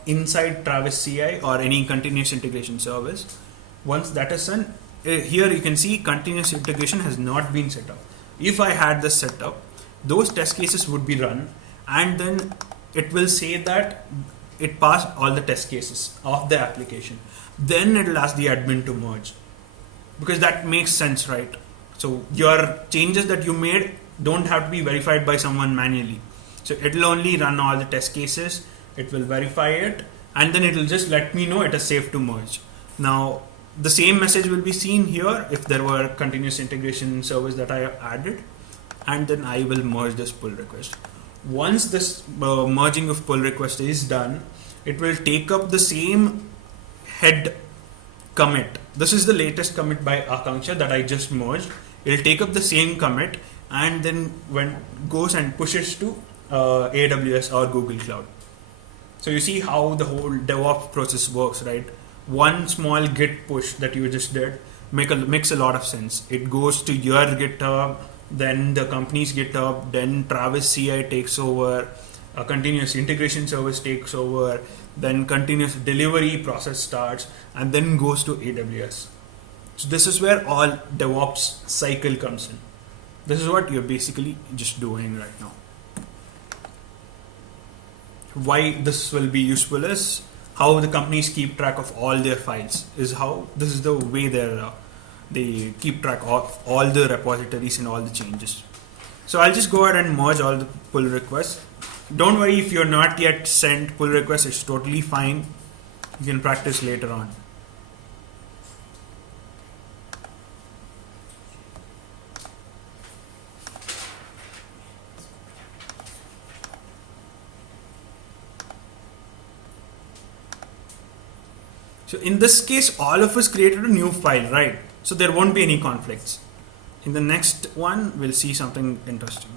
inside Travis CI or any continuous integration service. Once that is done, here you can see continuous integration has not been set up. If I had this set up, those test cases would be run and then it will say that it passed all the test cases of the application. Then it will ask the admin to merge, because that makes sense, right? So your changes that you made don't have to be verified by someone manually. So it will only run all the test cases, it will verify it, and then it will just let me know it is safe to merge. Now the same message will be seen here if there were continuous integration service that I have added, and then I will merge this pull request. Once this merging of pull request is done, it will take up the same head commit. This is the latest commit by Akanksha that I just merged. It will take up the same commit and then goes and pushes to AWS or Google Cloud. So you see how the whole DevOps process works, right? One small git push that you just did makes a lot of sense. It goes to your GitHub, then the company's GitHub, then Travis CI takes over, a continuous integration service takes over, then continuous delivery process starts, and then goes to AWS. So this is where all DevOps cycle comes in. This is what you're basically just doing right now. Why this will be useful is how the companies keep track of all their files. This is the way they keep track of all the repositories and all the changes. So I'll just go ahead and merge all the pull requests. Don't worry if you're not yet sent pull requests, it's totally fine. You can practice later on. So in this case, all of us created a new file, right? So there won't be any conflicts. In the next one, we'll see something interesting.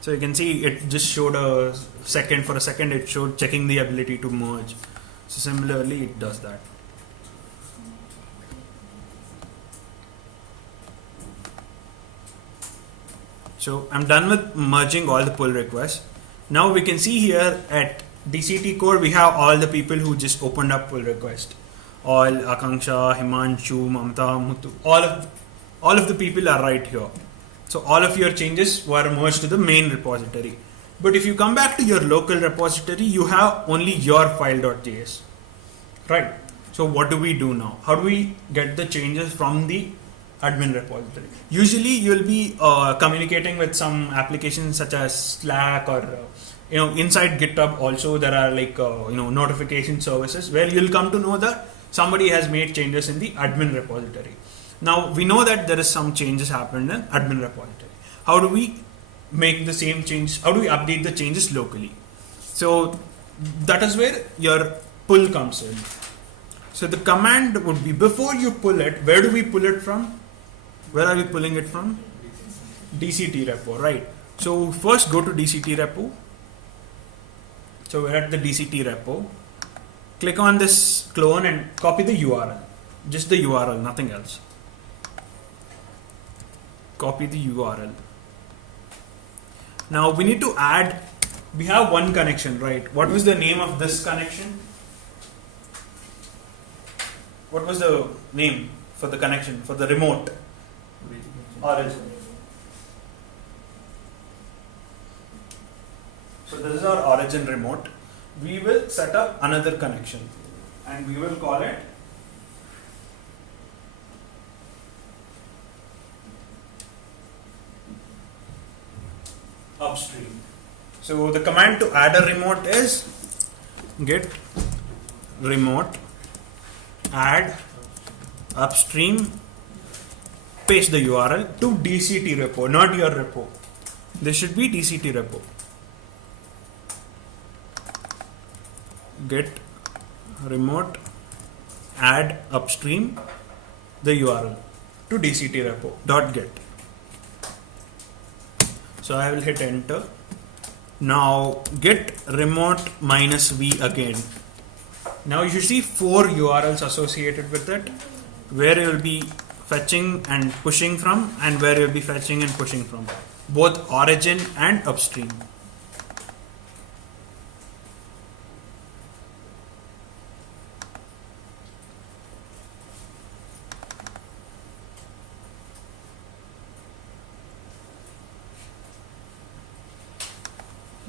So you can see it just showed for a second it showed checking the ability to merge. So similarly, it does that. So I'm done with merging all the pull requests. Now we can see here at DCT core, we have all the people who just opened up pull request. All Akanksha, Himanshu, Mamta, Muthu, all of the people are right here. So all of your changes were merged to the main repository. But if you come back to your local repository, you have only your file.js, right? So what do we do now? How do we get the changes from the admin repository? Usually you'll be communicating with some applications such as Slack or inside GitHub also there are like notification services where you'll come to know that somebody has made changes in the admin repository. Now we know that there is some changes happened in admin repository. How do we make the same change? How do we update the changes locally? So that is where your pull comes in. So the command would be, before you pull it, where do we pull it from? Where are we pulling it from? DCT repo, right? So first go to DCT repo. So we're at the DCT repo. Click on this clone and copy the URL. Just the URL, nothing else. Copy the URL. Now we need to add, we have one connection, right? What was the name of this connection? What was the name for the connection, for the remote? Origin. So this is our origin remote. we will set up another connection and we will call it upstream. So the command to add a remote is git remote add upstream, paste the URL to DCT repo, not your repo. This should be DCT repo. Git remote add upstream the URL to DCT repo dot get. So I will hit enter. Now git remote -v again. Now you see 4 URLs associated with it, where you will be fetching and pushing from, and where you will be fetching and pushing from, both origin and upstream.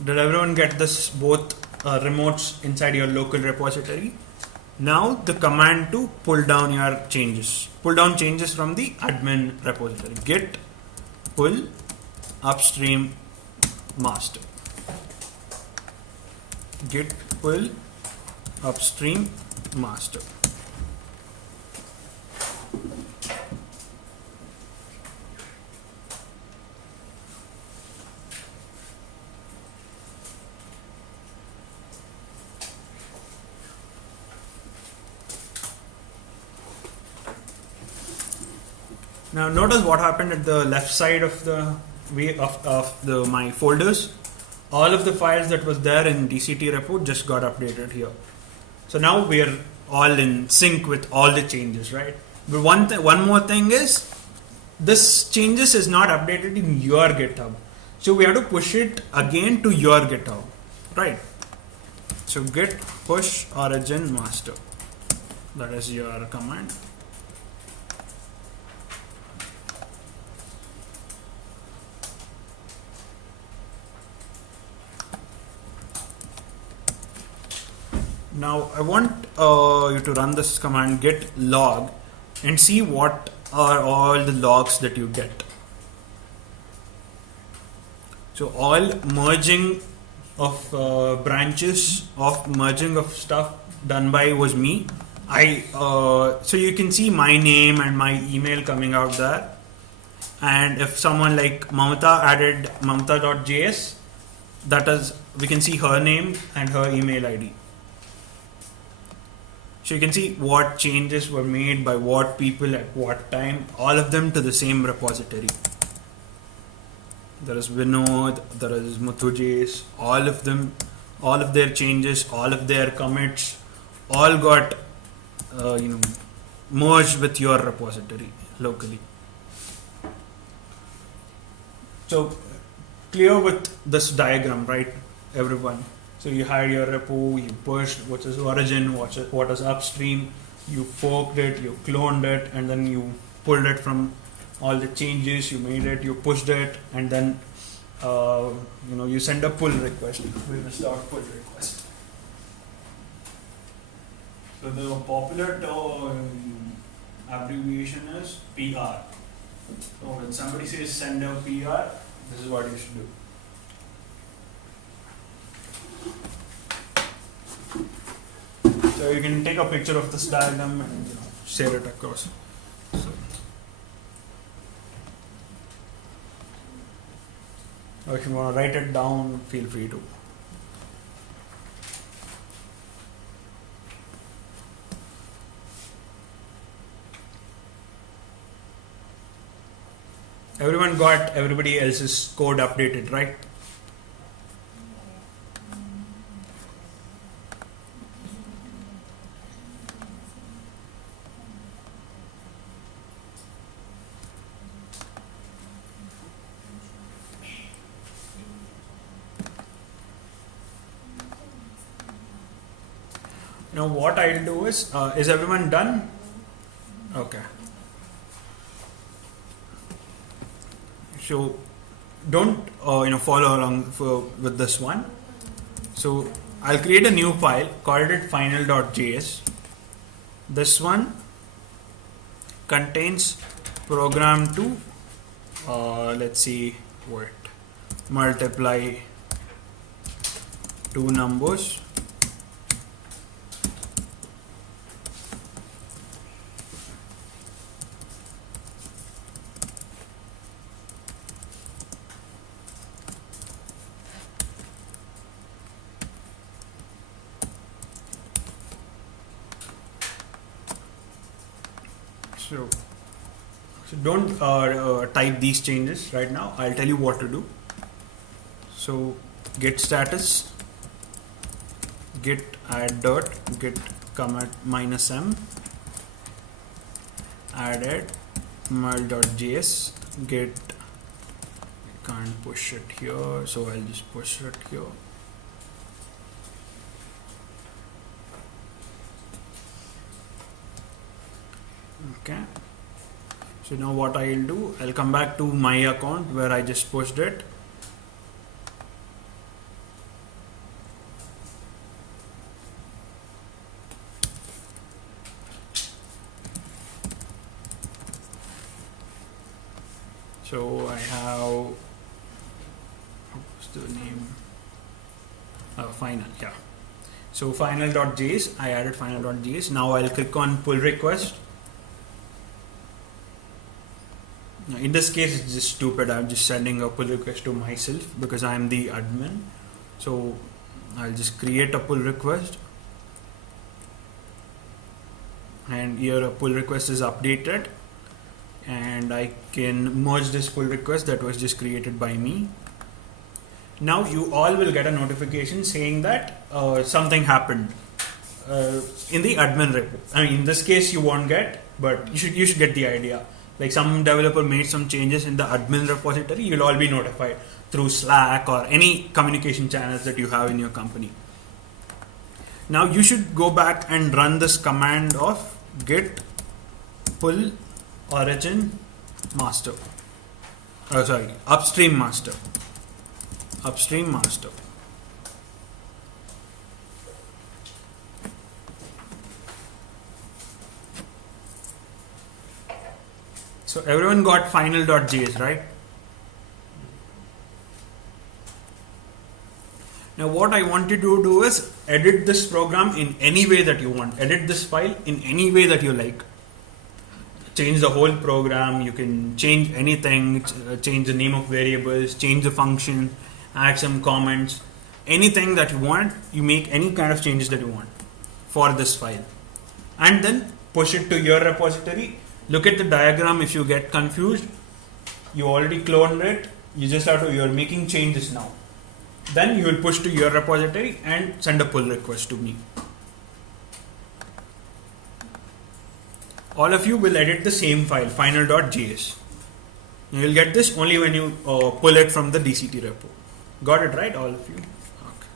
Did everyone get this, both remotes inside your local repository? Now the command to pull down your changes. Pull down changes from the admin repository. Git pull upstream master. Git pull upstream master. Now notice what happened at the left side of the my folders. All of the files that was there in DCT repo just got updated here. So now we are all in sync with all the changes, right? But one more thing is, this changes is not updated in your GitHub. So we have to push it again to your GitHub, right? So git push origin master. That is your command. Now I want you to run this command git log and see what are all the logs that you get. So all merging of branches, of merging of stuff done by was me. So you can see my name and my email coming out there. And if someone like Mamata added mamata.js, that is, we can see her name and her email ID. So you can see what changes were made by what people at what time, all of them to the same repository. There is Vinod, there is Muthu.js, all of them, all of their changes, all of their commits, all got merged with your repository locally. So clear with this diagram, right, everyone? So you had your repo, you pushed what is origin, what is upstream, you forked it, you cloned it, and then you pulled it from all the changes, you made it, you pushed it, and then you send a pull request. We will start pull request. So the popular abbreviation is PR. So when somebody says send a PR, this is what you should do. So you can take a picture of this diagram and share it across. So, or if you want to write it down, feel free to. Everyone got everybody else's code updated, right? Now what I'll do is everyone done? Okay. So don't follow along with this one. So I'll create a new file, called it final.js. This one contains program to let's see what, multiply two numbers. So don't type these changes right now. I'll tell you what to do. So git status, git add dot, git commit -m, added mul.js, git, can't push it here, so I'll just push it here. Okay. So now what I'll do, I'll come back to my account where I just pushed it. So I have, what's the name? Final, yeah. So final.js, I added final.js. Now I'll click on pull request. Now in this case, it's just stupid. I'm just sending a pull request to myself because I'm the admin. So I'll just create a pull request. And here a pull request is updated. And I can merge this pull request that was just created by me. Now you all will get a notification saying that something happened in the admin repo. I mean, in this case you won't get, but you should get the idea. Like some developer made some changes in the admin repository, you'll all be notified through Slack or any communication channels that you have in your company. Now you should go back and run this command of git pull origin master. Upstream master. Upstream master. So everyone got final.js, right? Now what I want you to do is edit this program in any way that you want. Edit this file in any way that you like. Change the whole program. You can change anything. Change the name of variables. Change the function. Add some comments. Anything that you want. You make any kind of changes that you want for this file. And then push it to your repository. Look at the diagram if you get confused. You already cloned it. You just have to, you're making changes now. Then you will push to your repository and send a pull request to me. All of you will edit the same file, final.js. You will get this only when you pull it from the DCT repo. Got it right, all of you? Okay.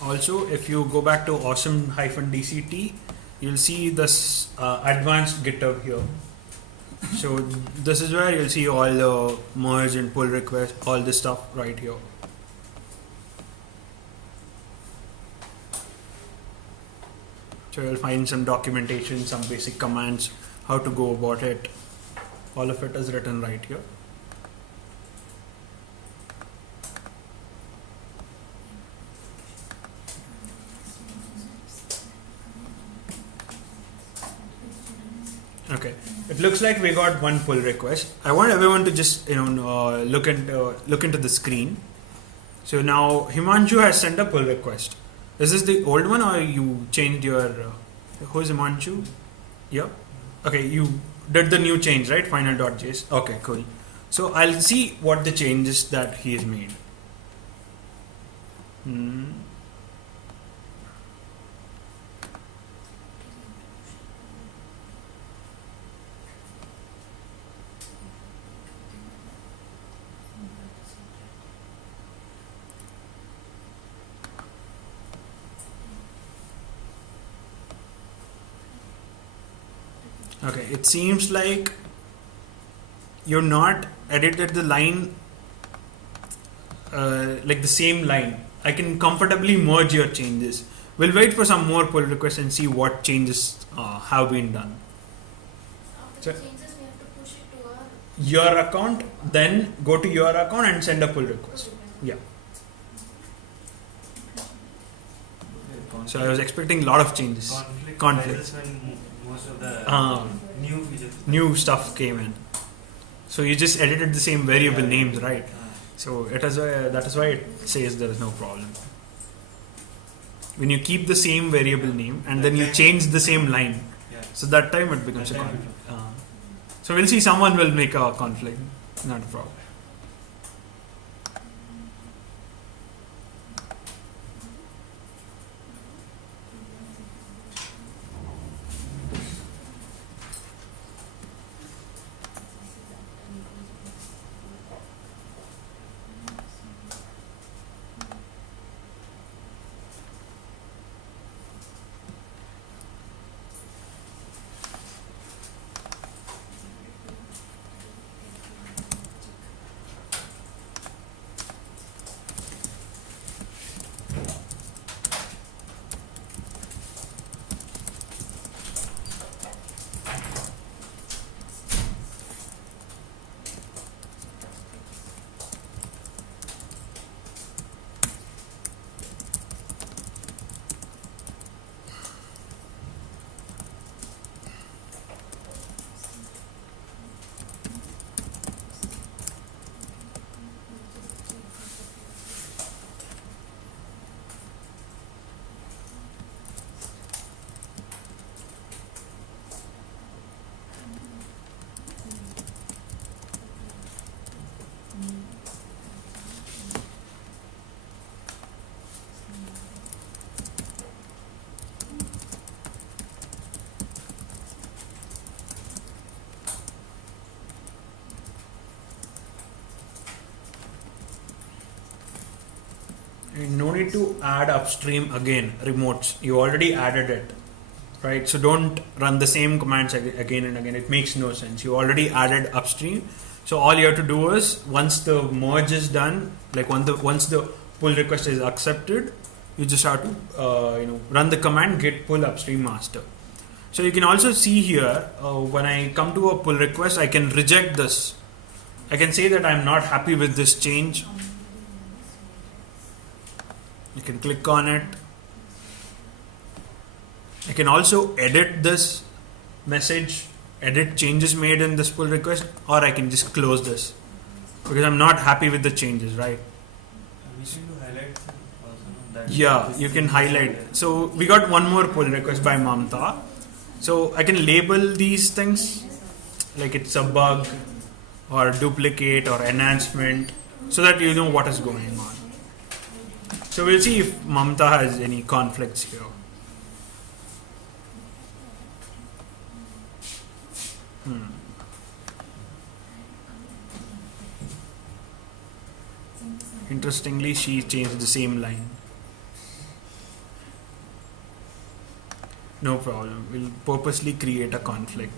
Also, if you go back to awesome-DCT, you'll see this advanced GitHub here. So this is where you'll see all the merge and pull requests, all this stuff right here. So you'll find some documentation, some basic commands, how to go about it. All of it is written right here. Okay, it looks like we got one pull request. I want everyone to just look into the screen. So now Himanshu has sent a pull request. Is this the old one or you changed your? Who's Himanshu? Yeah. Okay, you did the new change, right? Final.js. Okay, cool. So I'll see what the changes that he has made. Okay, it seems like you're not edited the line like the same line. I can comfortably merge your changes. We'll wait for some more pull requests and see what changes have been done. After So- the changes, we have to push it to our Your account, then go to your account and send a pull request. Yeah. So I was expecting a lot of changes. Conflict. arises when most of the new features. New stuff came in. So you just edited the same variable names, right? So that is why it says there is no problem. When you keep the same variable name and then you change the same line, Yeah. so that time it becomes a conflict. So we'll see, someone will make a conflict, not a problem. No need to add upstream again, remotes. You already added it, right? So don't run the same commands again and again. It makes no sense. You already added upstream. So all you have to do is, once the merge is done, like once the pull request is accepted, you just have to run the command git pull upstream master. So you can also see here, when I come to a pull request, I can reject this. I can say that I'm not happy with this change. You can click on it. I can also edit this message, edit changes made in this pull request, or I can just close this because I'm not happy with the changes, right? We should highlight also that. Yeah, you can highlight. So we got one more pull request by Mamta. So I can label these things like it's a bug or duplicate or enhancement so that you know what is going on. So we'll see if Mamta has any conflicts here. Interestingly, she changed the same line. No problem. We'll purposely create a conflict.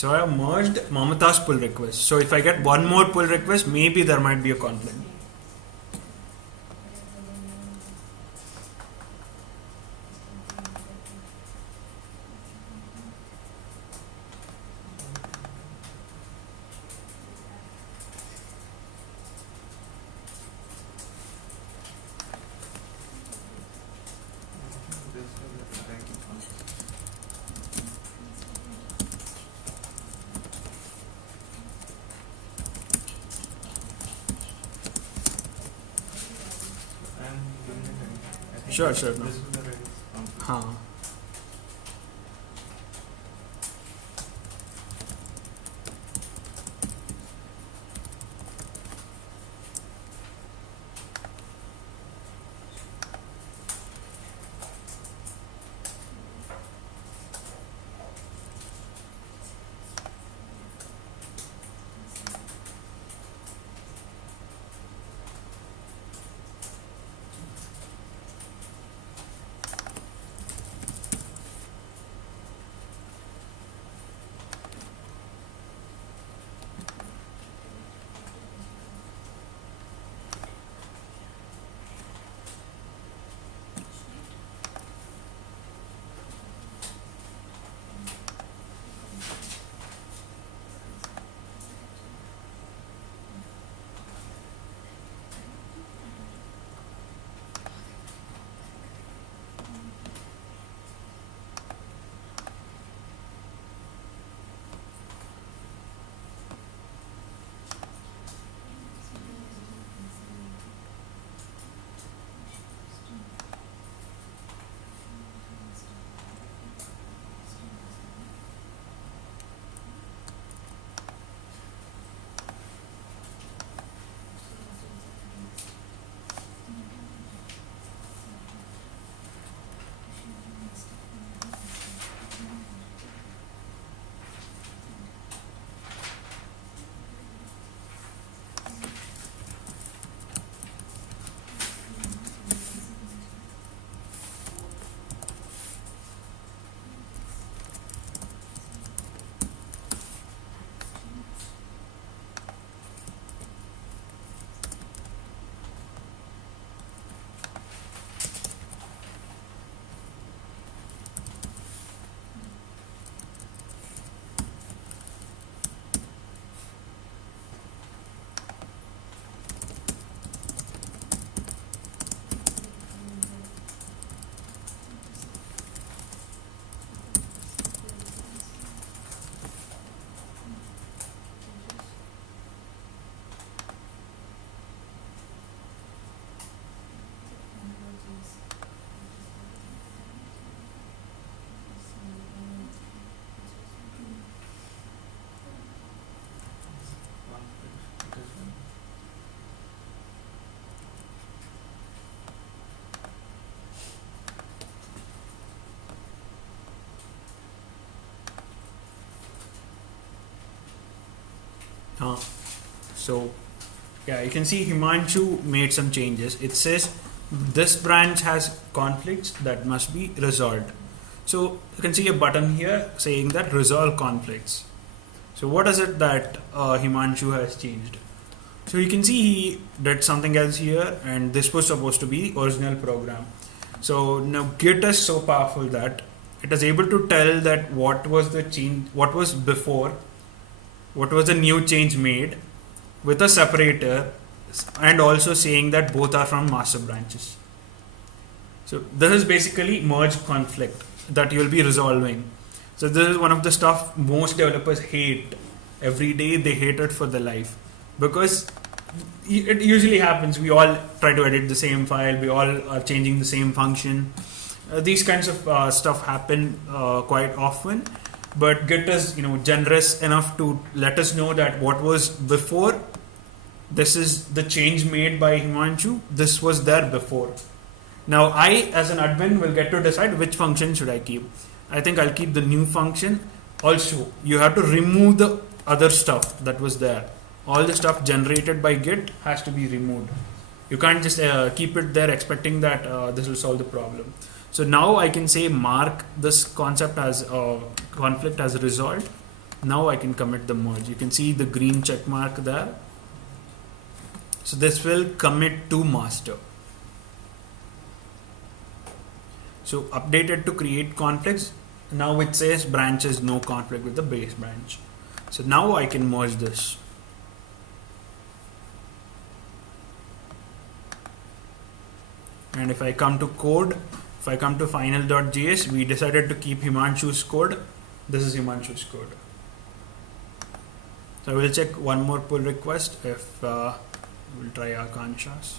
So I have merged Mamata's pull request. So if I get one more pull request, maybe there might be a conflict. Sure, sure. No. Huh. So yeah, you can see Himanshu made some changes. It says this branch has conflicts that must be resolved. So you can see a button here saying that resolve conflicts. So what is it that Himanshu has changed? So you can see he did something else here, and this was supposed to be the original program. So now Git is so powerful that it is able to tell that what was the change, what was before, what was the new change made with a separator, and also saying that both are from master branches. So this is basically merge conflict that you'll be resolving. So this is one of the stuff most developers hate. Every day they hate it for their life, because it usually happens. We all try to edit the same file. We all are changing the same function. These kinds of stuff happen quite often. but Git is generous enough to let us know that what was before, this is the change made by Himanshu, this was there before. Now I as an admin will get to decide which function should I keep. I think I'll keep the new function. Also, you have to remove the other stuff that was there. All the stuff generated by Git has to be removed. You can't just keep it there expecting that this will solve the problem. So now I can say mark this concept as conflict as resolved. Now I can commit the merge. You can see the green check mark there. So this will commit to master. So updated to create conflicts. Now it says branch is no conflict with the base branch. So now I can merge this. And if I come to code, if I come to final.js, we decided to keep Himanshu's code. This is Himanshu's code. So we'll check one more pull request if we'll try Akansha's.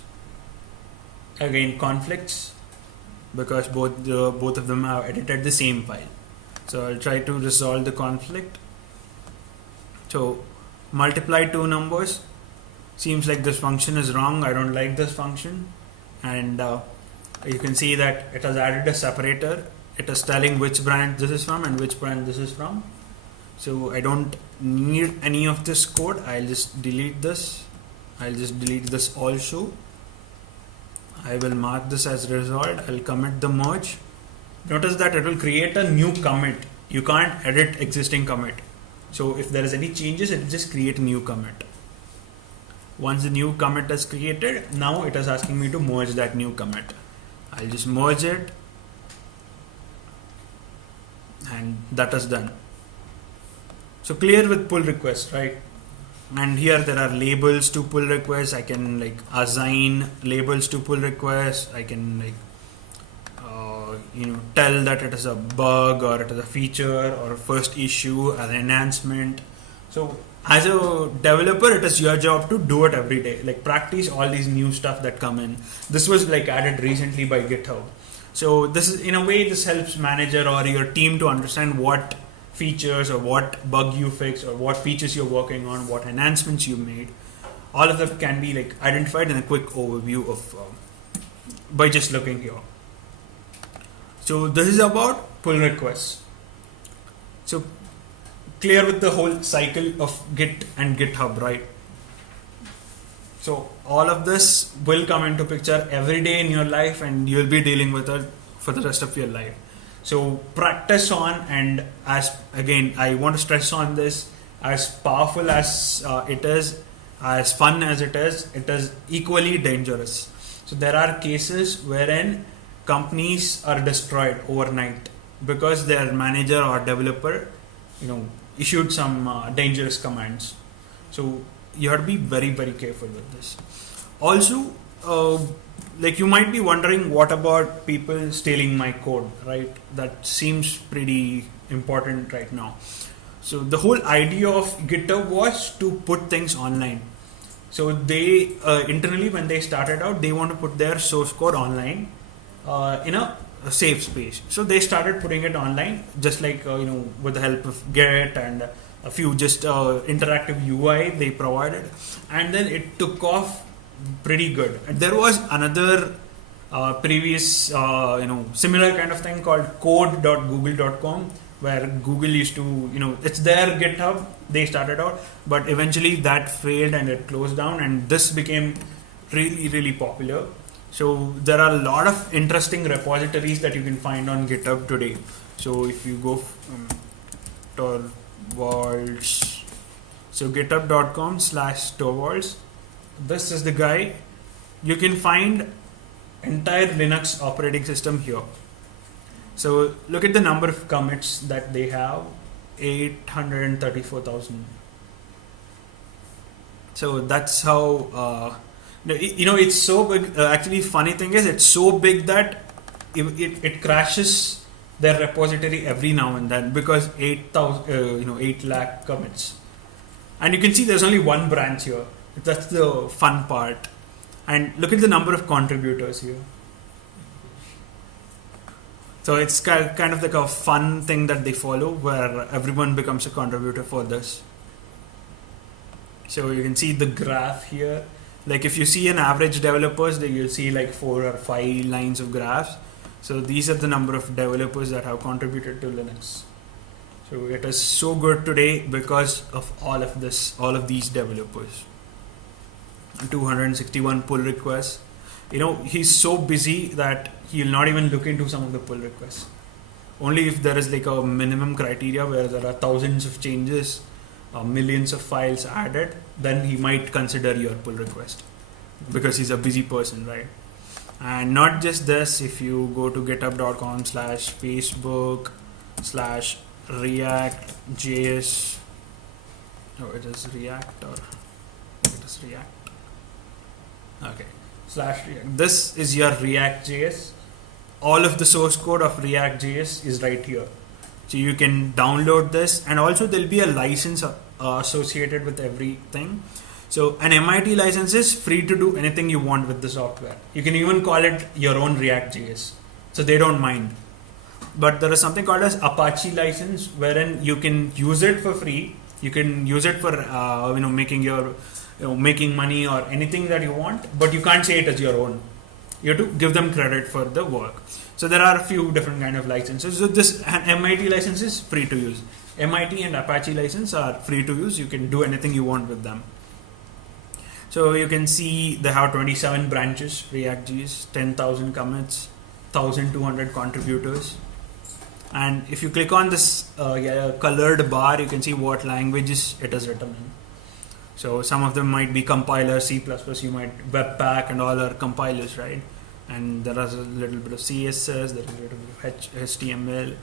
Again, conflicts, because both of them have edited the same file. So I'll try to resolve the conflict. So multiply two numbers. Seems like this function is wrong. I don't like this function. And you can see that it has added a separator. It is telling which branch this is from and which branch this is from. So I don't need any of this code. I'll just delete this. I'll just delete this also. I will mark this as resolved. I'll commit the merge. Notice that it will create a new commit. You can't edit existing commit. So if there is any changes, it will just create a new commit. Once the new commit is created, now it is asking me to merge that new commit. I'll just merge it. And that is done. So clear with pull request, right? And here there are labels to pull requests. I can assign labels to pull requests. I can tell that it is a bug or it is a feature or a first issue, an enhancement. So as a developer, it is your job to do it every day. Practice all these new stuff that come in. This was added recently by GitHub. So this is, in a way, this helps manager or your team to understand what features or what bug you fix or what features you're working on, what enhancements you made. All of them can be identified in a quick overview of by just looking here. So this is about pull requests. So clear with the whole cycle of Git and GitHub, right? So all of this will come into picture every day in your life, and you'll be dealing with it for the rest of your life. So practice on, and I want to stress on this, as powerful as it is, as fun as it is equally dangerous. So there are cases wherein companies are destroyed overnight because their manager or developer, issued some dangerous commands. So you have to be very, very careful with this. Also, you might be wondering, what about people stealing my code, right? That seems pretty important right now. So the whole idea of GitHub was to put things online. So they internally, when they started out, they want to put their source code online in a safe space. So they started putting it online, just with the help of Git and a few just interactive UI they provided, and then it took off pretty good. And there was another previous similar kind of thing called code.google.com, where Google used to, it's their GitHub they started out, but eventually that failed and it closed down, and this became really, really popular. So there are a lot of interesting repositories that you can find on GitHub today. So if you go Torvalds, so github.com/Torvalds, this is the guy. You can find entire Linux operating system here. So look at the number of commits that they have, 834,000. So that's how it's so big. Actually, funny thing is, it's so big that it crashes their repository every now and then, because 8 lakh commits. And you can see there's only one branch here. That's the fun part. And look at the number of contributors here. So it's kind of like a fun thing that they follow where everyone becomes a contributor for this. So you can see the graph here. Like if you see an average developers, then you'll see like 4 or 5 lines of graphs. So these are the number of developers that have contributed to Linux. So it is so good today because of all of these developers. 261 pull requests. He's so busy that he'll not even look into some of the pull requests. Only if there is like a minimum criteria where there are thousands of changes, millions of files added, then he might consider your pull request because he's a busy person, right? And not just this, if you go to github.com/facebook/react.js, it is React or it is React. Okay. /React. This is your React.js. All of the source code of React.js is right here. So you can download this, and also there'll be a license associated with everything. So an MIT license is free to do anything you want with the software. You can even call it your own React.js. So they don't mind. But there is something called as Apache license, wherein you can use it for free. You can use it for making money or anything that you want, but you can't say it as your own. You have to give them credit for the work. So there are a few different kind of licenses. So this MIT license is free to use. MIT and Apache license are free to use. You can do anything you want with them. So you can see they have 27 branches, React.js, 10,000 commits, 1,200 contributors. And if you click on this colored bar, you can see what languages it is written in. So some of them might be compilers, C++, you might Webpack and all are compilers, right? And there is a little bit of CSS, there is a little bit of HTML.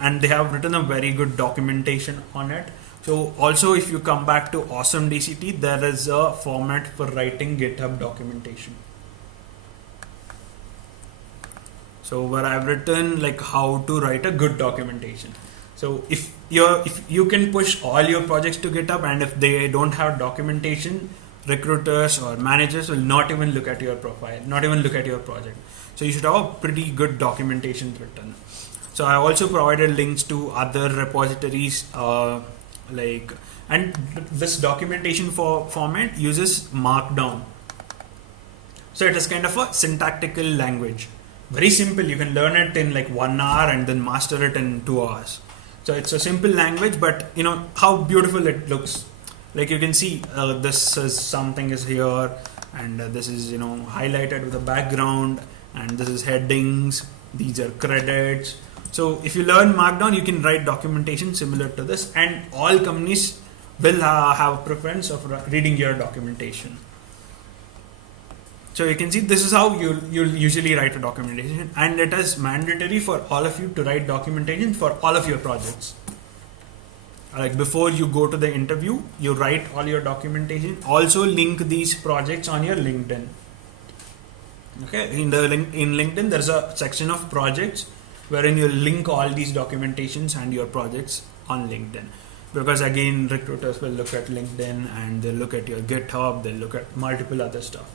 And they have written a very good documentation on it. So also if you come back to Awesome DCT, there is a format for writing GitHub documentation. So where I've written like how to write a good documentation. So if you can push all your projects to GitHub, and if they don't have documentation, recruiters or managers will not even look at your profile, not even look at your project. So you should have a pretty good documentation written. So I also provided links to other repositories and this documentation format uses Markdown. So it is kind of a syntactical language. Very simple. You can learn it in like 1 hour and then master it in 2 hours. So it's a simple language, but how beautiful it looks. Like you can see this is something is here, and this is highlighted with a background, and this is headings, these are credits. So if you learn Markdown, you can write documentation similar to this, and all companies will have a preference of reading your documentation. So you can see this is how you'll usually write a documentation, and it is mandatory for all of you to write documentation for all of your projects. Like before you go to the interview, you write all your documentation. Also link these projects on your LinkedIn. Okay, in LinkedIn there's a section of projects wherein you link all these documentations and your projects on LinkedIn. Because again, recruiters will look at LinkedIn and they'll look at your GitHub, they'll look at multiple other stuff.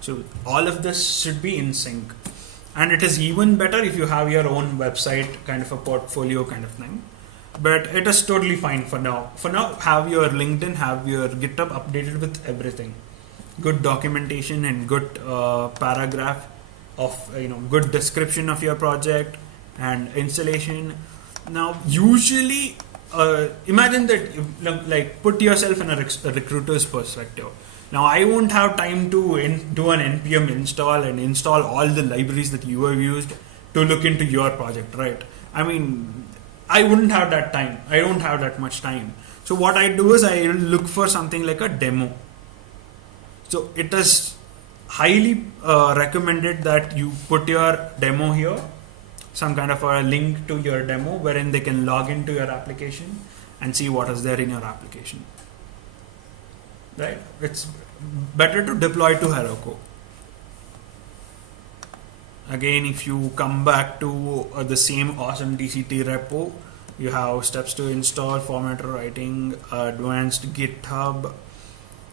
So all of this should be in sync. And it is even better if you have your own website, kind of a portfolio kind of thing. But it is totally fine for now. For now, have your LinkedIn, have your GitHub updated with everything. Good documentation and good paragraph of, good description of your project and installation. Now, usually, imagine that, put yourself in a recruiter's perspective. Now, I won't have time to do an npm install and install all the libraries that you have used to look into your project, right? I mean, I wouldn't have that time. I don't have that much time. So what I do is I look for something like a demo. So it is highly recommended that you put your demo here, some kind of a link to your demo wherein they can log into your application and see what is there in your application. Right? It's better to deploy to Heroku. Again, if you come back to the same awesome DCT repo, you have steps to install, formatter writing, advanced GitHub.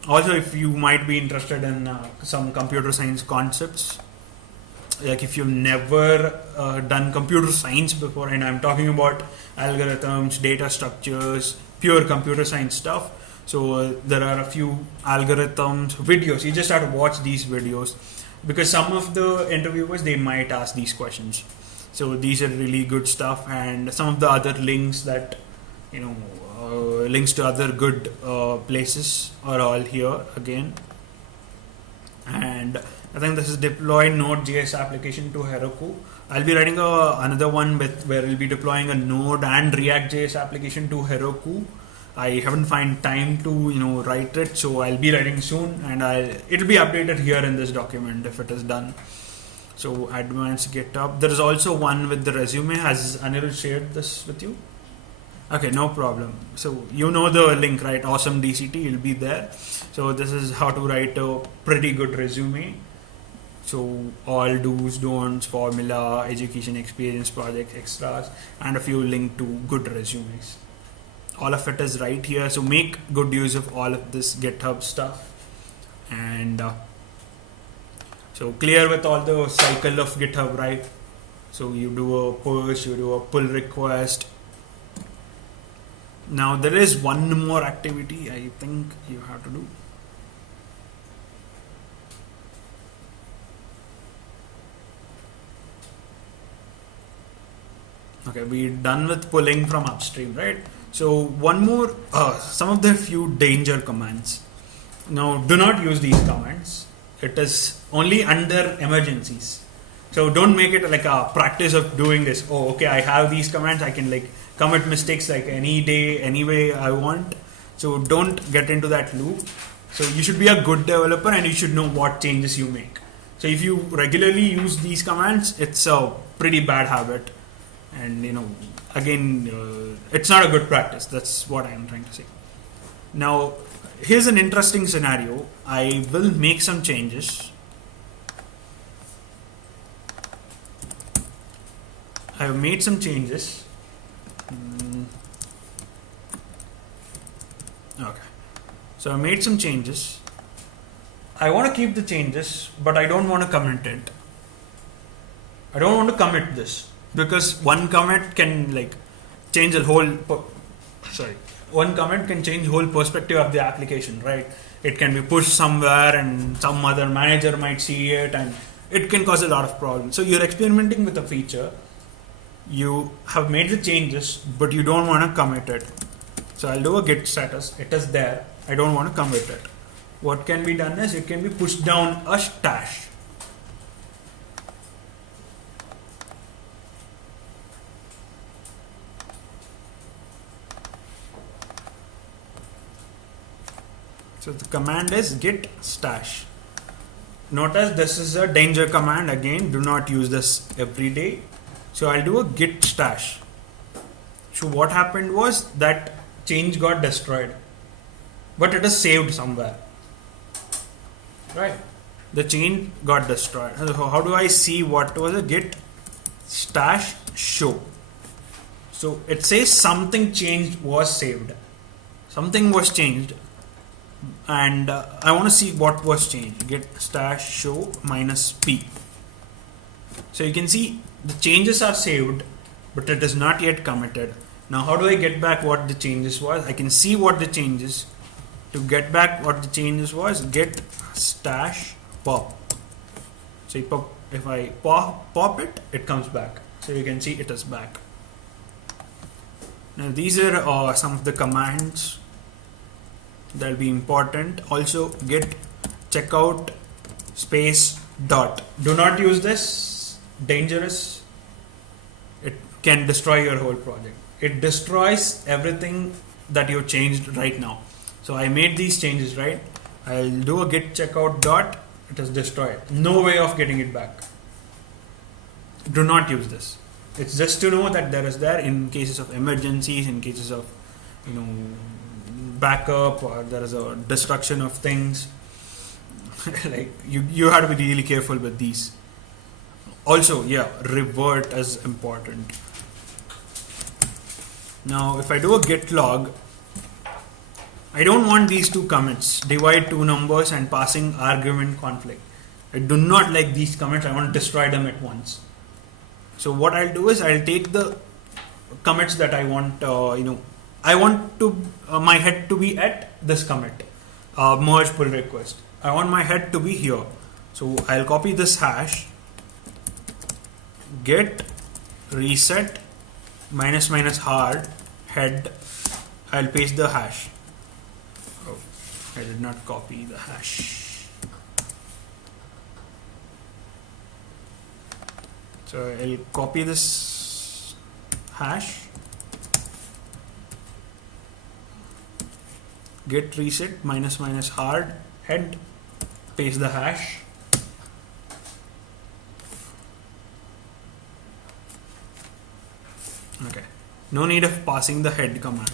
Also, if you might be interested in some computer science concepts, like if you've never done computer science before, and I'm talking about algorithms, data structures, pure computer science stuff. So there are a few algorithms, videos. You just have to watch these videos because some of the interviewers, they might ask these questions. So these are really good stuff, and some of the other links that, links to other good places are all here again. And I think this is deploy Node.js application to Heroku. I'll be writing another one where we'll be deploying a Node and React.js application to Heroku. I haven't found time to write it, so I'll be writing soon, and it'll be updated here in this document if it is done. So advanced GitHub. There is also one with the resume. Has Anil shared this with you? Okay, no problem. So you know the link, right? Awesome DCT, you'll be there. So this is how to write a pretty good resume. So all do's, don'ts, formula, education, experience, projects, extras, and a few link to good resumes. All of it is right here. So make good use of all of this GitHub stuff. And so clear with all the cycle of GitHub, right? So you do a push, you do a pull request. Now there is one more activity I think you have to do. Okay, we're done with pulling from upstream, right? So one more, some of the few danger commands. Now do not use these commands. It is only under emergencies. So don't make it like a practice of doing this. Oh, okay, I have these commands. I can like commit mistakes like any day, any way I want. So don't get into that loop. So you should be a good developer and you should know what changes you make. So if you regularly use these commands, it's a pretty bad habit. And again, it's not a good practice. That's what I'm trying to say. Now, here's an interesting scenario. I will make some changes. I have made some changes. Okay. So I made some changes. I want to keep the changes, but I don't want to commit it. I don't want to commit this. Because one commit can change the whole. One commit can change the whole perspective of the application, right? It can be pushed somewhere, and some other manager might see it, and it can cause a lot of problems. So you're experimenting with a feature. You have made the changes, but you don't want to commit it. So I'll do a git status. It is there. I don't want to commit it. What can be done is it can be pushed down a stash. So the command is git stash. Notice this is a danger command. Again, do not use this every day. So I'll do a git stash. So what happened was that change got destroyed, but it is saved somewhere. Right? The change got destroyed. So how do I see what was a git stash show? So it says something changed was saved. Something was changed. And I want to see what was changed. Git stash show -p. So you can see the changes are saved, but it is not yet committed. Now how do I get back what the changes was? I can see what the changes. To get back what the changes was, git stash pop. So if I pop it, it comes back. So you can see it is back. Now these are some of the commands that will be important. Also git checkout space dot. Do not use this. Dangerous. It can destroy your whole project. It destroys everything that you changed right now. So I made these changes, right? I'll do a git checkout dot. It is destroyed. No way of getting it back. Do not use this. It's just to know that there is there in cases of emergencies, in cases of backup, or there is a destruction of things. you have to be really careful with these. Also, revert is important. Now if I do a git log, I don't want these two commits, divide two numbers and passing argument conflict. I do not like these commits. I want to destroy them at once. So what I'll do is I'll take the commits that I want. I want to my head to be at this commit, merge pull request. I want my head to be here. So I'll copy this hash. Get reset minus minus hard head. I'll paste the hash. Oh, I did not copy the hash. So I'll copy this hash. Get reset minus minus hard head. Paste the hash. Okay. No need of passing the head command.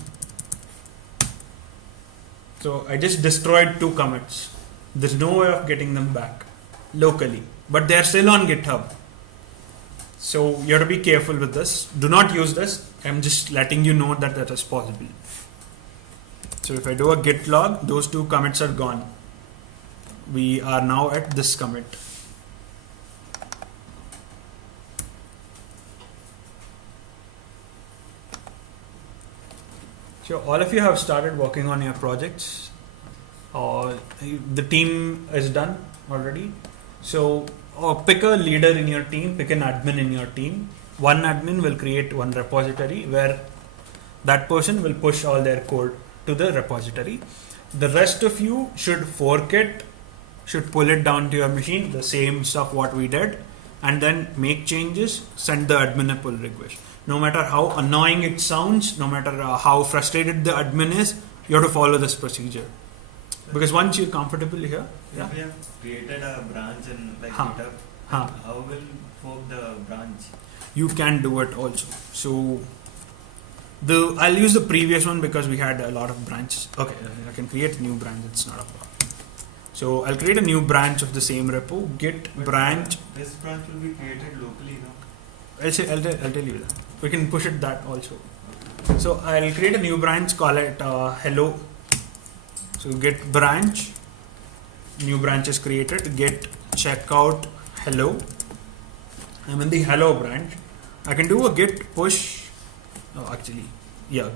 So I just destroyed 2 commits. There's no way of getting them back locally, but they are still on GitHub. So you have to be careful with this. Do not use this. I'm just letting you know that that is possible. So if I do a git log, those 2 commits are gone. We are now at this commit. So all of you have started working on your projects. The team is done already. So pick a leader in your team, pick an admin in your team. One admin will create one repository where that person will push all their code to the repository. The rest of you should fork it, should pull it down to your machine, the same stuff what we did, and then make changes, send the admin a pull request. No matter how annoying it sounds, no matter how frustrated the admin is, you have to follow this procedure. Because once you're comfortable here, If we have created a branch in GitHub, Huh. how will fork the branch? You can do it also. So I'll use the previous one because we had a lot of branches. Okay, I can create a new branch. It's not a problem. So I'll create a new branch of the same repo. Git But branch. This branch will be created locally now. I'll tell you that. We can push it that also. So I'll create a new branch, call it hello. So git branch, new branch is created. Git checkout hello. I'm in the hello branch. I can do a git push.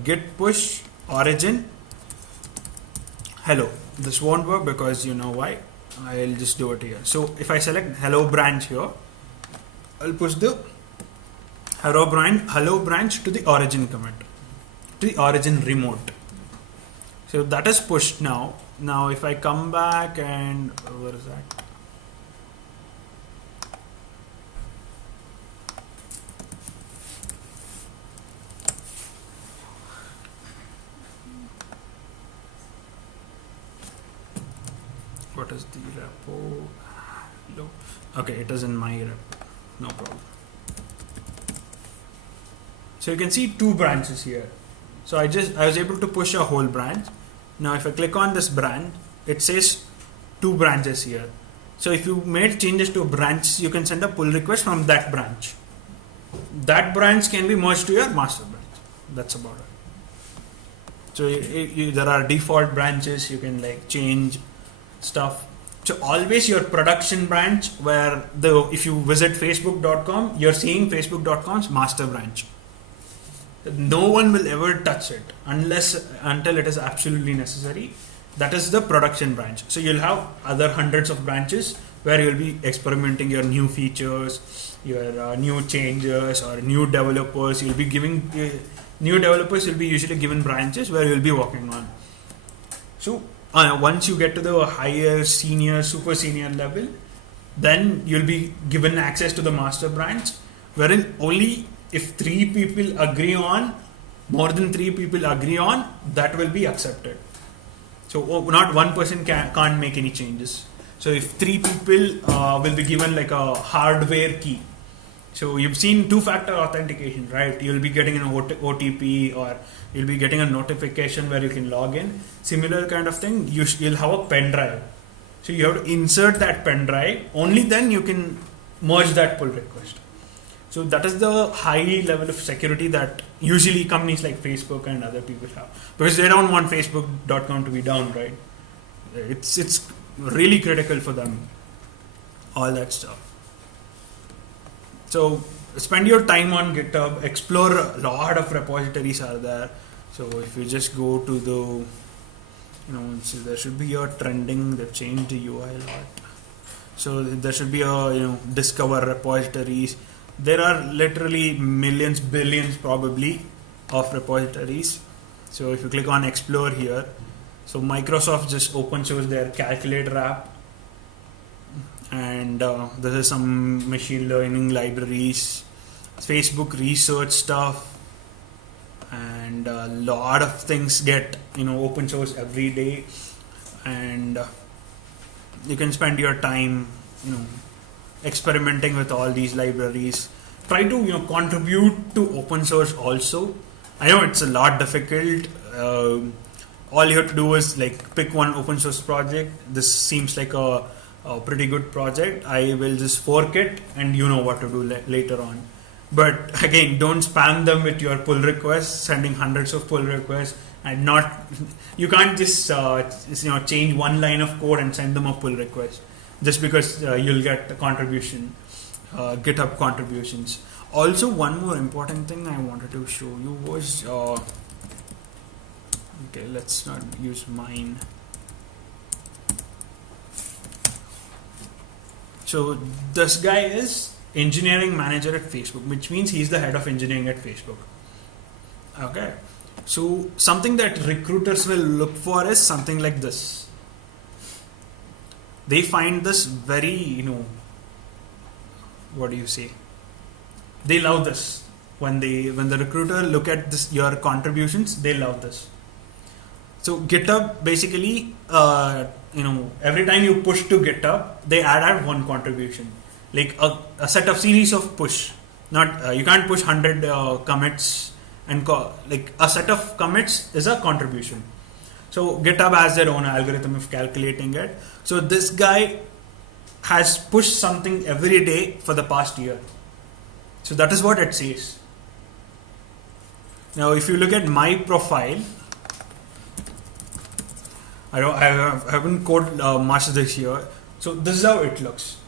Git push origin hello. This won't work because you know why. I'll just do it here. So if I select hello branch here, I'll push the hello branch to the origin commit, to the origin remote. So that is pushed now. Now if I come back and where is that? What is the repo? Hello. Okay, it is in my repo. No problem. So you can see 2 branches here. So I was able to push a whole branch. Now if I click on this branch, it says 2 branches here. So if you made changes to a branch, you can send a pull request from that branch. That branch can be merged to your master branch. That's about it. So there are default branches. You can change stuff. So always your production branch, where if you visit facebook.com, you're seeing facebook.com's master branch. No one will ever touch it until it is absolutely necessary. That is the production branch. So you'll have other hundreds of branches where you'll be experimenting your new features, your new changes, or new developers. You'll be giving new developers will be usually given branches where you'll be working on. So once you get to the higher senior, super senior level, then you'll be given access to the master branch, wherein only if 3 people agree on, more than 3 people agree on, that will be accepted. So not one person can't make any changes. So if 3 people will be given a hardware key. So you've seen 2-factor authentication, right? You'll be getting an OTP, or you'll be getting a notification where you can log in. Similar kind of thing. You'll have a pen drive. So you have to insert that pen drive. Only then you can merge that pull request. So that is the high level of security that usually companies like Facebook and other people have, because they don't want Facebook.com to be down, right? It's really critical for them. all that stuff. So spend your time on GitHub, explore a lot of repositories are there. So if you just go to the, so there should be a trending, they've changed the UI a lot. So there should be a, discover repositories. There are literally millions, billions probably of repositories. So if you click on explore here, so Microsoft just open source their calculator app, and this is some machine learning libraries, Facebook research stuff, and a lot of things get open source every day, and you can spend your time experimenting with all these libraries. Try to contribute to open source also. I know it's a lot difficult. All you have to do is pick one open source project. This seems like a pretty good project. I will just fork it, and you know what to do later on. But again, don't spam them with your pull requests, sending hundreds of pull requests, and you can't just change one line of code and send them a pull request just because you'll get a contribution, GitHub contributions. Also, one more important thing I wanted to show you was okay, let's not use mine. So this guy is engineering manager at Facebook, which means he's the head of engineering at Facebook. Okay, so something that recruiters will look for is something like this. They find this very, what do you say? They love this. When the recruiter look at this, your contributions, they love this. So GitHub basically, every time you push to GitHub, they add one contribution, like a set of series of push. Not you can't push 100 commits, and a set of commits is a contribution. So GitHub has their own algorithm of calculating it. So this guy has pushed something every day for the past year. So that is what it says. Now, if you look at my profile, I haven't coded much this year. So this is how it looks.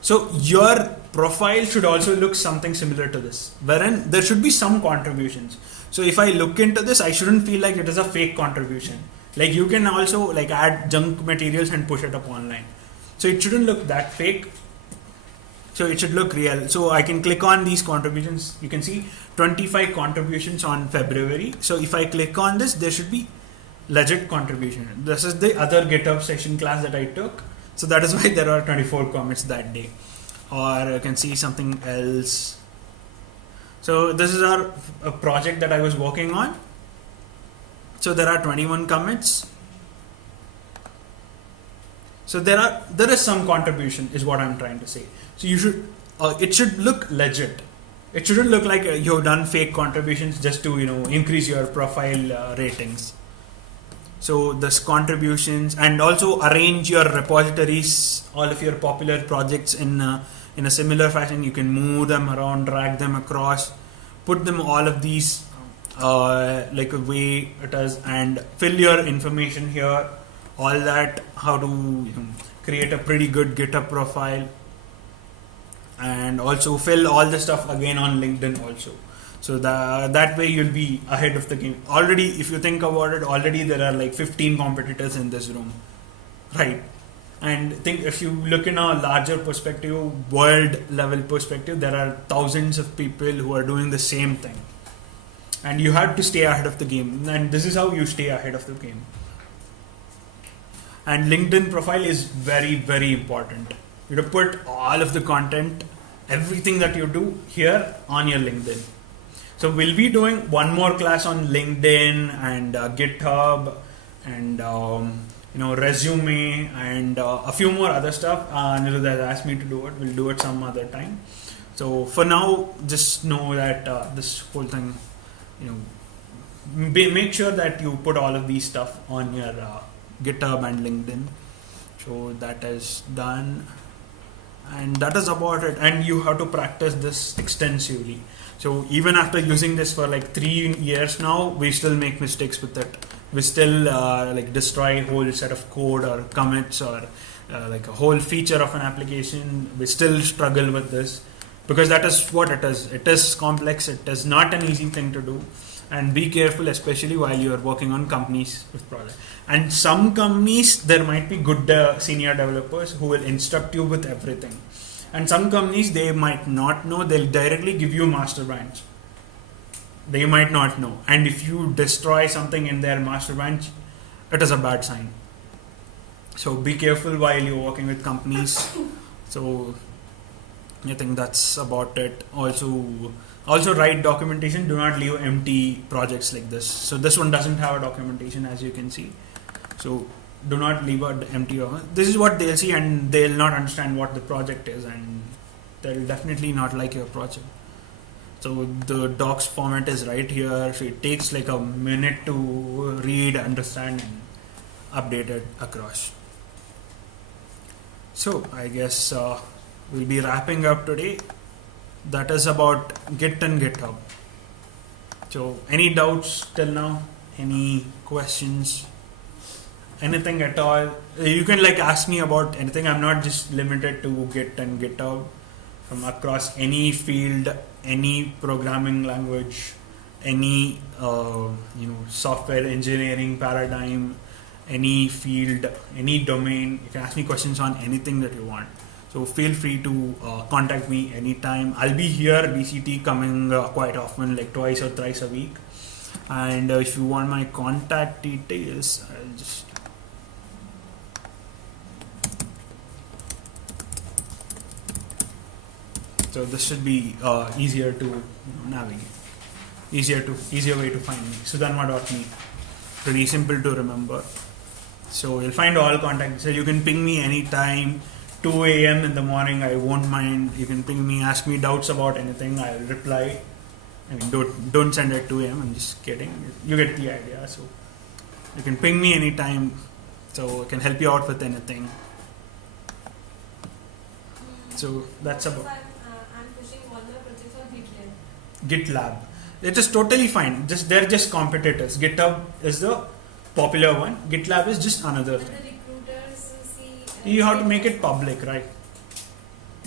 So your profile should also look something similar to this, wherein there should be some contributions. So if I look into this, I shouldn't feel like it is a fake contribution. Like you can also add junk materials and push it up online. So it shouldn't look that fake. So it should look real. So I can click on these contributions. You can see 25 contributions on February. So if I click on this, there should be legit contribution. This is the other GitHub session class that I took. So that is why there are 24 commits that day. Or you can see something else. So this is a project that I was working on. So there are 21 commits. So there is some contribution, is what I'm trying to say. So you should it should look legit. It shouldn't look like you've done fake contributions just to increase your profile ratings. So this contributions, and also arrange your repositories, all of your popular projects in a similar fashion. You can move them around, drag them across, put them all of these like a way it is, and fill your information here. All that, how to create a pretty good GitHub profile, and also fill all the stuff again on LinkedIn also. So that way you'll be ahead of the game. Already, if you think about it, already there are 15 competitors in this room, right? And if you look in a larger perspective, world level perspective, there are thousands of people who are doing the same thing. And you have to stay ahead of the game. And this is how you stay ahead of the game. And LinkedIn profile is very, very important. You have to put all of the content, everything that you do here on your LinkedIn. So we'll be doing one more class on LinkedIn and GitHub and resume and a few more other stuff. Anirudh has asked me to do it. We'll do it some other time. So for now, just know that this whole thing, make sure that you put all of these stuff on your GitHub and LinkedIn. So that is done, and that is about it. And you have to practice this extensively. So even after using this for 3 years now, we still make mistakes with it. We still destroy a whole set of code or commits, or like a whole feature of an application. We still struggle with this because that is what it is. It is complex. It is not an easy thing to do. And be careful, especially while you are working on companies with projects. And some companies, there might be good senior developers who will instruct you with everything. And some companies, they might not know. They'll directly give you master branch. They might not know. And if you destroy something in their master branch, it is a bad sign. So be careful while you're working with companies. So I think that's about it. Also write documentation. Do not leave empty projects like this. So this one doesn't have a documentation, as you can see. So do not leave an empty. This is what they'll see, and they'll not understand what the project is, and they'll definitely not like your project. So the docs format is right here. So it takes like a minute to read, understand, and update it across. So I guess we'll be wrapping up today. That is about Git and GitHub. So any doubts till now? Any questions? Anything at all? You can like ask me about anything. I'm not just limited to Git and GitHub. From across any field, any programming language, any software engineering paradigm, any field, any domain. You can ask me questions on anything that you want. So feel free to contact me anytime. I'll be here, DCT, coming quite often, like twice or thrice a week. And if you want my contact details, I'll just... So this should be easier to navigate. Easier way to find me. Sudhanva.me. Pretty simple to remember. So you'll find all contacts. So you can ping me anytime. 2 a.m. in the morning, I won't mind. You can ping me, ask me doubts about anything. I'll reply. I mean, don't send at 2 a.m. I'm just kidding. You get the idea. So you can ping me anytime. So I can help you out with anything. So that's about. I'm pushing all the projects on GitLab. GitLab. It is totally fine. They're just competitors. GitHub is the popular one. GitLab is just another And thing. the recruiters see. You have to make it public, right?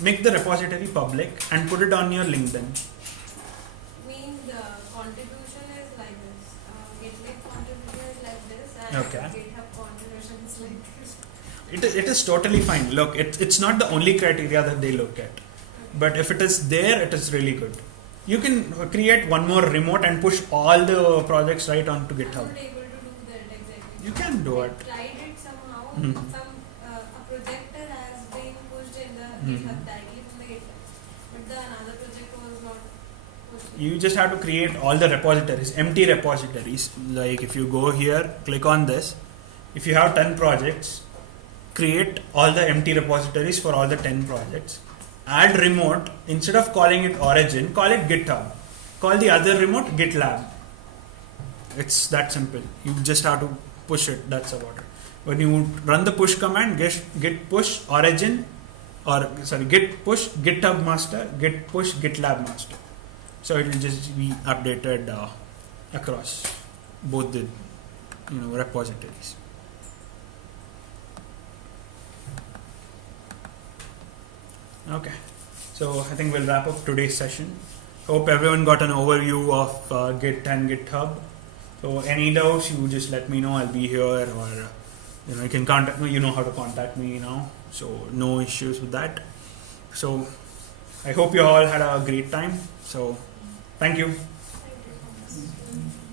Make the repository public and put it on your LinkedIn. Mean the contribution is like this. GitLab contribution is like this, and Okay. GitHub contribution is like this. It is totally fine. Look, it's not the only criteria that they look at. But if it is there, it is really good. You can create one more remote and push all the projects right onto I'm GitHub. not able to do that exactly. You can do I it. tried it somehow. Mhm. A project has been pushed in the Mhm. GitHub directly from the GitHub, but the another project was not pushed. You just have to create all the repositories, empty repositories. Like if you go here, click on this. If you have 10 projects, create all the empty repositories for all the 10 projects. Add remote. Instead of calling it origin, call it GitHub. Call the other remote GitLab. It's that simple. You just have to push it. That's about it. When you run the push command, git push origin, git push GitHub master, git push GitLab master. So it will just be updated across both the repositories. Okay, so I think we'll wrap up today's session. Hope everyone got an overview of Git and GitHub. So any doubts, you just let me know. I'll be here, or you can contact me. You know how to contact me now, so no issues with that. So I hope you all had a great time. So thank you. Thank you so much.